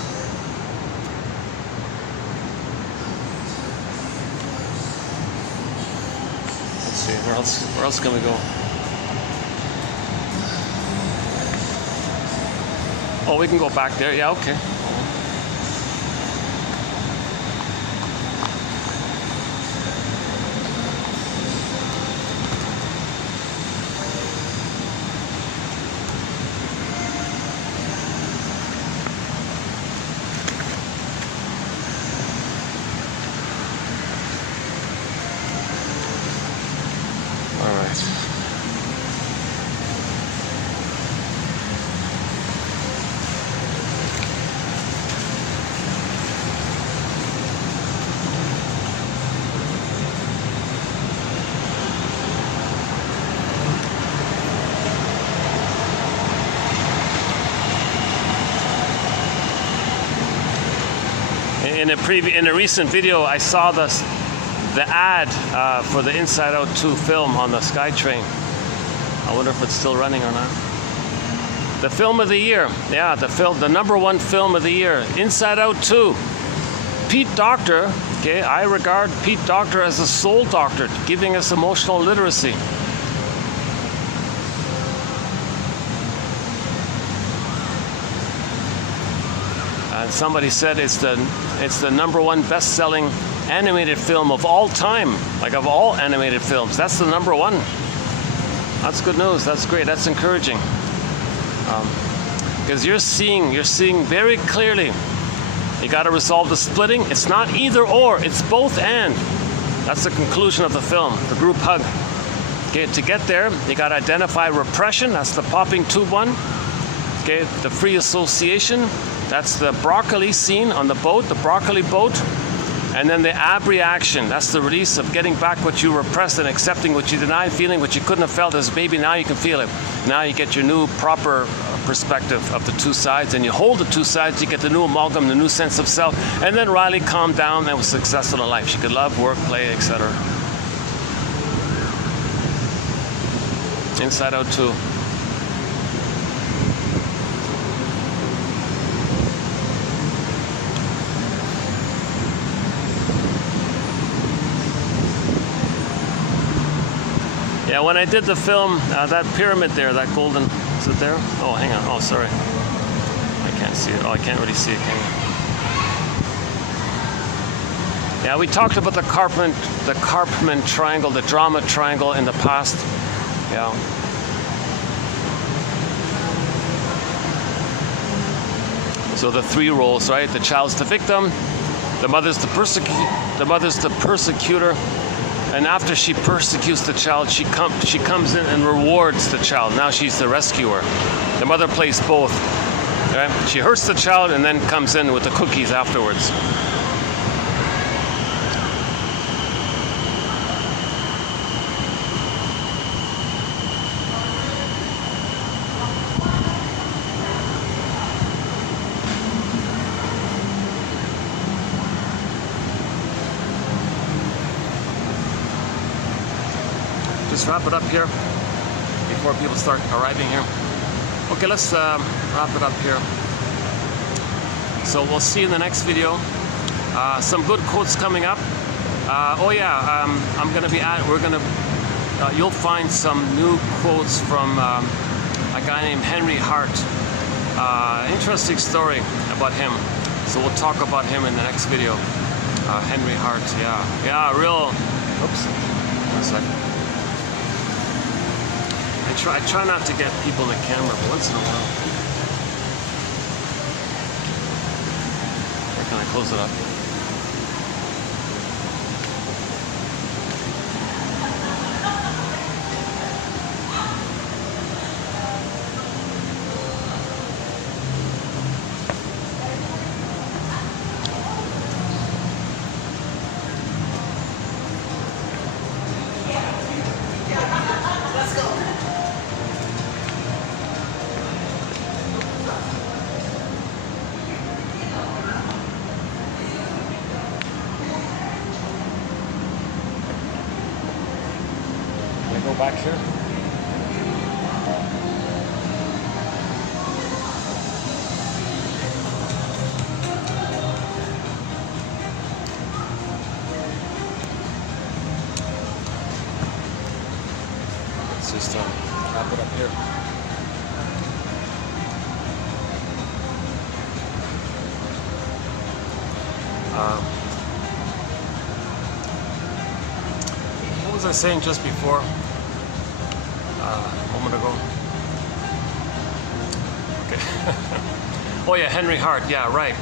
Let's see, where else can we go? Oh, we can go back there. Yeah, okay. in a recent video, I saw the ad for the Inside Out 2 film on the SkyTrain. I wonder if it's still running or not. The film of the year, yeah, the #1 film of the year, Inside Out 2. Pete Docter, okay, I regard Pete Docter as a soul doctor, giving us emotional literacy. And somebody said it's the #1 best-selling animated film of all time, like of all animated films. That's the #1. That's good news. That's great. That's encouraging. Because you're seeing very clearly. You got to resolve the splitting. It's not either or. It's both and. That's the conclusion of the film. The group hug. Okay, to get there, you got to identify repression. That's the popping tube one. Okay, the free association. That's the broccoli scene on the boat, the broccoli boat. And then the ab reaction. That's the release of getting back what you repressed and accepting what you denied, feeling what you couldn't have felt as a baby. Now you can feel it. Now you get your new proper perspective of the two sides, and you hold the two sides, you get the new amalgam, the new sense of self. And then Riley calmed down and was successful in life. She could love, work, play, etc. Inside Out 2. Yeah, when I did the film, that pyramid there, that golden, is it there? Oh, hang on. Oh, sorry. I can't see it. Oh, I can't really see it, can you? Yeah, we talked about the Karpman triangle, the drama triangle in the past. Yeah. So the three roles, right? The child's the victim, the mother's the persecutor. And after she persecutes the child, she comes in and rewards the child. Now she's the rescuer. The mother plays both. Okay? She hurts the child and then comes in with the cookies afterwards. Just wrap it up here before people start arriving here. Okay, let's wrap it up here. So we'll see you in the next video. Some good quotes coming up. I'm gonna be you'll find some new quotes from a guy named Henry Hart. Interesting story about him. So we'll talk about him in the next video. Henry Hart, yeah, oops, 1 second. I try not to get people in the camera, but once in a while. Or can I close it up? Go back here. Let's just wrap it up here. What was I saying just before? A moment ago. Okay. Oh yeah, Henry Hart. Yeah, right.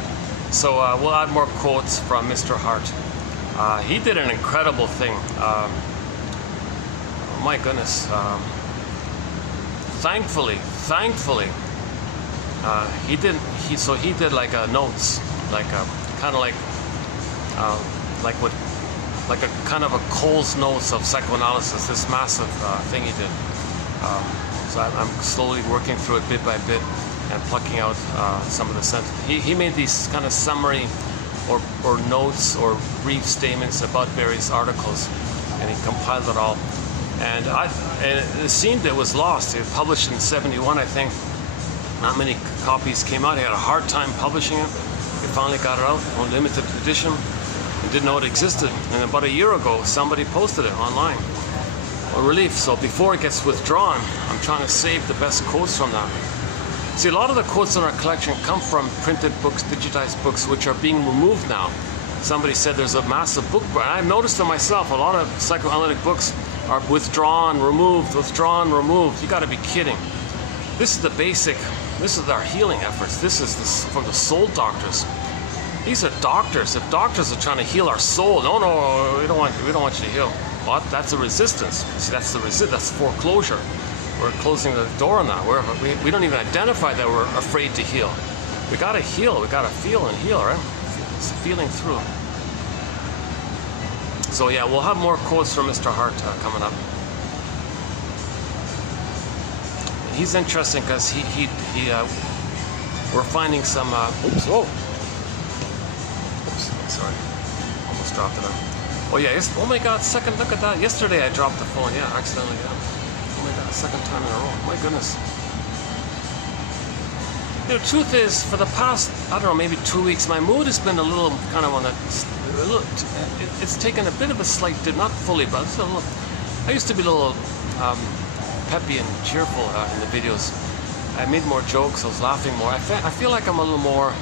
So we'll add more quotes from Mr. Hart. He did an incredible thing. My goodness. Thankfully, he did like notes, like kind of like a kind of a Cole's notes of psychoanalysis. This massive thing he did. So I'm slowly working through it bit by bit and plucking out some of the sense. He made these kind of summary or notes or brief statements about various articles, and he compiled it all. And it seemed it was lost. It was published in '71, I think. Not many copies came out. He had a hard time publishing it. He finally got it out on limited edition. And didn't know it existed. And about a year ago, somebody posted it online. A relief. So before it gets withdrawn, I'm trying to save the best quotes from that. See, a lot of the quotes in our collection come from printed books, digitized books, which are being removed now. Somebody said there's a massive book burn. I've noticed it myself. A lot of psychoanalytic books are withdrawn, removed, withdrawn, removed. You got to be kidding. This is the basic. This is our healing efforts. This is from the soul doctors. These are doctors. If doctors are trying to heal our soul, no, we don't want you to heal. What? That's a resistance. See, that's foreclosure. We're closing the door on that. We don't even identify that we're afraid to heal. We got to heal. We got to feel and heal, right? It's feeling through. So yeah, we'll have more quotes from Mr. Hart coming up. He's interesting because we're finding some. Oops! Sorry, almost dropped it. Oh yeah! Oh my God! Second look at that. Yesterday I dropped the phone. Yeah, accidentally. Yeah. Oh my God! Second time in a row. My goodness. You know, truth is, for the past, I don't know, maybe 2 weeks, my mood has been a little kind of on it's taken a bit of a slight dip, not fully, but it's a little. I used to be a little peppy and cheerful in the videos. I made more jokes. I was laughing more. I feel like I'm a little more.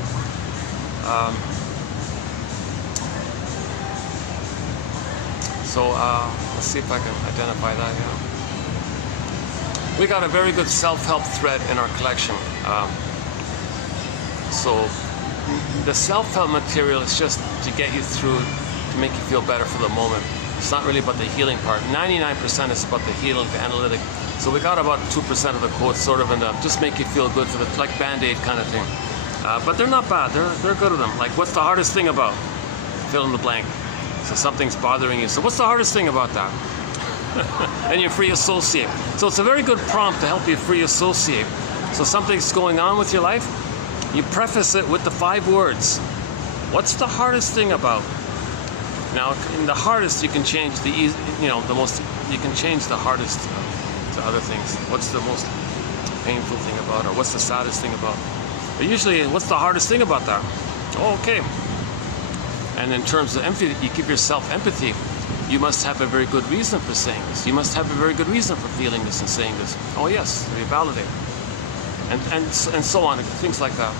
Let's see if I can identify that. Yeah. We got a very good self-help thread in our collection. So the self-help material is just to get you through, to make you feel better for the moment. It's not really about the healing part. 99% is about the healing, the analytic. So we got about 2% of the quotes sort of in the just make you feel good for the like Band-Aid kind of thing. But they're not bad. They're good at them. Like, what's the hardest thing about? Fill in the blank. So something's bothering you. So what's the hardest thing about that? And you free associate. So it's a very good prompt to help you free associate. So something's going on with your life. You preface it with the 5 words. What's the hardest thing about? Now, in the hardest, you can change the easy, the most. You can change the hardest to other things. What's the most painful thing about, or what's the saddest thing about? But usually, what's the hardest thing about that? Oh, okay. And in terms of empathy, you give yourself empathy. You must have a very good reason for saying this. You must have a very good reason for feeling this and saying this. Oh yes, we validate. And so on, things like that.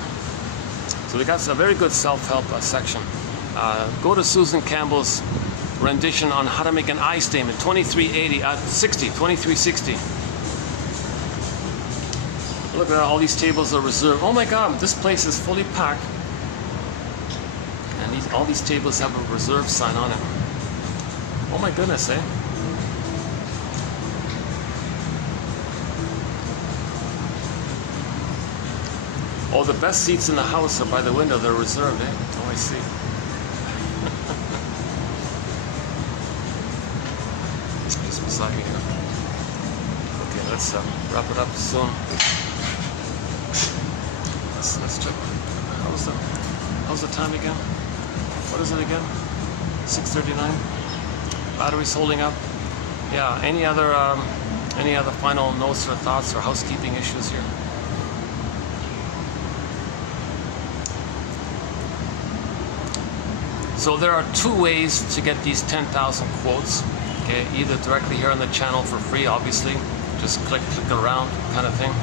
So we got a very good self-help section. Go to Susan Campbell's rendition on how to make an I statement, 2360. Look at that, all these tables are reserved. Oh my God, this place is fully packed. And all these tables have a reserve sign on it. Oh my goodness, eh? Oh, the best seats in the house are by the window. They're reserved, eh? Oh, I see. Just beside me here. Okay, let's wrap it up soon. Let's check. How's the time again? What is it again? 6:39. Battery's holding up. Yeah. Any other final notes or thoughts or housekeeping issues here? So there are 2 ways to get these 10,000 quotes. Okay, either directly here on the channel for free, obviously, just click around kind of thing,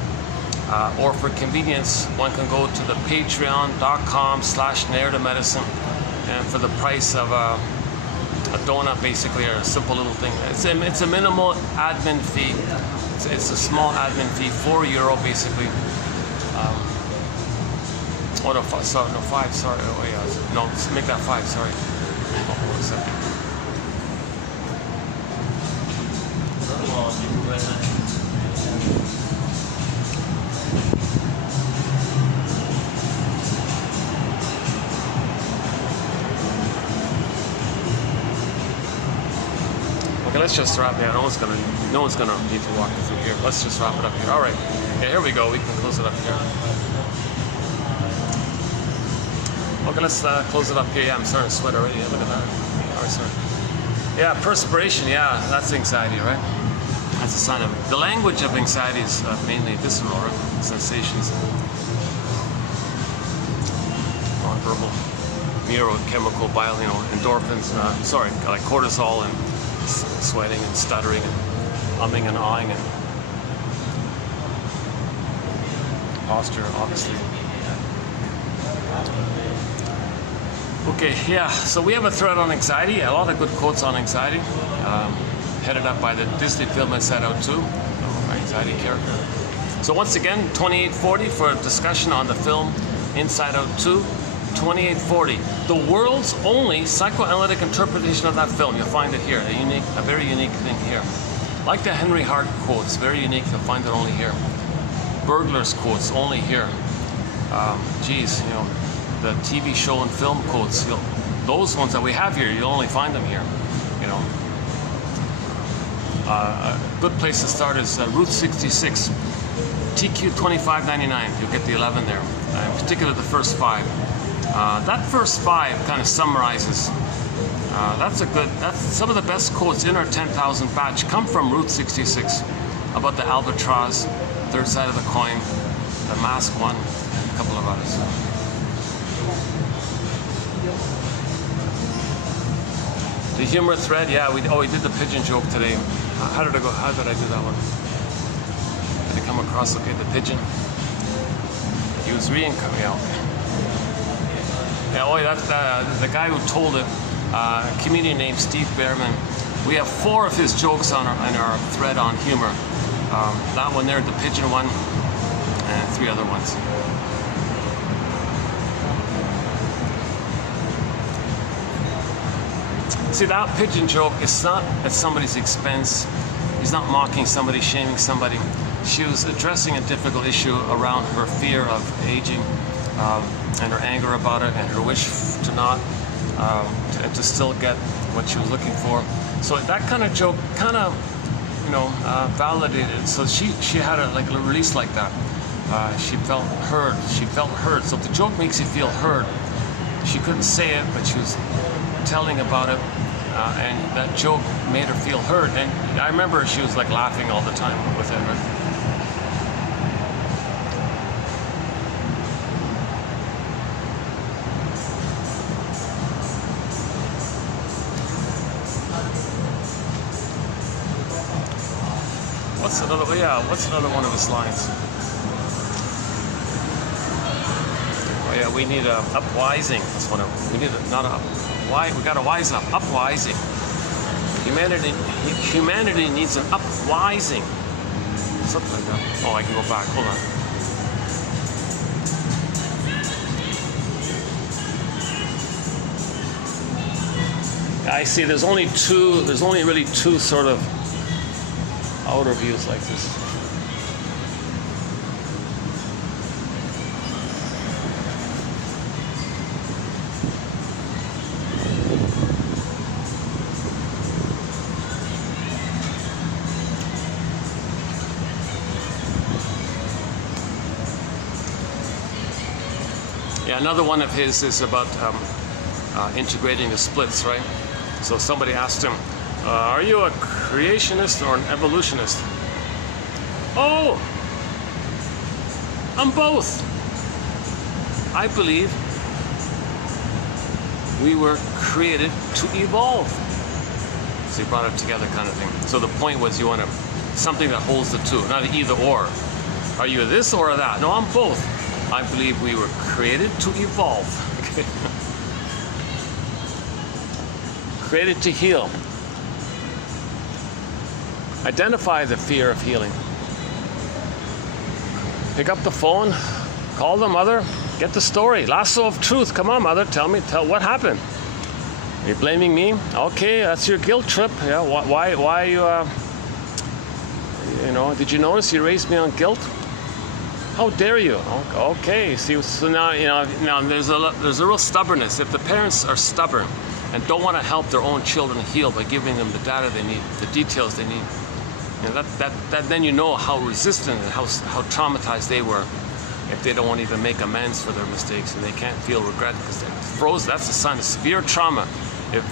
or for convenience, one can go to the patreon.com/narrativemedicine, and for the price of a donut, basically, or a simple little thing, it's a minimal admin fee. It's a small admin fee, €4 basically. Oh no, 5, sorry, no 5, sorry. Oh yeah, no, let's make that 5. Sorry. Hold on a second. Okay, let's just wrap it. No one's gonna need to walk through here. Let's just wrap it up here. All right. Yeah, here we go. We can close it up here. Okay, let's close it up here. Yeah, I'm starting to sweat already. Look at that. Oh, sorry. Yeah, perspiration. Yeah, that's anxiety, right? That's a sign of it. The language of anxiety is mainly visceral sensations, non-verbal, neurochemical, endorphins. Like cortisol and sweating and stuttering and humming and awing and posture, obviously. Okay, yeah. So we have a thread on anxiety. A lot of good quotes on anxiety. Headed up by the Disney film Inside Out 2, anxiety character. So once again, 2840 for a discussion on the film Inside Out 2. 2840, the world's only psychoanalytic interpretation of that film. You'll find it here, a very unique thing here. Like the Henry Hart quotes, very unique. You'll find it only here. Burglars quotes, only here. The TV show and film quotes. Those ones that we have here, you'll only find them here. A good place to start is Route 66, TQ 2599. You'll get the 11 there. In particular, the first 5. That first 5 kind of summarizes. That's some of the best quotes in our 10,000 batch come from Route 66 about the albatross, third side of the coin, the mask one, and a couple of others. The humor thread, yeah, we did the pigeon joke today. How did I go? How did I do that one? Did I come across okay? The pigeon. He was reincarnated. Yeah, okay. Yeah, that's the guy who told it. A comedian named Steve Behrman. We have 4 of his jokes on our thread on humor. That one there, the pigeon one, and 3 other ones. See, that pigeon joke is not at somebody's expense. He's not mocking somebody, shaming somebody. She was addressing a difficult issue around her fear of aging and her anger about it and her wish to not, to still get what she was looking for. So that kind of joke kind of, validated. So she had a release like that. She felt heard. She felt heard. So if the joke makes you feel heard, she couldn't say it, but she was telling about it. And that joke made her feel heard. And I remember she was like laughing all the time with it. Right? What's another one of his lines? Oh yeah, we need a upwising. That's one of we need a, not a why we gotta wise up. Upwising. Humanity needs an upwising. Something like that. Oh, I can go back. Hold on. I see. There's only really two sort of outer views like this. Yeah, another one of his is about integrating the splits, right? So somebody asked him, are you a creationist or an evolutionist? Oh, I'm both. I believe we were created to evolve. So he brought it together kind of thing. So the point was you want something that holds the two, not an either or. Are you this or that? No, I'm both. I believe we were created to evolve. Created to heal. Identify the fear of healing. Pick up the phone, call the mother, get the story. Lasso of truth. Come on, mother, tell what happened. Are you blaming me? Okay, that's your guilt trip. Yeah, why you, did you notice you raised me on guilt? How dare you? Okay, see, so now, now there's a real stubbornness. If the parents are stubborn and don't want to help their own children heal by giving them the data they need, the details they need, that then you know how resistant and how traumatized they were if they don't want to even make amends for their mistakes, and they can't feel regret because they're frozen. That's a sign of severe trauma. If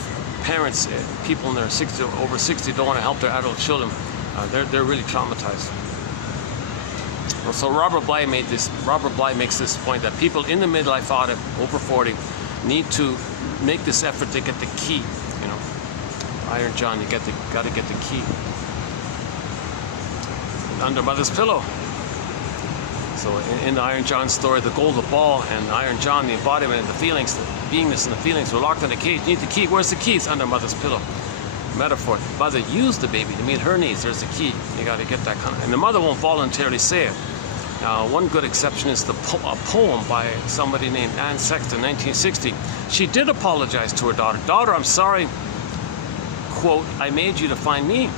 parents, people in their over 60 don't want to help their adult children, they're really traumatized. Well, so Robert Bly makes this point that people in the midlife audit, over 40, need to make this effort to get the key. You know, Iron John, you got to get the key. Under mother's pillow. So in the Iron John story, the golden ball and Iron John, the embodiment and the feelings, the beingness and the feelings were locked in a cage. You need the key. Where's the key? It's under mother's pillow. Metaphor. Mother used the baby to meet her needs. There's the key. You got to get that kind of. And the mother won't voluntarily say it. One good exception is a poem by somebody named Anne Sexton, 1960. She did apologize to her daughter. Daughter, I'm sorry. Quote, I made you to find me.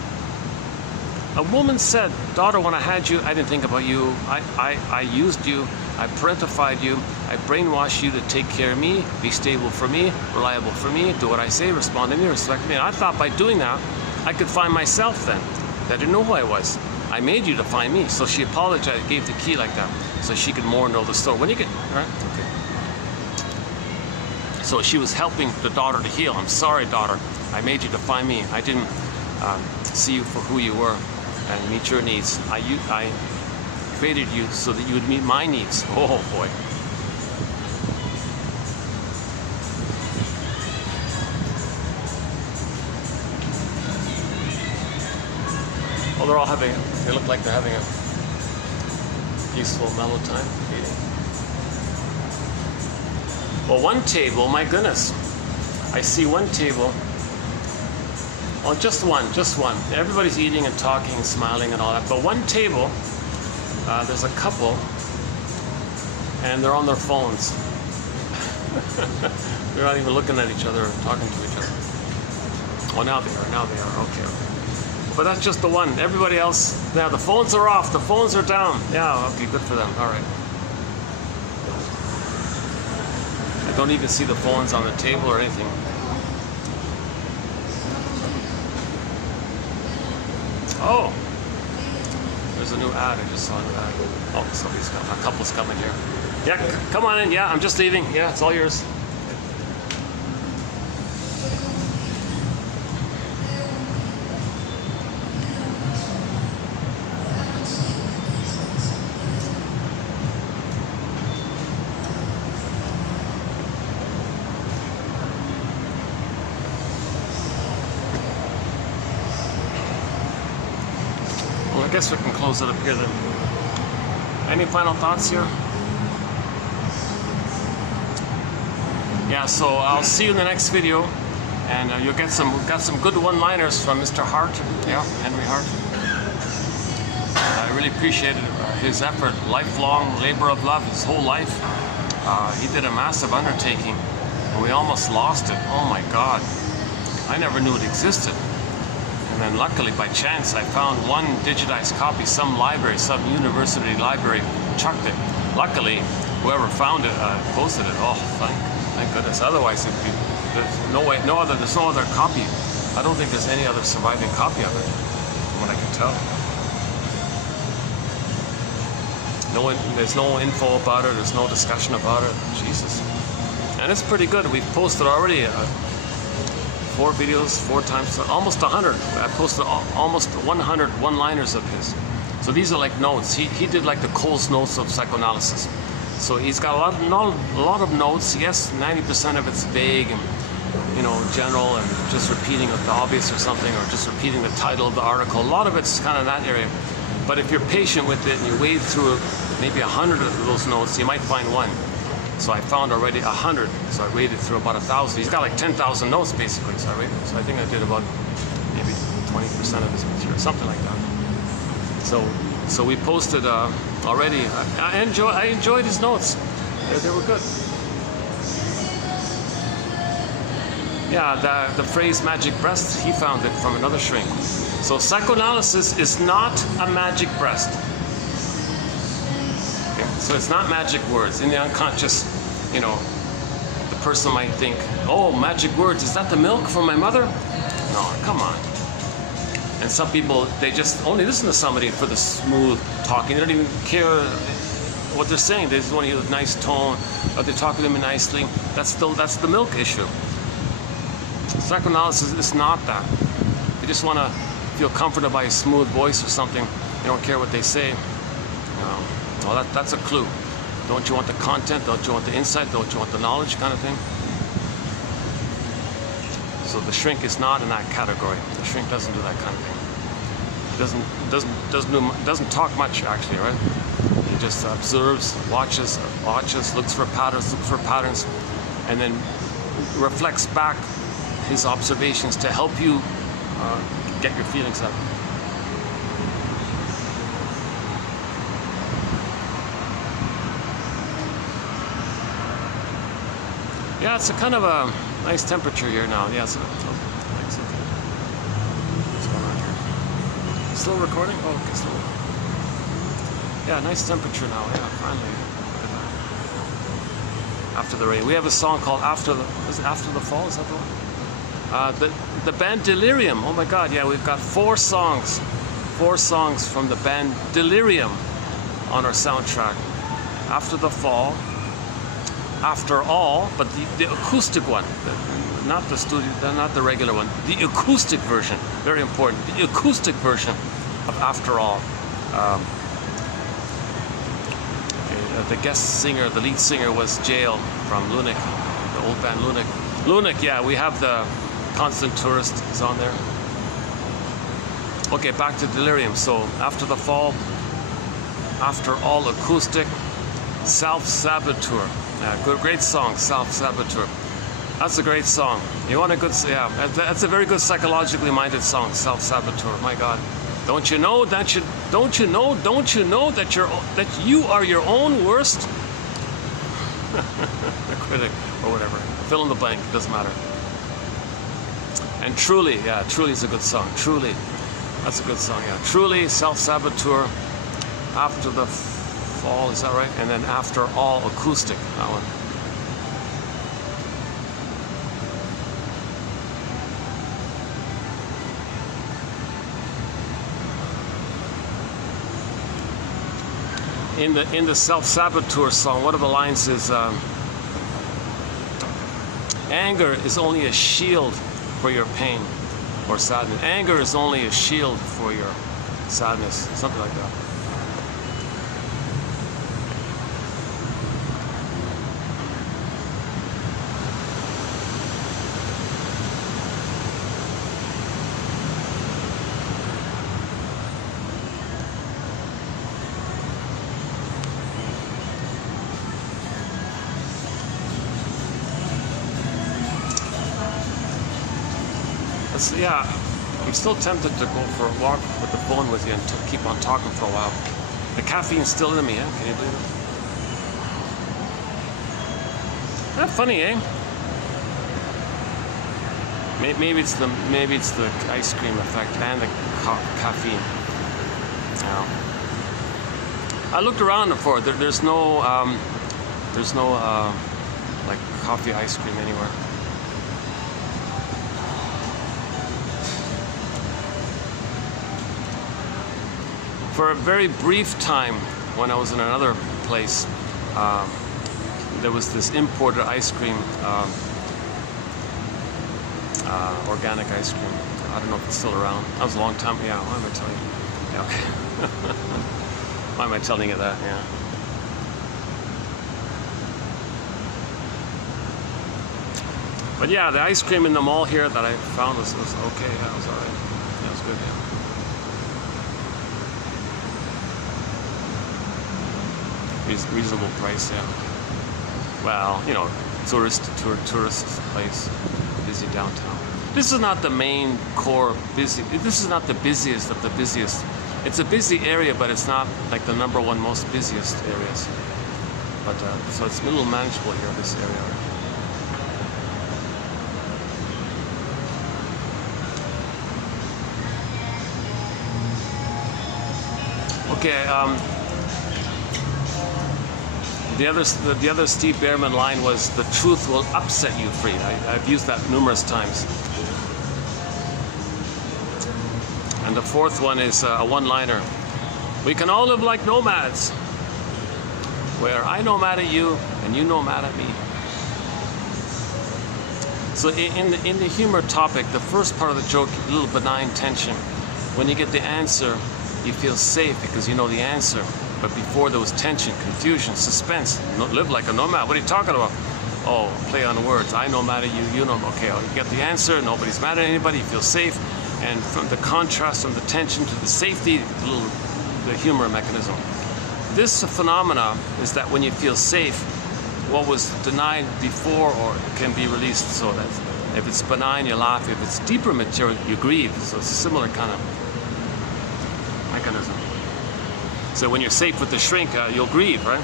A woman said, daughter, when I had you, I didn't think about you. I used you. I parentified you. I brainwashed you to take care of me, be stable for me, reliable for me, do what I say, respond to me, respect me. And I thought by doing that, I could find myself then. I didn't know who I was. I made you to find me. So she apologized, gave the key like that, so she could more know the story. When you get, all right? Okay. So she was helping the daughter to heal. I'm sorry, daughter. I made you to find me. I didn't see you for who you were and meet your needs. I created you so that you would meet my needs. Oh boy. Oh, they're all having, they look like they're having a peaceful, mellow time eating. Well, one table, my goodness. I see one table. Well, just one. Everybody's eating and talking and smiling and all that. But one table, there's a couple, and they're on their phones. They're not even looking at each other or talking to each other. Well, now they are. Okay. But that's just the one. Everybody else, now the phones are off. The phones are down. Yeah, okay, good for them. All right. I don't even see the phones on the table or anything. Oh, there's a new ad. I just saw an ad. Oh, somebody's coming. A couple's coming here. Yeah, come on in. Yeah, I'm just leaving. Yeah, it's all yours. I guess we can close it up here then. Any final thoughts here? Yeah, so I'll see you in the next video, and you'll got some good one-liners from Mr. Hart. Yeah, Henry Hart. I really appreciated his effort, lifelong labor of love, his whole life. He did a massive undertaking, and we almost lost it. Oh my God, I never knew it existed. And then luckily, by chance, I found one digitized copy, some library, some university library chucked it. Luckily, whoever found it posted it. Oh, thank goodness. Otherwise, there's no other copy. I don't think there's any other surviving copy of it, from what I can tell. There's no info about it. There's no discussion about it. Jesus. And it's pretty good. We've posted already 4 videos, 4 times, almost 100. I posted almost 100 one-liners of his. So these are like notes. He did like the Cole's notes of psychoanalysis. So he's got a lot of notes. Yes, 90% of it's vague and general and just repeating the obvious or something, or just repeating the title of the article. A lot of it's kind of that area. But if you're patient with it and you wade through maybe 100 of those notes, you might find one. So I found already 100, so I waded through about 1,000. He's got like 10,000 notes basically, so I think I did about maybe 20% of his material, something like that. So we posted already. I enjoyed his notes. They were good. Yeah, the phrase magic breast, he found it from another shrink. So psychoanalysis is not a magic breast. So it's not magic words. In the unconscious, the person might think, oh, magic words, is that the milk from my mother? No, come on. And some people, they just only listen to somebody for the smooth talking. They don't even care what they're saying. They just want to hear a nice tone, or they're talking to me nicely. That's the milk issue. Psychoanalysis is not that. They just want to feel comforted by a smooth voice or something. They don't care what they say. Well, that's a clue. Don't you want the content? Don't you want the insight? Don't you want the knowledge, kind of thing? So the shrink is not in that category. The shrink doesn't do that kind of thing. Doesn't talk much, actually, right? He just observes, watches, looks for patterns, and then reflects back his observations to help you get your feelings up. Yeah, it's a kind of a nice temperature here now. Yeah, so thanks. Okay. What's going on here? Still recording? Oh, okay, still. Yeah, nice temperature now. Yeah, finally. After the rain. We have a song called After the Fall, is that the one? The band Delirium. Oh my God, yeah, we've got 4 songs from the band Delirium on our soundtrack. After the Fall, After All, but the acoustic one, not the studio, not the regular one, the acoustic version, very important, the acoustic version of After All. The guest singer, the lead singer was Jail from Lunik, the old band Lunik. Lunik, yeah, we have the Constant Tourist is on there. Okay, back to Delirium. So, After the Fall, After All acoustic, Self-Saboteur. Yeah, great song, Self-Saboteur. That's a great song. You want a good, yeah, that's a very good psychologically minded song, Self-Saboteur. My God. Don't you know that you are your own worst critic or whatever. Fill in the blank, it doesn't matter. And Truly, yeah, Truly is a good song. Truly, that's a good song, yeah. Truly, Self-Saboteur, After the Fall, is that right? And then After All acoustic, that one. In the Self-Saboteur song, one of the lines is, anger is only a shield for your pain or sadness. Anger is only a shield for your sadness, something like that. Yeah, I'm still tempted to go for a walk with the phone with you and keep on talking for a while. The caffeine's still in me, eh? Can you believe it? That's funny, eh? Maybe it's the ice cream effect and the caffeine. Now, I looked around for it. There's no like coffee ice cream anywhere. For a very brief time, when I was in another place, there was this imported ice cream, organic ice cream. I don't know if it's still around. That was a long time. Yeah, why am I telling you? Yeah, okay. Why am I telling you that? Yeah. But yeah, the ice cream in the mall here that I found was okay. Yeah, it was alright. Yeah, it was good. Yeah. Reasonable price, yeah. Well, you know, tourist place, busy downtown. This is not the main core busy. This is not the busiest of the busiest. It's a busy area, but it's not like the #1 most busiest areas. But so it's a little manageable here, this area. Okay. The other Steve Behrman line was, "The truth will upset you free." I've used that numerous times. And the fourth one is a one-liner. "We can all live like nomads. where I know mad at you and you know mad at me. So in the humor topic, the first part of the joke, a little benign tension. When you get the answer, you feel safe because you know the answer. But before there was tension, confusion, suspense. Live like a nomad. What are you talking about? Oh, play on words. I know mad at you, you know. Okay, you get the answer. Nobody's mad at anybody. You feel safe. And from the contrast, from the tension to the safety, the humor mechanism. This phenomena is that when you feel safe, what was denied before or can be released. So that if it's benign, you laugh. If it's deeper material, you grieve. So it's a similar kind of mechanism. So when you're safe with the shrink, you'll grieve, right?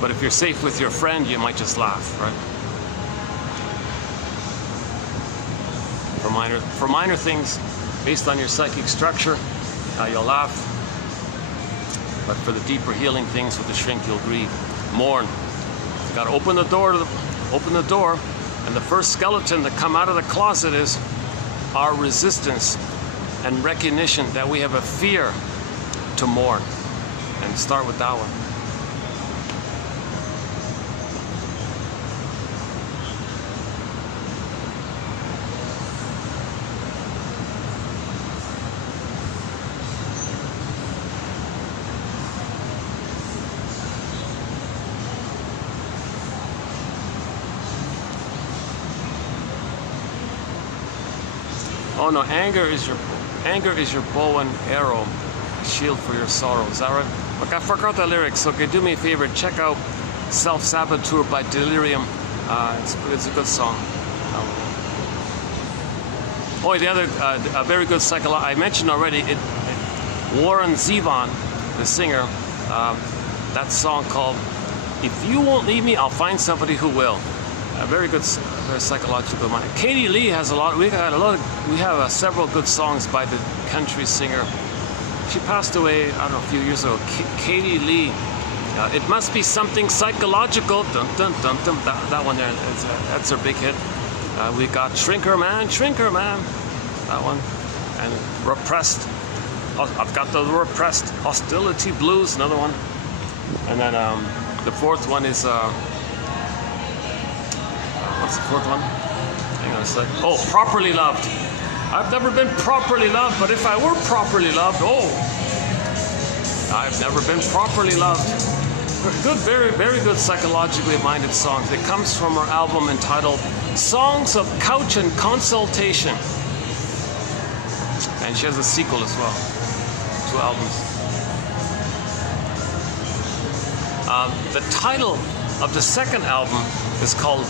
But if you're safe with your friend, you might just laugh, right? For minor things, based on your psychic structure, you'll laugh. But for the deeper healing things with the shrink, you'll grieve, mourn. You gotta open the door, and the first skeleton to come out of the closet is our resistance and recognition that we have a fear to mourn. And start with that one. Oh no, anger is your bow and arrow, shield for your sorrow. Is that right? Look, I forgot the lyrics. Okay, do me a favor, check out Self-Saboteur by Delirium. It's a good song. Oh, the other, a very good I mentioned already, Warren Zevon, the singer, that song called If You Won't Leave Me, I'll Find Somebody Who Will. A very good, very psychological mind. Katie Lee has a lot. We have several good songs by the country singer. She passed away, I don't know, a few years ago. Katie Lee. It Must Be Something Psychological. Dun, dun, dun, dun. That one there, that's her big hit. We got Shrinker Man, that one. And Repressed. I've got the Repressed Hostility Blues, another one. And then the fourth one is, what's the fourth one? Hang on a sec. Oh, Properly Loved. I've never been properly loved, but if I were properly loved, oh, I've never been properly loved. Good, very, very good psychologically minded songs. It comes from her album entitled Songs of Couch and Consultation. And she has a sequel as well. 2 albums. The title of the second album is called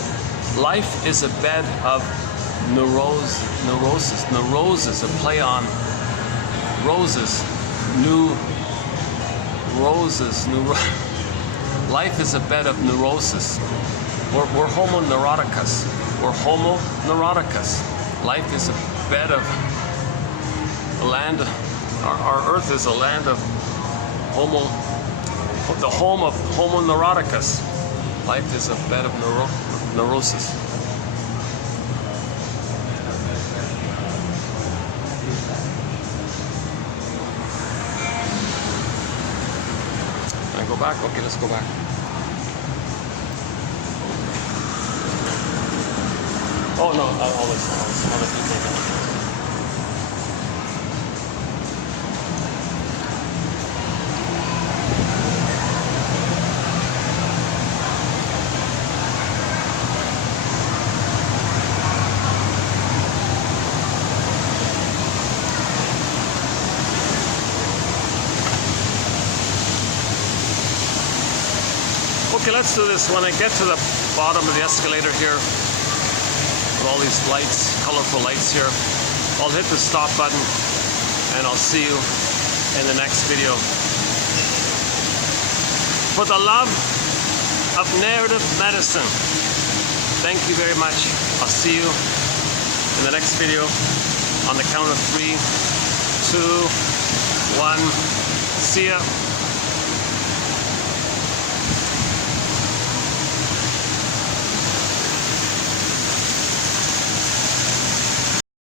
Life is a Bed of Neurosis, a play on roses, Life is a bed of neurosis. We're homo neuroticus. Life is a bed of land. Our earth is a land of the home of homo neuroticus. Life is a bed of neurosis. Can I go back? Okay, let's go back. Oh no, all this other people. Okay, let's do this. When I get to the bottom of the escalator here, with all these lights, colorful lights here, I'll hit the stop button and I'll see you in the next video. For the love of narrative medicine, thank you very much. I'll see you in the next video on the count of 3, 2, 1. See ya.